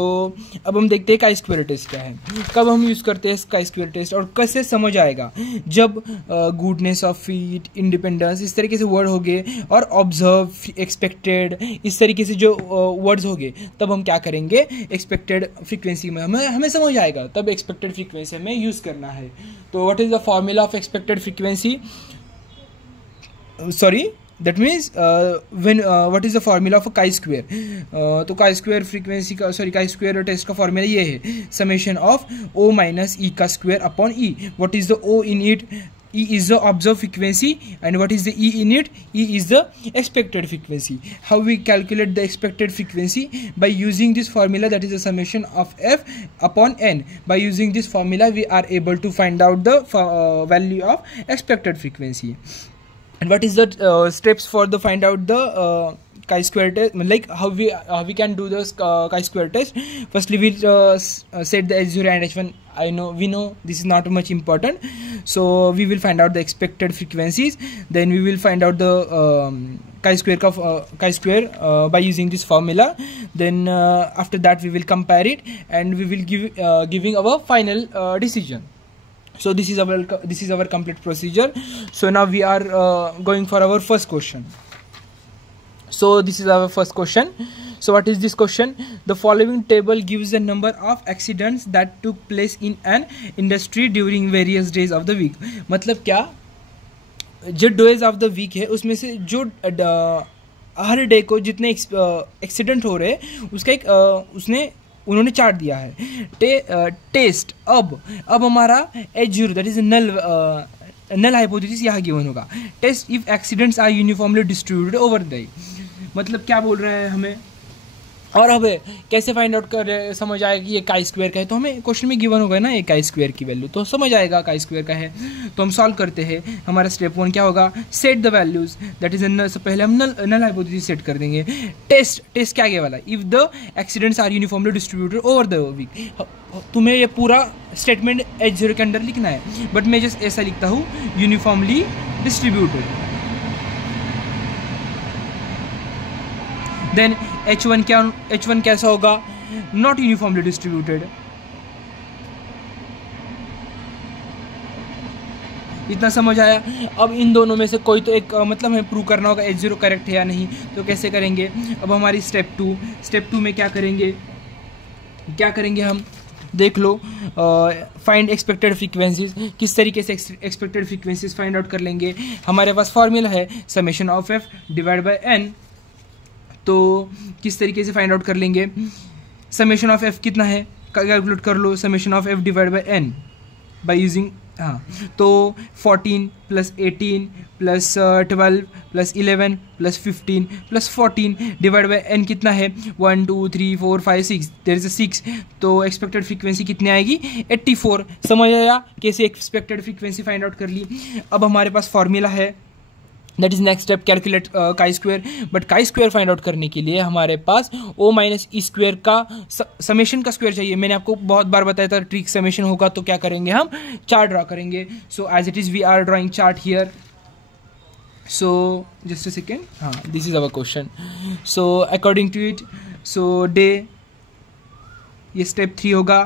अब हम देखते हैं काई स्क्वायर टेस्ट क्या है, कब हम यूज़ करते हैं काई स्क्वायर टेस्ट, और कैसे समझ आएगा। जब गुडनेस ऑफ फीट, इंडिपेंडेंस, इस तरीके से वर्ड हो गए, और ऑब्जर्व, एक्सपेक्टेड, इस तरीके से जो वर्ड्स हो गए, तब हम क्या करेंगे, एक्सपेक्टेड फ्रीक्वेंसी में हमें समझ आएगा, तब एक्सपेक्टेड फ्रीक्वेंसी हमें यूज़ करना है। तो what is the formula of expected frequency, sorry that means what is the formula of a chi-square, तो chi-square frequency का chi-square test का formula ये है, summation of O minus E का square upon E. What is the O in it? E is the observed frequency, and what is the E in it? E is the expected frequency. How we calculate the expected frequency? By using this formula, that is the summation of F upon N. By using this formula, we are able to find out the value of expected frequency. And what is the steps for the find out the chi-square test, like how we can do this chi-square test? Firstly, we'll set the H0 and H1. We know this is not much important, so we will find out the expected frequencies. Then we will find out the chi-square by using this formula. Then after that we will compare it, and we will giving our final decision. So this is our complete procedure. So now we are going for our first question. So this is our first question. So what is this question? The following table gives the number of accidents that took place in an industry during various days of the week. मतलब क्या, जो डेज ऑफ द वीक है उसमें से जो हर डे को जितने एक्सीडेंट हो रहे हैं उसका एक उन्होंने चार्ट दिया है। टेस्ट अब हमारा H0 that is null hypothesis यहाँ गिवन होगा। Test if accidents are uniformly distributed over the day, मतलब क्या बोल रहे हैं हमें, और अब कैसे फाइंड आउट कर समझ आएगा कि ये काई स्क्वायर का है। तो हमें क्वेश्चन में गिवन होगा ना ये काई स्क्वायर की वैल्यू, तो समझ आएगा काई स्क्वायर का है। तो हम सॉल्व करते हैं। हमारा स्टेप 1 क्या होगा, set the values, that is पहले हम नल हाइपोथेसिस सेट कर देंगे। टेस्ट क्या वाला, if the accidents are uniformly distributed over the week. तुम्हें ये पूरा स्टेटमेंट H0 के अंडर लिखना है, बट मैं जस्ट ऐसा लिखता हूँ, यूनिफॉर्मली डिस्ट्रीब्यूटेड। देन H1 कैसा होगा, नॉट यूनिफॉर्मली डिस्ट्रीब्यूटेड। इतना समझ आया। अब इन दोनों में से कोई तो एक मतलब हमें प्रूव करना होगा H0 करेक्ट है या नहीं। तो कैसे करेंगे, अब हमारी स्टेप टू में क्या करेंगे हम, देख लो, फाइंड एक्सपेक्टेड फ्रीक्वेंसीज। किस तरीके से एक्सपेक्टेड फ्रीक्वेंसीज फाइंड आउट कर लेंगे। हमारे पास फॉर्मूला है summation of F divide by N। तो किस तरीके से फाइंड आउट कर लेंगे, समेशन ऑफ F कितना है कैलकुलेट कर लो, summation of F divide by N by using, तो 14 plus 18 plus 12 plus 11 plus 15 plus 14 divide by N कितना है, 1 2 3 4 5 6, देयर इज अ 6। तो एक्सपेक्टेड फ्रीक्वेंसी कितनी आएगी, 84। समझ आया कैसे एक्सपेक्टेड फ्रीक्वेंसी फाइंड आउट कर ली। अब हमारे पास फॉर्मूला है, that is next step, calculate chi square. But chi square find out करने के लिए हमारे पास O माइनस ई स्क्वायर का समेशन का स्क्वायर चाहिए। मैंने आपको बहुत बार बताया था ट्रिक, समेशन होगा तो क्या करेंगे, हम चार्ट ड्रा करेंगे। So as it is we are drawing chart here. So just a second, this is our question. So according to it, so day, ये स्टेप 3 होगा।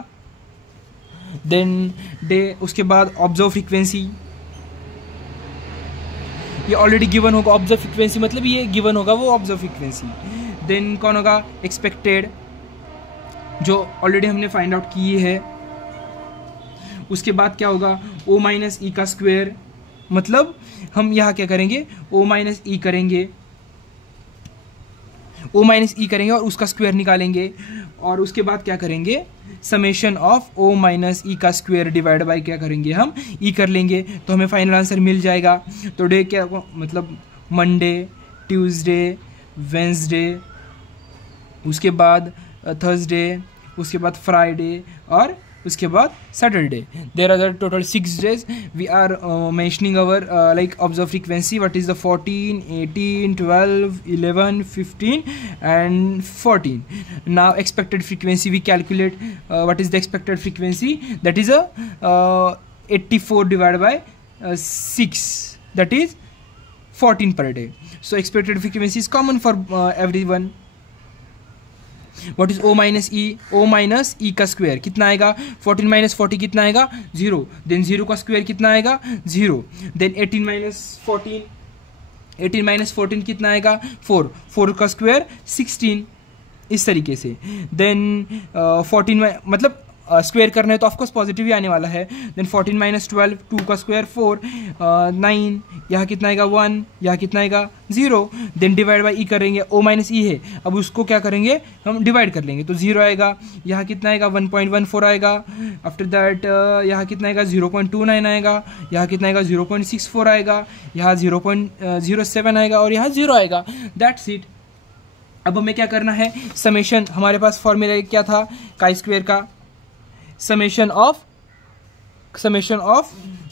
देन डे, उसके बाद ऑब्जर्व फ्रीक्वेंसी, ये ऑलरेडी गिवन होगा। ऑब्जर्व फ्रीक्वेंसी मतलब ये गिवन होगा वो ऑब्जर्व फ्रीक्वेंसी। देन कौन होगा, एक्सपेक्टेड, जो ऑलरेडी हमने फाइंड आउट की है। उसके बाद क्या होगा, O माइनस ई का स्क्वायर, मतलब हम यहाँ क्या करेंगे, O माइनस ई करेंगे, O माइनस ई करेंगे और उसका स्क्वायर निकालेंगे। और उसके बाद क्या करेंगे, summation of O minus E का स्क्वायर डिवाइड बाय क्या करेंगे, हम ई कर लेंगे। तो हमें फाइनल आंसर मिल जाएगा। तो डे क्या मतलब मंडे, ट्यूसडे, वेंसडे, उसके बाद थर्सडे, उसके बाद फ्राइडे और उसके बाद Saturday. There are total 6 days. We are mentioning our like observe frequency. What is the 14, 18, 12, 11, 15 and 14. Now expected frequency we calculate. What is the expected frequency? That is a 84 divided by 6, that is 14 per day. So expected frequency is common for everyone. What is O minus E? O minus E का स्क्वायर कितना आएगा? 14 minus 40 कितना आएगा? 0. Then 0 का स्क्वायर कितना आएगा? 0. Then 18 minus 14. 18 minus 14 कितना आएगा? 4. 4 का स्क्वायर 16. इस तरीके से. Then 14 मतलब स्क्वायर करना है तो ऑफकोर्स पॉजिटिव ही आने वाला है. देन 14 माइनस 12, 2 का स्क्वायर 4, 9, यहाँ कितना आएगा 1, यहाँ कितना आएगा 0. देन डिवाइड बाई ई करेंगे. ओ माइनस ई है, अब उसको क्या करेंगे हम डिवाइड कर लेंगे तो 0 आएगा. यहाँ कितना आएगा 1.14 आएगा. आफ्टर दैट यहाँ कितना आएगा 0.29 आएगा. यहाँ कितना आएगा 0.64 आएगा. यहाँ 0.07 आएगा और यहाँ 0 आएगा. That's it. अब हमें क्या करना है? समेशन, हमारे पास फॉर्मूला क्या था काई स्क्वायर का? Summation of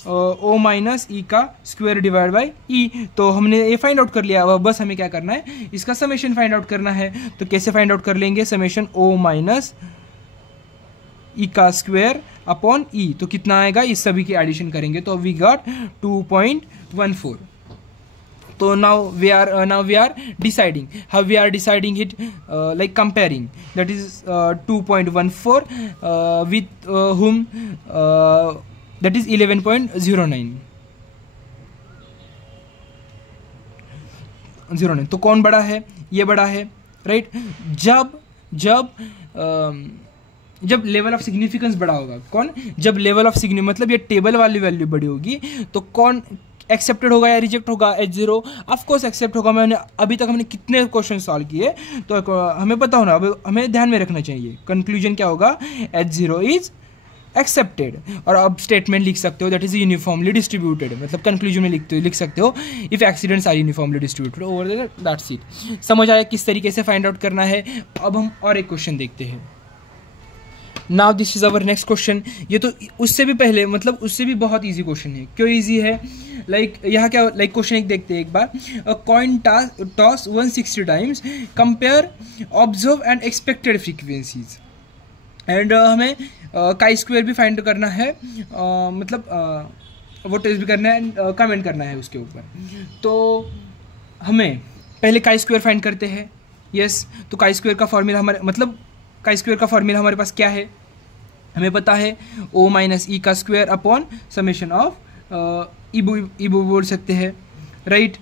O minus E का स्क्वायर डिवाइड बाई ई. तो हमने ये फाइंड आउट कर लिया. अब बस हमें क्या करना है? इसका समेशन फाइंड आउट करना है. तो कैसे फाइंड आउट कर लेंगे? समेशन ओ माइनस ई का स्क्वायर अपॉन ई. तो कितना आएगा? इस सभी की एडिशन करेंगे तो we got 2.14. So now we are deciding. How we are deciding it? Like comparing. That is 2.14 with whom? That is 11.09. 09. तो कौन बड़ा है? ये बड़ा है, राइट? जब लेवल ऑफ सिग्निफिकेंस बड़ा होगा. कौन? जब लेवल ऑफ सिग्निफिकेंस मतलब ये टेबल वाली वैल्यू बड़ी होगी तो कौन एक्सेप्टेड होगा या रिजेक्ट होगा? H0 ऑफकोर्स एक्सेप्ट होगा. अभी तक हमने कितने क्वेश्चन सॉल्व किए तो हमें पता होना. अब हमें ध्यान में रखना चाहिए. कंक्लूजन क्या होगा? H0 is accepted. और अब स्टेटमेंट लिख सकते हो दैट इज यूनिफॉर्मली डिस्ट्रीब्यूटेड. मतलब कंक्लूजन में लिख सकते हो if accidents are uniformly distributed over that's it. समझ आया किस तरीके से फाइंड आउट करना है? अब हम और एक क्वेश्चन देखते हैं. Now this is our next question. ये तो उससे भी पहले मतलब उससे भी बहुत इजी क्वेश्चन है. क्यों इजी है? लाइक यहाँ क्या लाइक क्वेश्चन एक देखते हैं एक बार. Coin toss 160 times, compare observe and expected frequencies. And हमें काई स्क्वायर भी फाइंड करना है. मतलब वो टेस्ट भी करना है, कमेंट करना है उसके ऊपर. तो हमें पहले काई स्क्वायर फाइंड करते हैं. यस. तो काई स्क्वायर का फॉर्मूला हमारे मतलब काई स्क्वायर का फॉर्मूला हमारे पास क्या है? हमें पता है ओ माइनस ई का स्क्वायर अपॉन समेशन ऑफ ई बोल सकते हैं, राइट?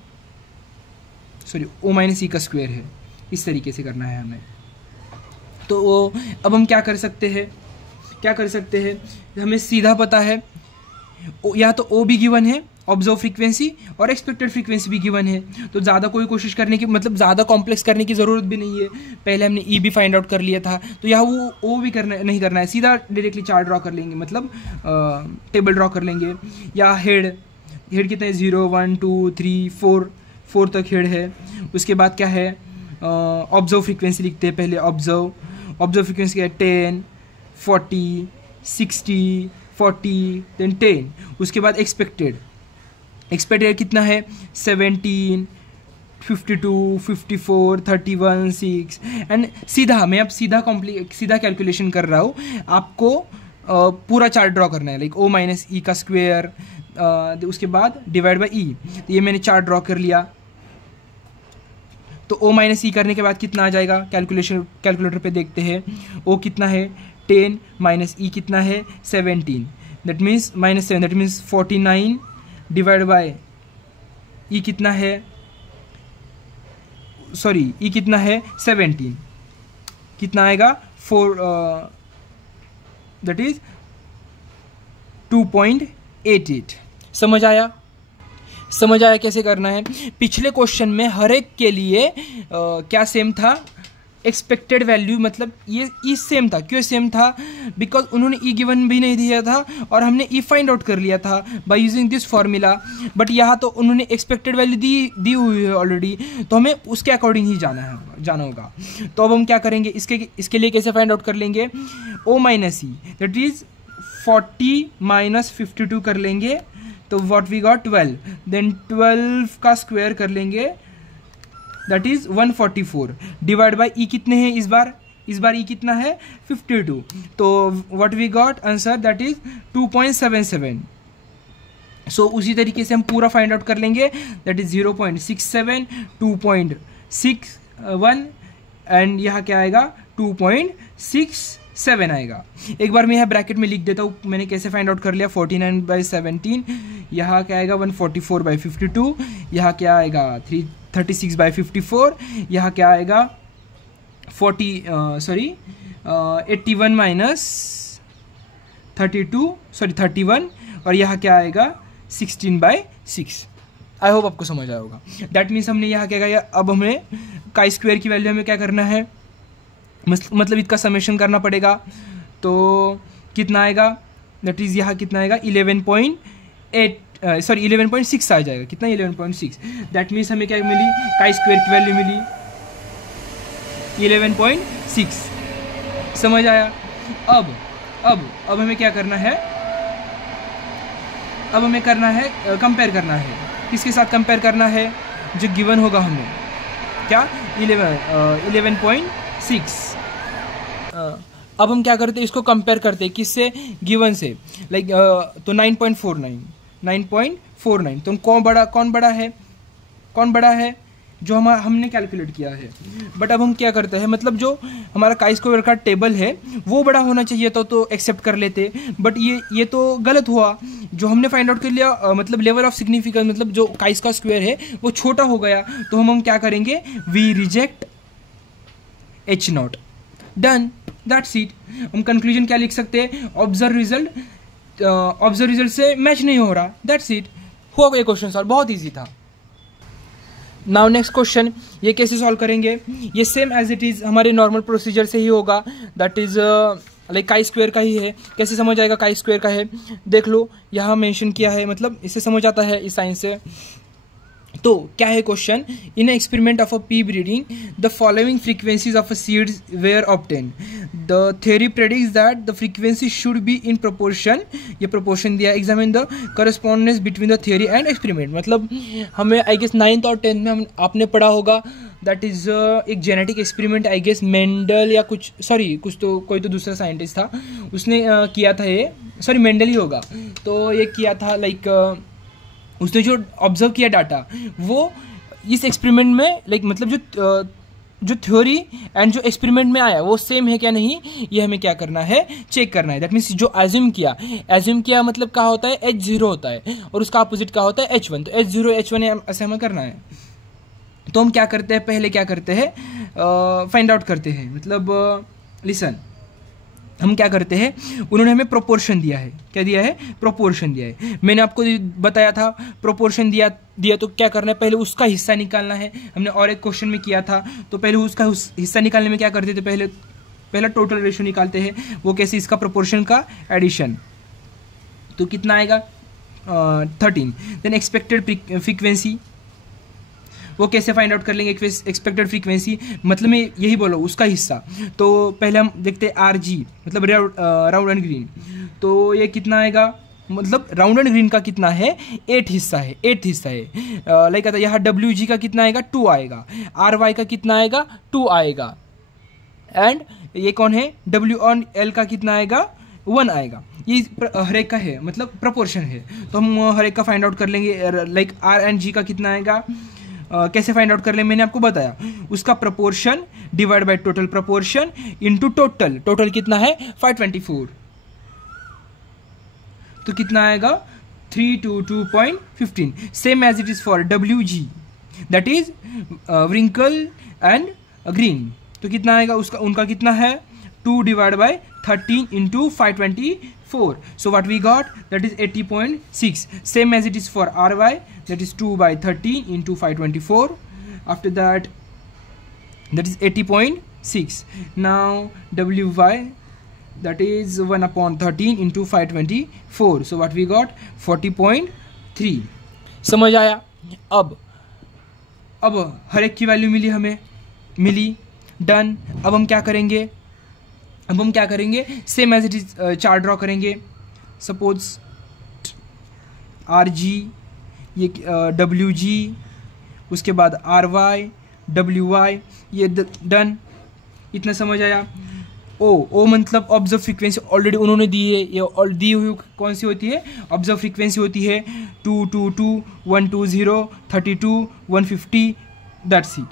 सॉरी, ओ माइनस ई का स्क्वायर है. इस तरीके से करना है हमें. तो अब हम क्या कर सकते हैं? हमें सीधा पता है या तो ओ भी गिवन है, ऑब्जर्व फ्रीक्वेंसी, और एक्सपेक्टेड फ्रीक्वेंसी भी गिवन है. तो ज़्यादा कोई कोशिश करने की मतलब ज़्यादा कॉम्प्लेक्स करने की ज़रूरत भी नहीं है. पहले हमने ई भी फाइंड आउट कर लिया था तो यहाँ वो ओ भी नहीं करना है. सीधा डायरेक्टली चार्ट ड्रॉ कर लेंगे, मतलब टेबल ड्रॉ कर लेंगे. या हेड कितना है? 0, 1, 2, 3, 4 तक हेड है. उसके बाद क्या है? ऑब्जर्व फ्रीक्वेंसी लिखते हैं पहले. ऑब्जर्व फ्रीक्वेंसी क्या है? 10, 40, 60, 40, देन 10. उसके बाद एक्सपेक्टेड कितना है? 17, 52, 54, 31, 6. एंड सीधा मैं अब सीधा कैलकुलेशन कर रहा हूँ. आपको पूरा चार्ट ड्रॉ करना है. लाइक ओ माइनस ई का स्क्वायर, उसके बाद डिवाइड बाई ई. तो ये मैंने चार्ट ड्रॉ कर लिया. तो ओ माइनस ई करने के बाद कितना आ जाएगा? कैलकुलेटर पे देखते हैं. ओ कितना है? 10 माइनस ई कितना है? 17. That means -7, that means 49 divide by E कितना है? सॉरी, ई कितना है? 17. कितना आएगा? 4, दैट इज 2.88. समझ आया कैसे करना है? पिछले क्वेश्चन में हर एक के लिए क्या सेम था? एक्सपेक्टेड वैल्यू, मतलब ये ई सेम था. क्यों सेम था? बिकॉज उन्होंने ई गिवन भी नहीं दिया था और हमने ई फाइंड आउट कर लिया था bye using this formula. But यहाँ तो उन्होंने एक्सपेक्टेड वैल्यू दी हुई है ऑलरेडी, तो हमें उसके अकॉर्डिंग ही जाना होगा. तो अब हम क्या करेंगे? इसके लिए कैसे फाइंड आउट कर लेंगे? O minus E, that is 40 minus 52 कर लेंगे तो व्हाट वी गॉट 12, देन 12 का स्क्वायर कर लेंगे that is 144 divide by E कितने हैं इस बार ई कितना है 52, तो what we got answer that is 2.77। So उसी तरीके से हम पूरा फाइंड आउट कर लेंगे दैट इज 0.67, 2.61 एंड यहाँ क्या आएगा 2.67 आएगा। एक बार मैं यहाँ ब्रैकेट में लिख देता हूँ मैंने कैसे फाइंड आउट कर लिया। 49/17 यहाँ क्या आएगा 144/52, यहाँ क्या आएगा 336/54, यहाँ क्या आएगा 81 माइनस 31 और यहाँ क्या आएगा 16/6। आई होप आपको समझ आया होगा। दैट मीन्स हमने यहाँ क्या किया, अब हमें काई स्क्वायर की वैल्यू हमें क्या करना है, मतलब इसका समेशन करना पड़ेगा। तो कितना आएगा दैट इज यहाँ कितना आएगा 11.6 आ जाएगा। कितना 11.6। दैट मीन्स हमें क्या मिली, काई स्क्वायर की वैल्यू मिली 11.6। समझ आया। अब हमें क्या करना है, अब हमें करना है कंपेयर करना है। किसके साथ कंपेयर करना है, जो गिवन होगा हमें क्या 11.6। अब हम क्या करते हैं, इसको कंपेयर करते हैं किससे, गिवन से, लाइक तो 9.49 तो कौन बड़ा है जो हमने कैलकुलेट किया है। बट अब हम क्या करते हैं, मतलब जो हमारा काई स्क्वायर का टेबल है वो बड़ा होना चाहिए था तो एक्सेप्ट कर लेते, बट ये तो गलत हुआ। जो हमने फाइंड आउट कर लिया मतलब लेवल ऑफ सिग्निफिकेंस, मतलब जो काई का स्क्वायर है वो छोटा हो गया, तो हम क्या करेंगे, we reject H0। Done, that's it. हम कंक्लूजन क्या लिख सकते हैं, ऑब्जर्व रिजल्ट से मैच नहीं हो रहा, दैट्स इट। हुआ ये क्वेश्चन सॉल्व, बहुत ईजी था। नाउ नेक्स्ट क्वेश्चन, ये कैसे सॉल्व करेंगे, ये सेम एज इट इज हमारे नॉर्मल प्रोसीजर से ही होगा, that is like chi square का ही है। कैसे समझ आएगा, काई स्क्वायर का है, देख लो यहाँ मेंशन किया है, मतलब इससे समझ आता है इस साइन से। तो क्या है question, in experiment of a pea breeding the following frequencies of a seeds were obtain, the theory predicts that the frequency should be in proportion, ये प्रोपोर्शन दिया, examine the correspondence between the theory and experiment. मतलब हमें आई गेस 9th और 10th में आपने पढ़ा होगा, दैट इज एक genetic experiment, I guess Mendel या कुछ तो कोई तो दूसरा साइंटिस्ट था उसने किया था, ये मेंडल ही होगा। तो ये किया था लाइक उसने जो ऑब्जर्व किया डाटा वो इस एक्सपेरिमेंट में लाइक मतलब जो थ्योरी एंड जो एक्सपेरिमेंट में आया वो सेम है क्या नहीं, ये हमें क्या करना है, चेक करना है। दैट मीन्स जो एज्यूम किया मतलब क्या होता है, H0 होता है और उसका अपोजिट क्या होता है H1, तो H0 H1 ऐसे हमें करना है। तो हम क्या करते हैं, पहले क्या करते हैं, फाइंड आउट करते हैं, मतलब लिसन, हम क्या करते हैं, उन्होंने हमें प्रोपोर्शन दिया है, क्या दिया है, प्रोपोर्शन दिया है। मैंने आपको बताया था प्रोपोर्शन दिया तो क्या करना है, पहले उसका हिस्सा निकालना है। हमने और एक क्वेश्चन में किया था, तो पहले उसका हिस्सा निकालने में क्या करते थे, पहला टोटल रेशियो निकालते हैं। वो कैसे, इसका प्रोपोर्शन का एडिशन, तो कितना आएगा 13। देन एक्सपेक्टेड फ्रीक्वेंसी, वो कैसे फाइंड आउट कर लेंगे, एक्सपेक्टेड फ्रीक्वेंसी मतलब मैं यही बोला उसका हिस्सा। तो पहले हम देखते हैं RG मतलब राउंड एंड ग्रीन, तो ये कितना आएगा, मतलब राउंड एंड ग्रीन का कितना है, 8 हिस्सा है। लाइक आता यहाँ WG का कितना आएगा, 2 आएगा, RY का कितना आएगा, 2 आएगा, एंड ये कौन है, WL का कितना आएगा, 1 आएगा। ये हर एक का है, मतलब प्रोपोर्शन है, तो हम हर एक का फाइंड आउट कर लेंगे। लाइक R एंड G का कितना आएगा, कैसे फाइंड आउट कर ले, मैंने आपको बताया, उसका proportion divide by total proportion into total कितना है 524, तो कितना आएगा 322.15। Same as it is for WG that is wrinkle and green, तो कितना आएगा उनका कितना है 2 divide by 13 into 524, so what we got, that is 80.6. Same as it is for RY, that is 2 by 13 into 524. After that is 80.6. Now WY, that is 1 upon 13 into 524, so what we got 40.3. समझ आया। अब हर एक की वैल्यू मिली, डन। अब हम क्या करेंगे, same as it is chart draw करेंगे। सपोज आर जी, ये डब्ल्यू जी, उसके बाद आर वाई, डब्ल्यू वाई, ये डन। इतना समझ आया। ओ मतलब ऑब्जर्व फ्रीक्वेंसी ऑलरेडी उन्होंने दी है, ये दी हुई कौन सी होती है, ऑब्जर्व फ्रीक्वेंसी होती है 222, 120, 32, 150, दैट्स इट।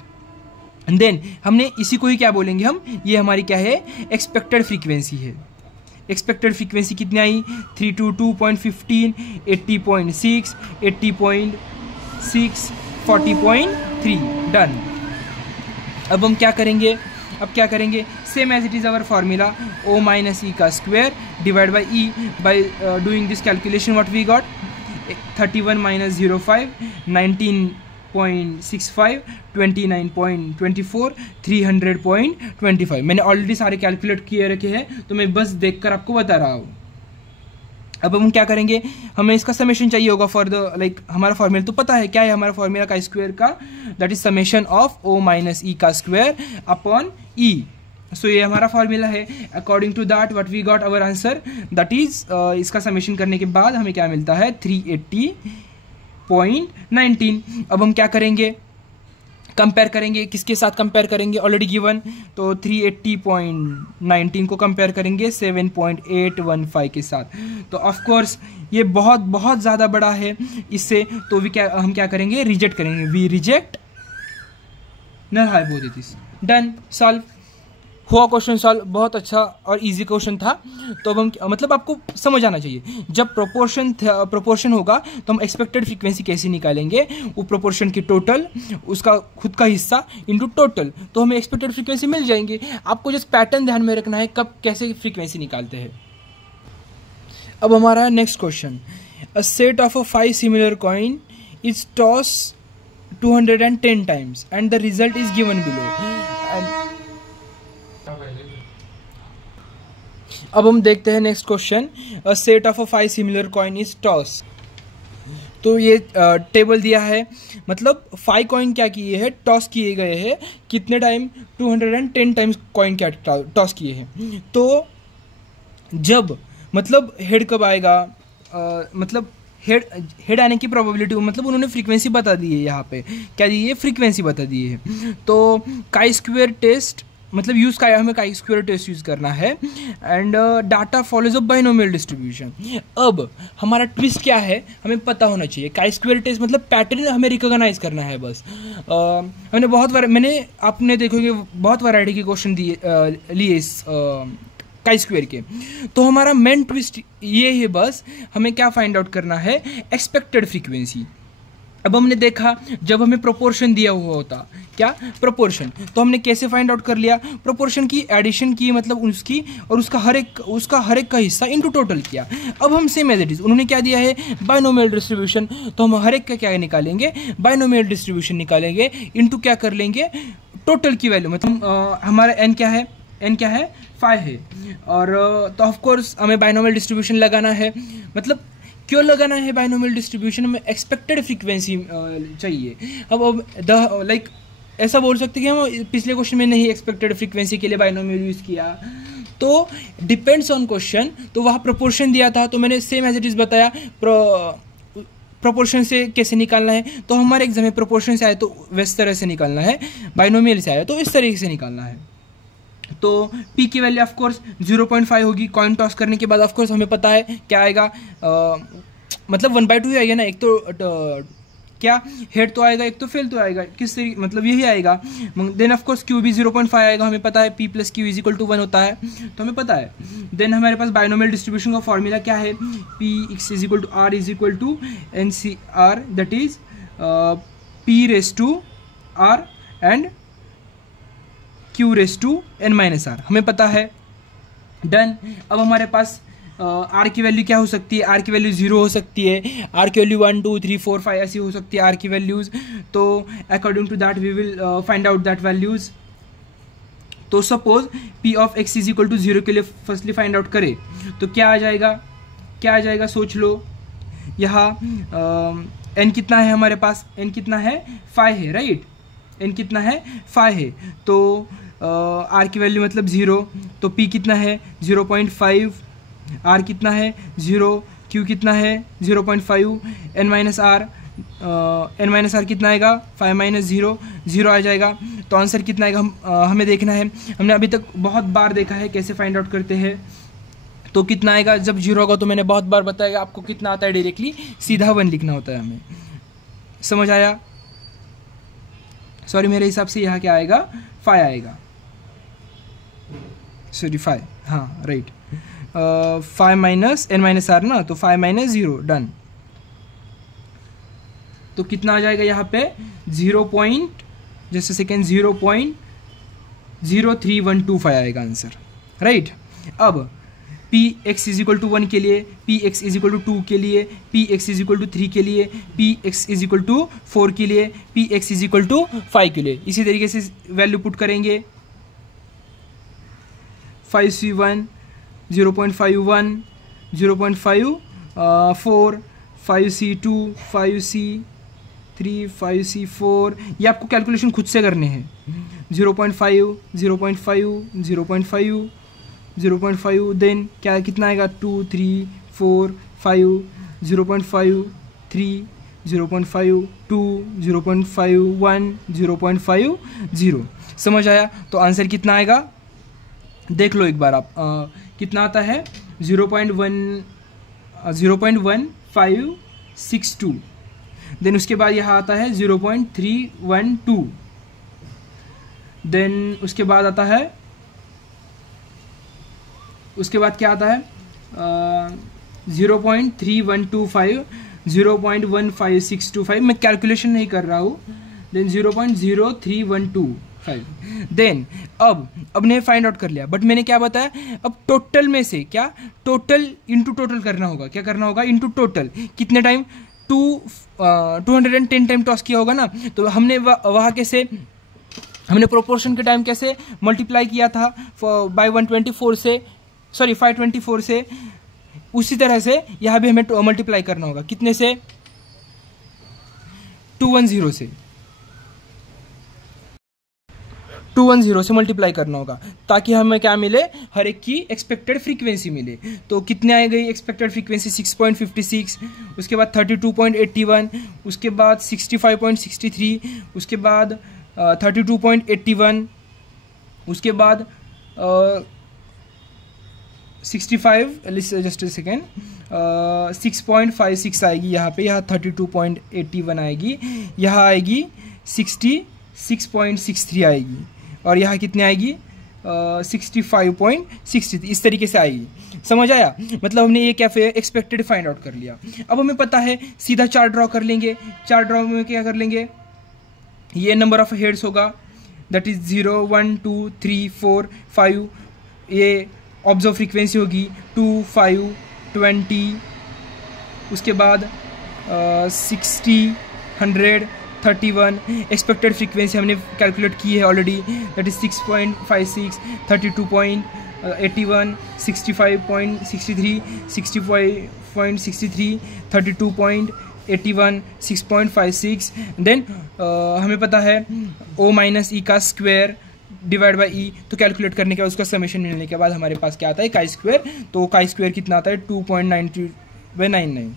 एंड देन हमने इसी को ही क्या बोलेंगे हम, ये हमारी क्या है, एक्सपेक्टेड फ्रीक्वेंसी है। एक्सपेक्टेड फ्रीक्वेंसी कितनी आई, 322.15, 80.6, 80.6, 40.3, डन। अब हम क्या करेंगे, same as it is our formula, O minus E का square divide by E, by doing this calculation what we got, 31 minus 05, 19.65, 29.24, 300.25। मैंने ऑलरेडी सारे कैलकुलेट किए रखे हैं, तो मैं बस देखकर आपको बता रहा हूँ। अब हम क्या करेंगे, हमें इसका समेशन चाहिए होगा फॉर द लाइक हमारा फॉर्मूला तो पता है क्या है हमारा फॉर्मूला का स्क्वायर का, that is summation of O minus E का स्क्वायर अपॉन ई। सो ये हमारा फॉर्मूला है। According to that what we got our answer, that is इसका समेशन करने के बाद हमें क्या मिलता है, 380.19। अब हम क्या करेंगे, कंपेयर करेंगे, किसके साथ कंपेयर करेंगे, ऑलरेडी गिवन, तो 380.19 को कंपेयर करेंगे 7.815 के साथ। तो ऑफ कोर्स ये बहुत बहुत ज़्यादा बड़ा है इससे, तो हम क्या करेंगे, रिजेक्ट करेंगे, we reject null hypothesis. Done, solve हुआ क्वेश्चन सॉल्व। बहुत अच्छा और इजी क्वेश्चन था। तो अब हम मतलब आपको समझ आना चाहिए, जब प्रोपोर्शन होगा तो हम एक्सपेक्टेड फ्रीक्वेंसी कैसे निकालेंगे, वो प्रोपोर्शन की टोटल, उसका खुद का हिस्सा इनटू टोटल, तो हमें एक्सपेक्टेड फ्रीक्वेंसी मिल जाएंगे। आपको जस्ट पैटर्न ध्यान में रखना है कब कैसे फ्रीक्वेंसी निकालते हैं। अब हमारा next question, a set of a 5 similar coin is toss 210 times and the result is given below. अब हम देखते हैं next question, a set of a 5 similar coin is toss. तो ये टेबल दिया है, मतलब 5 कॉइन क्या किए हैं, टॉस किए गए हैं, कितने टाइम, 210 टाइम्स कॉइन क्या टॉस किए हैं। तो जब मतलब हेड कब आएगा, मतलब हेड आने की प्रोबेबिलिटी, मतलब उन्होंने फ्रीक्वेंसी बता दी है, यहाँ पे क्या दी है, फ्रीक्वेंसी बता दी है। तो काई स्क्वायर टेस्ट, मतलब हमें काई स्क्वायर टेस्ट यूज करना है, and data follows a binomial distribution. अब हमारा ट्विस्ट क्या है, हमें पता होना चाहिए, काई स्क्वायर टेस्ट मतलब पैटर्न हमें रिकॉग्नाइज करना है बस। आपने देखोगे बहुत वैरायटी के क्वेश्चन लिए इस काई स्क्वायर के। तो हमारा मेन ट्विस्ट ये है, बस हमें क्या फाइंड आउट करना है, एक्सपेक्टेड फ्रीक्वेंसी। अब हमने देखा जब हमें प्रोपोर्शन दिया हुआ होता, क्या प्रोपोर्शन, तो हमने कैसे फाइंड आउट कर लिया, प्रोपोर्शन की एडिशन की, मतलब उसकी और उसका हर एक का हिस्सा इनटू टोटल किया। अब हम सेम एज इट इज, उन्होंने क्या दिया है, बाइनोमियल डिस्ट्रीब्यूशन, तो हम हर एक का क्या निकालेंगे, बाइनोमियल डिस्ट्रीब्यूशन निकालेंगे, इनटू क्या कर लेंगे, टोटल की वैल्यू, मतलब हमारा एन क्या है, 5 है, और तो ऑफ कोर्स हमें बाइनोमियल डिस्ट्रीब्यूशन लगाना है। मतलब क्यों लगाना है बाइनोमियल डिस्ट्रीब्यूशन, में एक्सपेक्टेड फ्रीक्वेंसी चाहिए। अब लाइक ऐसा बोल सकते हैं कि हम पिछले क्वेश्चन में नहीं एक्सपेक्टेड फ्रीक्वेंसी के लिए बाइनोमियल यूज किया, तो डिपेंड्स ऑन क्वेश्चन। तो वहाँ प्रोपोर्शन दिया था, तो मैंने सेम एज इट इज बताया प्रोपोर्शन से कैसे निकालना है। तो हमारे एग्जाम में प्रोपोर्शन से आए तो वैस तरह से निकालना है, बाइनोमियल से आया तो इस तरीके से निकालना है। तो P की वैल्यू ऑफ कोर्स 0.5 होगी। कॉइन टॉस करने के बाद ऑफ कोर्स हमें पता है क्या आएगा, मतलब 1/2 आएगा ना, एक तो क्या हेड तो आएगा, एक तो फेल तो आएगा, किस तरीके, मतलब यही आएगा। देन ऑफ कोर्स Q भी 0.5 आएगा, हमें पता है P + Q = 1 होता है, तो हमें पता है। देन हमारे पास बाइनोमियल डिस्ट्रीब्यूशन का फॉर्मूला क्या है, Px = R = NCR, that is P⁻R and Q⁻n-R, हमें पता है। डन। अब हमारे पास R की वैल्यू क्या हो सकती है, R की वैल्यू 0 हो सकती है, R की वैल्यू 1 2 3 4 5 ऐसी हो सकती है R की वैल्यूज। तो according to that we will find out that values. तो सपोज P ऑफ x = 0 के लिए फर्स्टली फाइंड आउट करें तो क्या आ जाएगा, सोच लो। यहाँ n कितना है हमारे पास, n कितना है, 5 है, राइट, n कितना है, 5 है। तो R की वैल्यू मतलब 0, तो P कितना है, 0.5, आर कितना है 0, क्यू कितना है 0.5, एन माइनस आर कितना आएगा 5 माइनस 0, 0 आ जाएगा। तो आंसर कितना आएगा हमें देखना है। हमने अभी तक बहुत बार देखा है कैसे फाइंड आउट करते हैं। तो कितना आएगा जब 0 होगा, तो मैंने बहुत बार बताया आपको कितना आता है, डायरेक्टली सीधा 1 लिखना होता है हमें। समझ आया? सॉरी, मेरे हिसाब से यहाँ क्या आएगा 5 आएगा, सॉरी 5, हाँ right, 5 minus N minus R ना, तो 5 माइनस 0 डन। तो कितना आ जाएगा यहाँ पे 0.0312 आएगा आंसर, राइट। अब P X is equal to 1 के लिए, P X is equal to 2 के लिए, P X is equal to 3 के लिए, P X is equal to 4 के लिए, P X is equal to 5 के लिए इसी तरीके से वैल्यू पुट करेंगे। 5C1 0.51, 0.54, 5C2, 5C3, 5C4, ये आपको कैलकुलेशन खुद से करने हैं। 0.5, 0.5, 0.5, 0.5, देन क्या कितना आएगा 2, 3, 4, 5, 0.5, 3, 0.5, 2, 0.5, 1, 0.5, 0। समझ आया? तो आंसर कितना आएगा देख लो एक बार आप, कितना आता है 0.1562, देन उसके बाद यहाँ आता है 0.312, देन उसके बाद आता है, उसके बाद क्या आता है 0.3125, 0.15625, मैं कैलकुलेशन नहीं कर रहा हूँ, देन 0.0312, देन अब ने फाइंड आउट कर लिया, बट मैंने क्या बताया, अब टोटल में से क्या टोटल इंटू टोटल करना होगा, क्या करना होगा इंटू टोटल, कितने टाइम 210 टाइम टॉस किया होगा ना, तो हमने वहाँ कैसे, हमने प्रोपोर्शन के टाइम कैसे मल्टीप्लाई किया था बाय 124 से, सॉरी 524 से, उसी तरह से यहाँ भी हमें मल्टीप्लाई करना होगा, कितने से 210 से, 210 से मल्टीप्लाई करना होगा, ताकि हमें क्या मिले, हर एक की एक्सपेक्टेड फ्रीक्वेंसी मिले। तो कितने आ गई एक्सपेक्टेड फ्रीक्वेंसी 6.56, उसके बाद 32.81, उसके बाद 65.63, उसके बाद 32.81, उसके बाद जस्ट सेकेंड 6.56 आएगी यहाँ पे, यहाँ 32.81 आएगी, यहाँ आएगी 66.63 आएगी, और यहाँ कितनी आएगी 65.63, इस तरीके से आएगी। समझ आया? मतलब हमने ये क्या एक्सपेक्टेड फाइंड आउट कर लिया। अब हमें पता है सीधा चार्ट ड्रॉ कर लेंगे। चार्ट ड्रॉ में क्या कर लेंगे, ये नंबर ऑफ हेड्स होगा, दैट इज 0, 1, 2, 3, 4, 5, ये ऑब्जर्व फ्रीक्वेंसी होगी 2, 5, 20, उसके बाद 60, 100, 31, एक्सपेक्टेड फ्रीक्वेंसी हमने कैलकुलेट की है ऑलरेडी, दैट इज 6.56, 32.81, 65.63, 65.63, 32.81, 6.56, देन हमें पता है O माइनस ई का स्क्वायर डिवाइड बाई ई, तो कैलकुलेट करने के बाद उसका समेशन मिलने के बाद हमारे पास क्या आता है काई स्क्वायर, तो काई स्क्वायर कितना आता है 2.9299।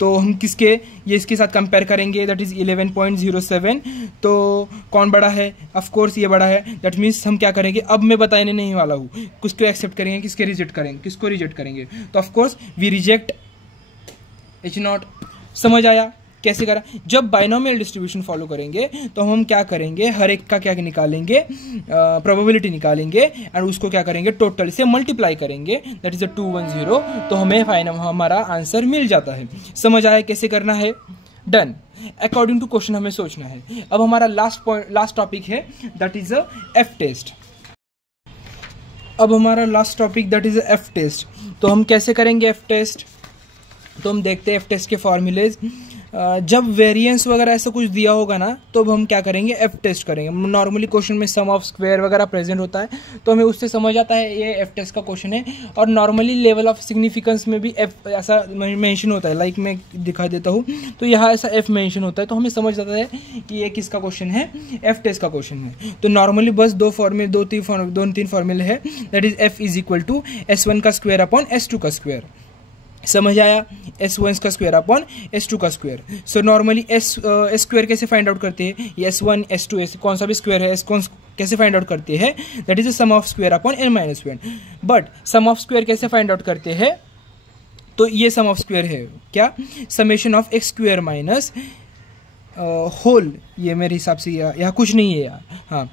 तो हम किसके ये इसके साथ कंपेयर करेंगे, दैट इज 11.07, तो कौन बड़ा है, ऑफ कोर्स ये बड़ा है, दैट मीन्स हम क्या करेंगे, अब मैं बताने नहीं वाला हूँ किसको एक्सेप्ट करेंगे किसको रिजेक्ट करेंगे, तो of course we reject H0। समझ आया कैसे करा? जब बाइनोमियल डिस्ट्रीब्यूशन फॉलो करेंगे तो हम क्या करेंगे, हर एक का क्या निकालेंगे, प्रोबेबिलिटी निकालेंगे, एंड उसको क्या करेंगे टोटल से मल्टीप्लाई करेंगे, दैट इज 210, तो हमें हमारा आंसर मिल जाता है। समझ आया कैसे करना है? डन। अकॉर्डिंग टू क्वेश्चन हमें सोचना है। अब हमारा लास्ट टॉपिक है, दैट इज एफ टेस्ट। अब हमारा last topic that is F test. तो हम कैसे करेंगे एफ टेस्ट, तो हम देखते हैं एफ टेस्ट के फॉर्मूलेज। जब वेरिएंस वगैरह ऐसा कुछ दिया होगा ना तो अब हम क्या करेंगे, एफ टेस्ट करेंगे। नॉर्मली क्वेश्चन में सम ऑफ स्क्वायर वगैरह प्रेजेंट होता है तो हमें उससे समझ आता है ये एफ टेस्ट का क्वेश्चन है। और नॉर्मली लेवल ऑफ सिग्निफिकेंस में भी एफ ऐसा मेंशन होता है, लाइक मैं दिखा देता हूँ तो यहाँ ऐसा एफ मेंशन होता है तो हमें समझ आता है कि ये किसका क्वेश्चन है, एफ टेस्ट का क्वेश्चन है। तो नॉर्मली बस दो तीन फॉर्मूले है, that is F is equal to S1 का स्क्वायर अपॉन S2 का स्क्वायर। समझ आया, S1 का स्क्वायर अपॉन S2 का square. So normally S square कैसे फाइंड आउट करते हैं, ये S1 S2 कौन सा भी स्क्वायर है कैसे फाइंड आउट करते हैं, that is the sum of square upon n-1। But sum of square कैसे फाइंड आउट करते हैं, तो ये सम ऑफ स्क्वायर है क्या, summation of X square minus whole, ये मेरे हिसाब से यहाँ कुछ नहीं है यार, हाँ,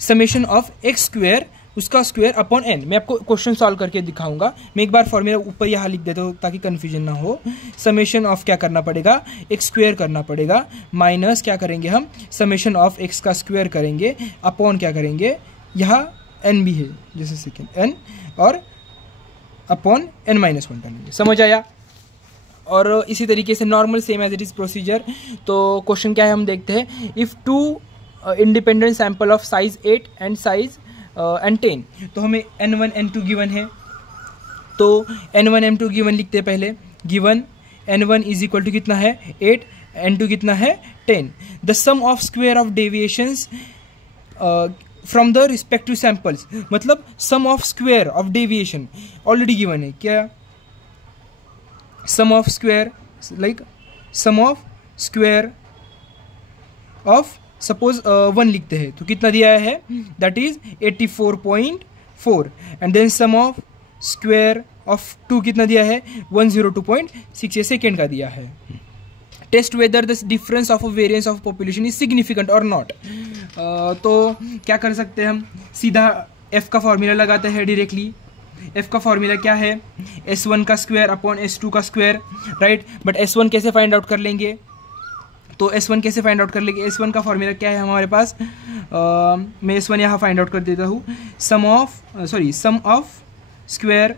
समेशन ऑफ एक्स स्क्वायर उसका स्क्वायर अपॉन n। मैं आपको क्वेश्चन सॉल्व करके दिखाऊंगा। मैं एक बार फॉर्मूला ऊपर यहाँ लिख देता हूँ ताकि कंफ्यूजन ना हो। समेशन ऑफ क्या करना पड़ेगा, एक्स स्क्वायर करना पड़ेगा, माइनस क्या करेंगे हम, समेशन ऑफ एक्स का स्क्वायर करेंगे, अपॉन क्या करेंगे, यहाँ n भी है जैसे सेकेंड n, और अपॉन n-1 करेंगे। समझ आया। और इसी तरीके से normal same as it is procedure. तो क्वेश्चन क्या है हम देखते हैं, if two independent sample of size 8 and size and 10, तो हमें n1 n2 गिवन है, तो n1 n2 गिवन लिखते हैं पहले। Given n1 is equal to कितना है 8, n2 कितना है 10। The sum of square of deviations from the respective samples, मतलब sum of square of deviation already given है क्या, sum of square like sum of square of suppose 1 लिखते हैं तो कितना दिया है, that is 84.4, and then sum of square of 2 कितना दिया है 102.6, ये सेकेंड का दिया है। Test whether the difference of variance of population is significant और नॉट। तो क्या कर सकते हैं हम, सीधा एफ का फॉर्मूला लगाते हैं डायरेक्टली। एफ का फॉर्मूला क्या है, S1 का स्क्वायर अपॉन S2 का स्क्वायर, राइट। बट S1 कैसे फाइंड आउट कर लेंगे, तो S1 कैसे फाइंड आउट कर लेंगे, S1 का फॉर्मूला क्या है हमारे पास, मैं S1 यहाँ फाइंड आउट कर देता हूँ, sum of square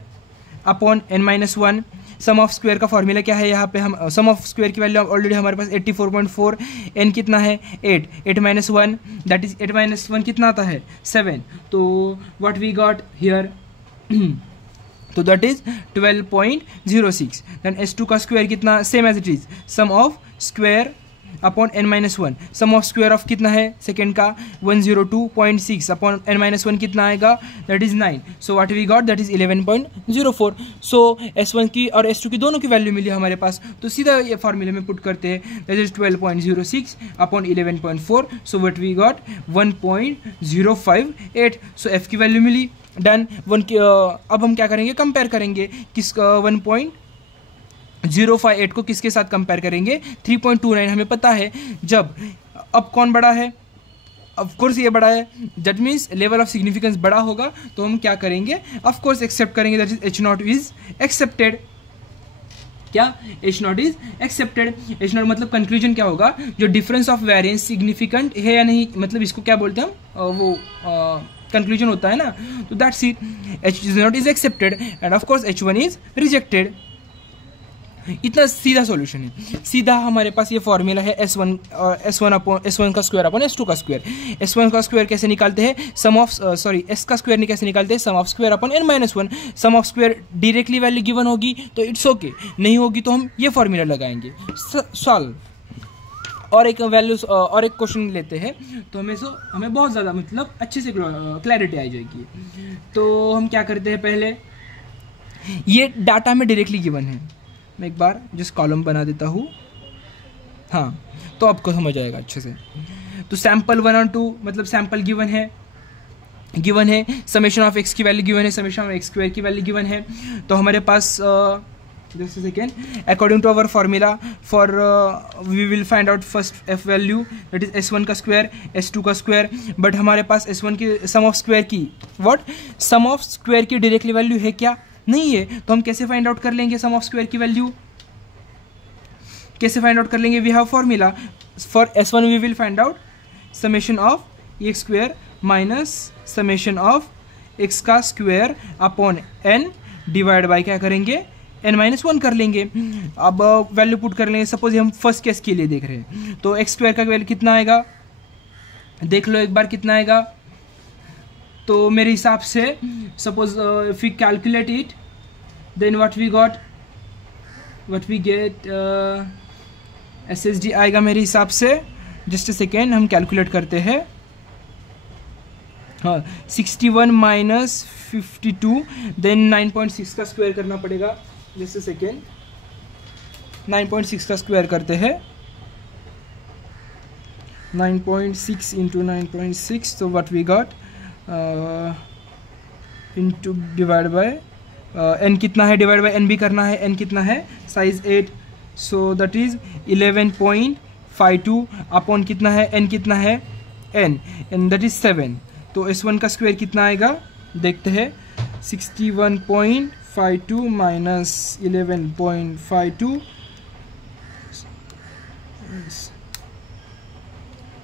upon n-1। Sum of square का फॉर्मूला क्या है, यहाँ पे हम सम ऑफ स्क्वायर की वैल्यू ऑलरेडी हमारे पास 84.4, n कितना है 8-1, दैट इज 8-1 कितना आता है 7, तो व्हाट वी गॉट हियर, तो दैट इज 12.06। देन S2 का स्क्वायर कितना, same as it is sum of square upon n-1, sum of square of कितना है सेकेंड का 102.6 अपॉन n-1 कितना आएगा, that is 9, so what we got that is 11.04। सो S1 की और S2 की दोनों की वैल्यू मिली हमारे पास, तो सीधा ये फॉर्मूले में पुट करते हैं, that is 12.06 upon 11.4, so what we got 1.058, so F की वैल्यू मिली, डन। अब हम क्या करेंगे, कंपेयर करेंगे किसका 1.058 को किसके साथ कंपेयर करेंगे, 3.29 हमें पता है। जब अब कौन बड़ा है, ऑफ कोर्स ये बड़ा है, that means level of significance बड़ा होगा, तो हम क्या करेंगे, ऑफ कोर्स एक्सेप्ट करेंगे, that is H0 is accepted. क्या H0 इज एक्सेप्टेड, H0 मतलब कंक्लूजन क्या होगा, जो डिफरेंस ऑफ वेरिएंस सिग्निफिकेंट है या नहीं, मतलब इसको क्या बोलते हैं हम, वो कंक्लूजन होता है ना, तो that's it, H0 is accepted end of course H1 is rejected. इतना सीधा सॉल्यूशन है। सीधा हमारे पास ये फॉर्मूला है S1 का स्क्वायर अपॉन S2 का स्क्वायर। S1 का स्क्वायर कैसे निकालते हैं, S का स्क्वायर कैसे निकालते हैं, sum of square upon n-1। Sum of square directly value given होगी तो इट्स ओके, नहीं होगी तो हम ये फॉर्मूला लगाएंगे, सॉल्व। और एक वैल्यू और एक क्वेश्चन लेते हैं तो हमें बहुत ज़्यादा मतलब अच्छे से क्लैरिटी आ जाएगी। तो हम क्या करते हैं, पहले ये डाटा में डायरेक्टली गिवन है, मैं एक बार जस्ट कॉलम बना देता हूँ, हाँ, तो आपको समझ आएगा अच्छे से। तो सैंपल 1 और 2 मतलब सैंपल गिवन है, समेशन ऑफ एक्स की वैल्यू गिवन है, समेशन ऑफ एक्स स्क्वायर की वैल्यू गिवन है। तो हमारे पास just a second, according to our formula for we will find out first F value, that is S1 का स्क्वायर S2 का स्क्वायर। बट हमारे पास S1 की सम ऑफ स्क्वायर की सम ऑफ स्क्वायर की डायरेक्टली वैल्यू है क्या, नहीं है, तो हम कैसे फाइंड आउट कर लेंगे सम ऑफ स्क्वायर की वैल्यू, कैसे फाइंड आउट कर लेंगे, we have formula for S1 we will find out summation of X square minus summation of X का square upon n divide by क्या करेंगे n-1 कर लेंगे। अब वैल्यू पुट कर लेंगे, सपोज हम फर्स्ट केस के लिए देख रहे हैं, तो एक्स स्क्वायर का वैल्यू कितना आएगा, देख लो एक बार कितना आएगा। तो मेरे हिसाब से suppose if we calculate it, then what we get SSD आएगा मेरे हिसाब से। जस्ट अ सेकेंड, हम कैलकुलेट करते हैं। हाँ, 61 माइनस 52, देन 9.6 का स्क्वायर करना पड़ेगा। जस्ट अ सेकेंड, 9.6 का स्क्वायर करते हैं। 9.6 इंटू 9.6, तो what we got into divide by n कितना है, डिवाइड बाय n भी करना है। n कितना है, size 8, so that is 11.52 upon कितना है, n कितना है, n दैट इज 7। तो S1 का स्क्वायर कितना आएगा, देखते हैं। 61.52 माइनस 11.52,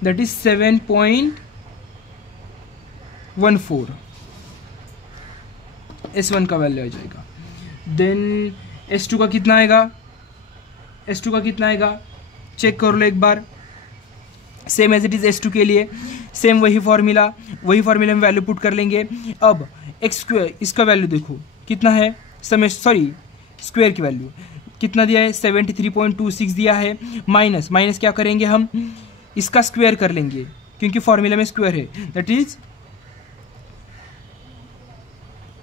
दैट इज 7.14 S1 का वैल्यू आ जाएगा। देन S2 का कितना आएगा, S2 का कितना आएगा, चेक कर लो एक बार। Same as it is S2 के लिए सेम वही फॉर्मूला में वैल्यू पुट कर लेंगे। अब एक्स स्क्वायर, इसका वैल्यू देखो कितना है, स्क्वायर की वैल्यू कितना दिया है, 73.26 दिया है। माइनस क्या करेंगे हम, इसका स्क्वायर कर लेंगे क्योंकि फॉर्मूला में स्क्वायर है। दैट इज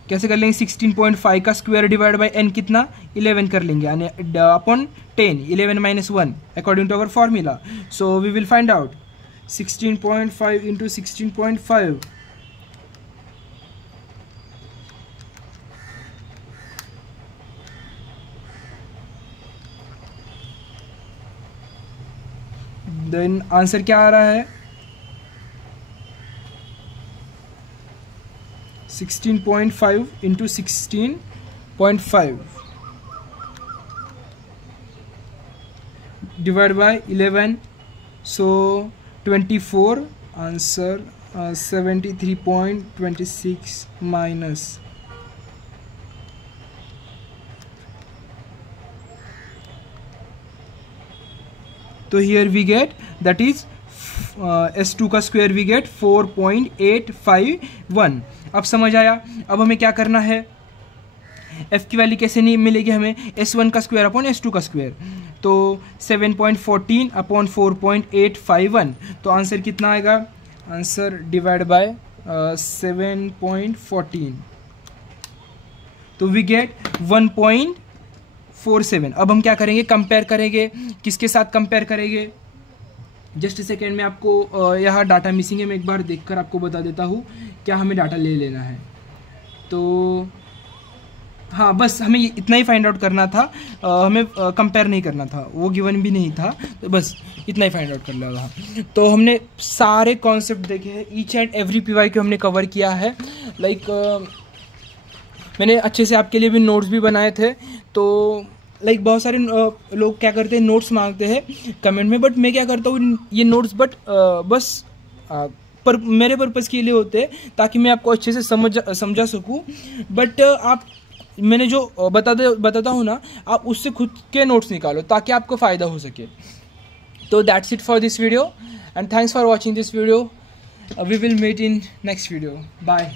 कैसे कर लेंगे, 16.5 का स्क्वायर डिवाइड बाय n कितना, 11 कर लेंगे upon 10, 11 minus 1 according to our formula. So we will find out 16.5 into 16.5, then answer क्या आ रहा है, 16.5 into 16.5 divide by 11, so 24, answer 73.26 minus, तो here we get that is S2 का स्क्वायर वी गेट 4.851। अब समझ आया। अब हमें क्या करना है, f की वैल्यू कैसे नहीं मिलेगी हमें, S1 का स्क्वायर अपॉन S2 का स्क्वायर, तो 7.14 अपॉन 4.851, तो आंसर कितना आएगा, आंसर डिवाइड बाय 7.14, तो वी गेट 1.47। अब हम क्या करेंगे, कंपेयर करेंगे, किसके साथ कंपेयर करेंगे, जस्ट सेकेंड में आपको यहाँ डाटा मिसिंग है, मैं एक बार देखकर आपको बता देता हूँ क्या हमें डाटा ले लेना है। तो हाँ, बस हमें इतना ही फाइंड आउट करना था, हमें कंपेयर नहीं करना था, वो गिवन भी नहीं था, तो बस इतना ही फाइंड आउट कर लिया था। तो हमने सारे कॉन्सेप्ट देखे हैं, ईच एंड एवरी PYQ हमने कवर किया है। लाइक मैंने अच्छे से आपके लिए भी नोट्स भी बनाए थे। तो लाइक बहुत सारे लोग क्या करते हैं, नोट्स मांगते हैं कमेंट में, बट मैं क्या करता हूँ, ये नोट्स बस पर मेरे पर्पज़ के लिए होते हैं ताकि मैं आपको अच्छे से समझा सकूँ। बट आप, मैंने जो बताता हूँ ना, आप उससे खुद के नोट्स निकालो ताकि आपको फ़ायदा हो सके। तो that's it for this video and thanks for watching this video. We will meet in next video. Bye.